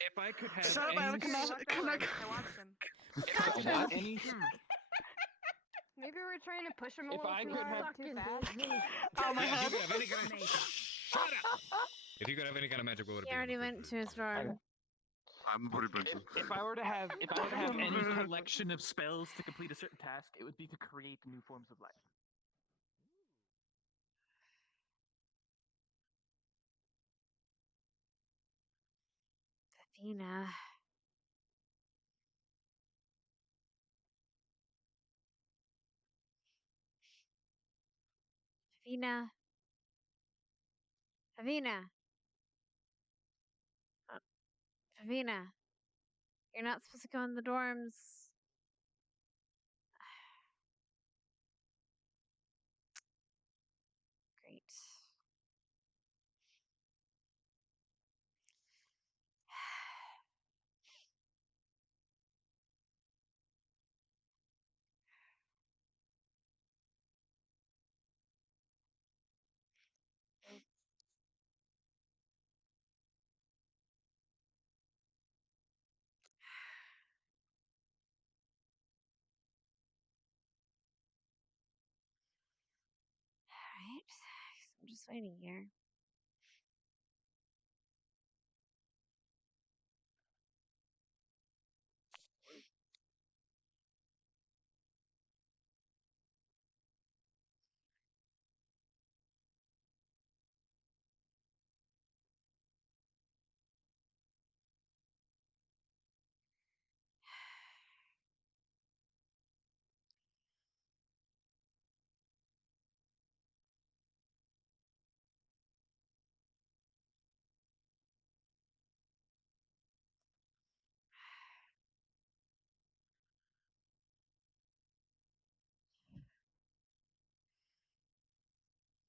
If I could have Shut up, any, Alex. I watched him. if I could have any, Maybe we're trying to push him a If little I too could hard, have- too fast. Oh my god. Shut up! If you could have any kind of magic, what would it He be? already went to his dorm. I'm a pretty princess. if I were to have any collection of spells to complete a certain task, it would be to create new forms of life. Athena. Athena. Athena. Athena. You're not supposed to go in the dorms. Great. just waiting here.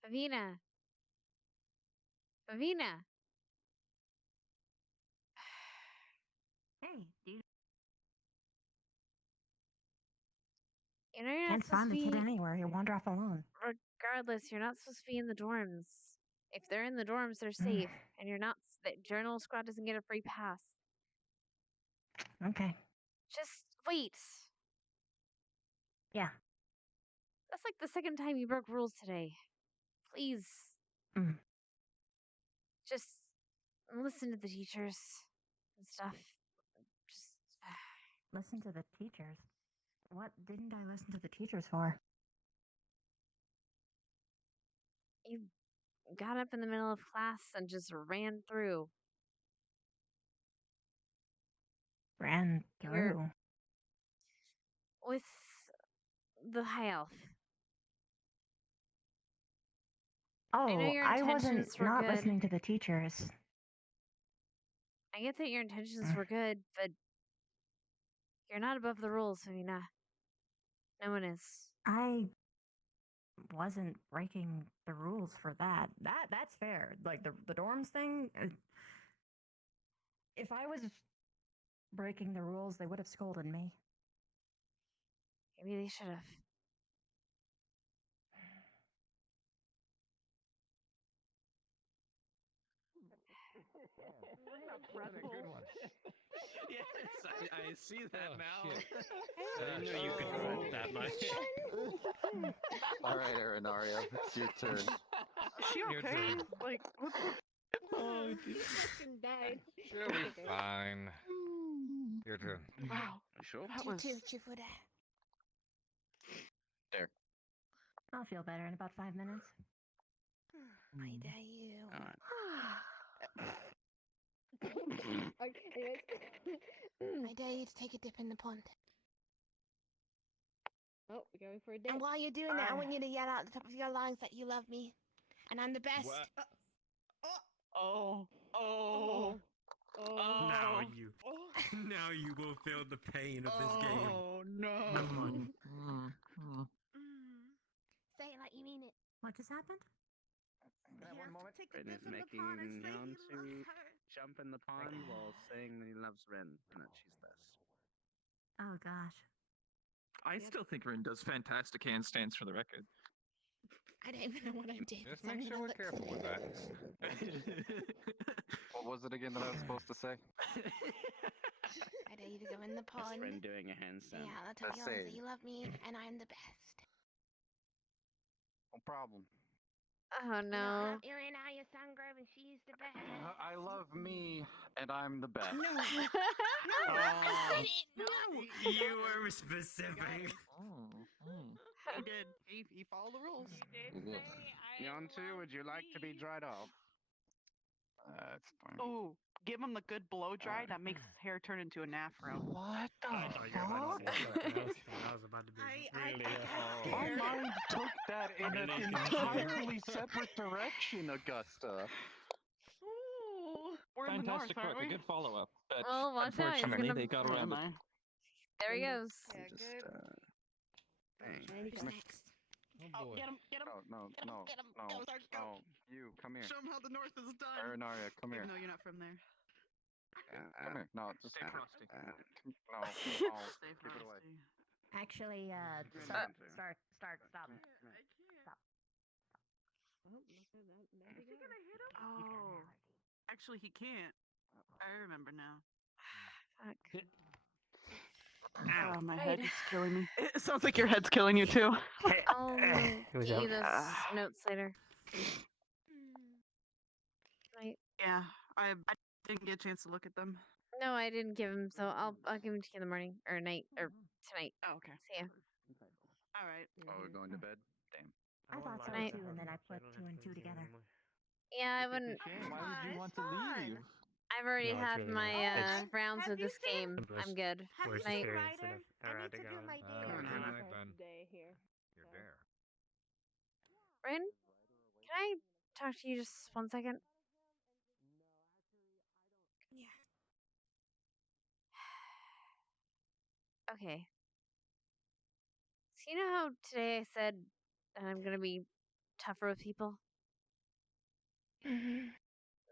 Avina. Avina. Hey, dude. You know you're not Can't supposed find to the kid be. anywhere. He'll wander off alone. Regardless, you're not supposed to be in the dorms. If they're in the dorms, they're safe, and you're not. The journal squad doesn't get a free pass. Okay. Just wait. Yeah. That's like the second time you broke rules today. Please. Just listen to the teachers and stuff. Just Listen to the teachers. What didn't I listen to the teachers for? you got up in the middle of class and just ran through. Ran through. With the high elf. I know Oh, your I wasn't intentions were not good. listening to the teachers. I get that your intentions were good, but you're not above the rules, Savina. No one is. I wasn't breaking the rules for that. That's fair. Like the dorms thing. If I was breaking the rules, they would have scolded me. Maybe they should have. That's a good one. Yes, I see that now. I didn't know you could roll that much. All right, Arenaria, it's your turn. Is she Your okay? turn. Like, what the... Oh, fucking died. She'll be fine. Your turn. Wow. Sure. That was... There. I'll feel better in about 5 minutes. I dare you. I dare you to take a dip in the pond. Oh, we're going for a dip. And while you're doing that, I want you to yell out at the top of your lungs that you love me. And I'm the best. What? Oh. Now you will feel the pain of this game. Oh, no. Come on. Say it like you mean it. What just happened? One moment. Ren is making Nyan to jump in the pond while saying that he loves Ren and that she's best. Oh gosh. I still think Rin does fantastic handstands for the record. I don't even know what I did. Just so I'm make sure gonna we're look careful for with that. What was it again that I was supposed to say? I dare you to go in the That's pond. Ren doing a handstand. Yeah, I'll tell Let's you say- that you love me and I'm the best. No problem. Oh no. You're in Aya Sungrove and she's the best. I love me, and I'm the best. No. Oh. I said it. No. You were specific. He did. He followed the rules. Nyan, would you like to be dried off? That's fine. Oh, give him the good blow dry that makes his hair turn into an afro. What the I thought you were about to say something else. I was about to be really... My mind took that in an entirely separate direction, Augusta. We're in the north, Fantastic aren't work, a we? good follow-up. But Well, watch out, he's unfortunately, gonna- they got around it. There he goes. Yeah, Just, good. Who's next? Oh boy. Get him. No, you, come here. Show him how the north is done. Arenaria, come here. Even though you're not from there. Come here. No, just Stay frosty. No, Stay keep it away. frosty. Actually, Good start, answer. start, stop. Stop. Oh, there we go. Oh. Actually, he can't. I remember now. Fuck. Oh, my head is killing me. It sounds like your head's killing you too. I'll Here we get go. you those notes later. Yeah, I didn't get a chance to look at them. No, I didn't give him, so I'll give him to you in the morning or night or tonight. Oh, okay. See ya. All right. Oh, we're going to bed? Damn. I thought so Tonight. too, and then I put two and two together. Yeah, I wouldn't. Why would you want to leave? I've already No, it's had really my nice. rounds Have with you this game. Simplest I'm good. worst Night. experience that I've ever I had need to to go do on. my day Good on night, my Ben. first day here. You're there. Bryn, can I talk to you just 1 second? Yeah. Okay. So you know how today I said that I'm gonna be tougher with people? Mhm.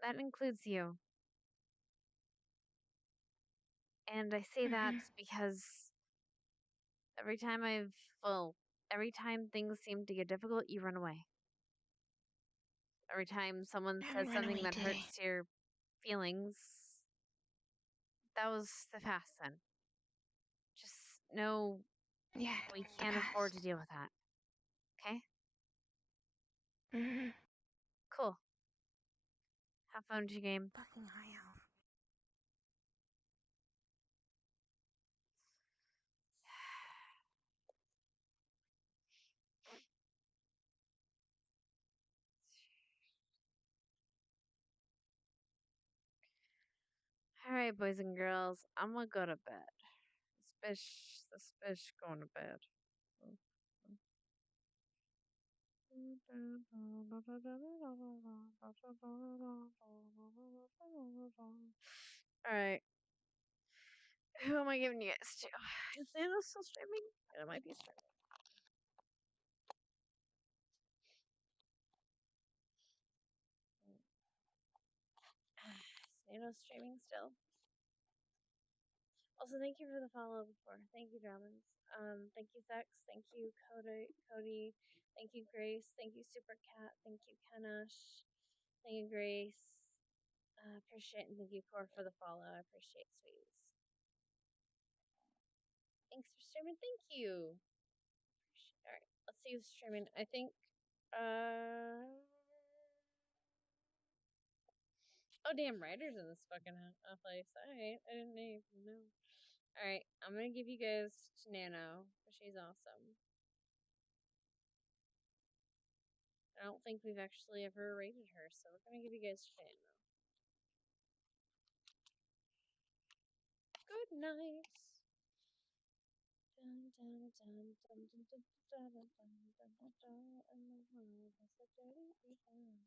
That includes you. And I say that because every time every time things seem to get difficult, you run away. Every time someone I says didn't run something away that today. hurts your feelings, that was the past then. Just know Yeah, we the can't afford past. to deal with that. Okay? Mhm. Cool. Have fun with your game. Fucking high elf. Alright, boys and girls, I'm gonna go to bed. This bitch going to bed. Alright. Who am I giving you guys to? Is Nano still streaming? It might be streaming. Is Nano streaming still? Also, thank you for the follow before. Thank you, Dramas. Thank you, Sex. Thank you, Cody. Thank you, Grace. Thank you, Super Cat. Thank you, Kanash. Thank you, Grace. Appreciate and thank you, Core, for the follow. I appreciate sweeties. Thanks for streaming. Thank you. All right, let's see who's streaming. I think. Oh damn, Ryder's in this fucking place. All right, I didn't even know. All right, I'm gonna give you guys to Nano. She's awesome. I don't think we've actually ever rated her, so we're gonna give you guys to Nano. Good night. Dun, dun, dun, dun, dun, dun, dun, dun, dun, dun, dun, dun, and the world has a dirty behind.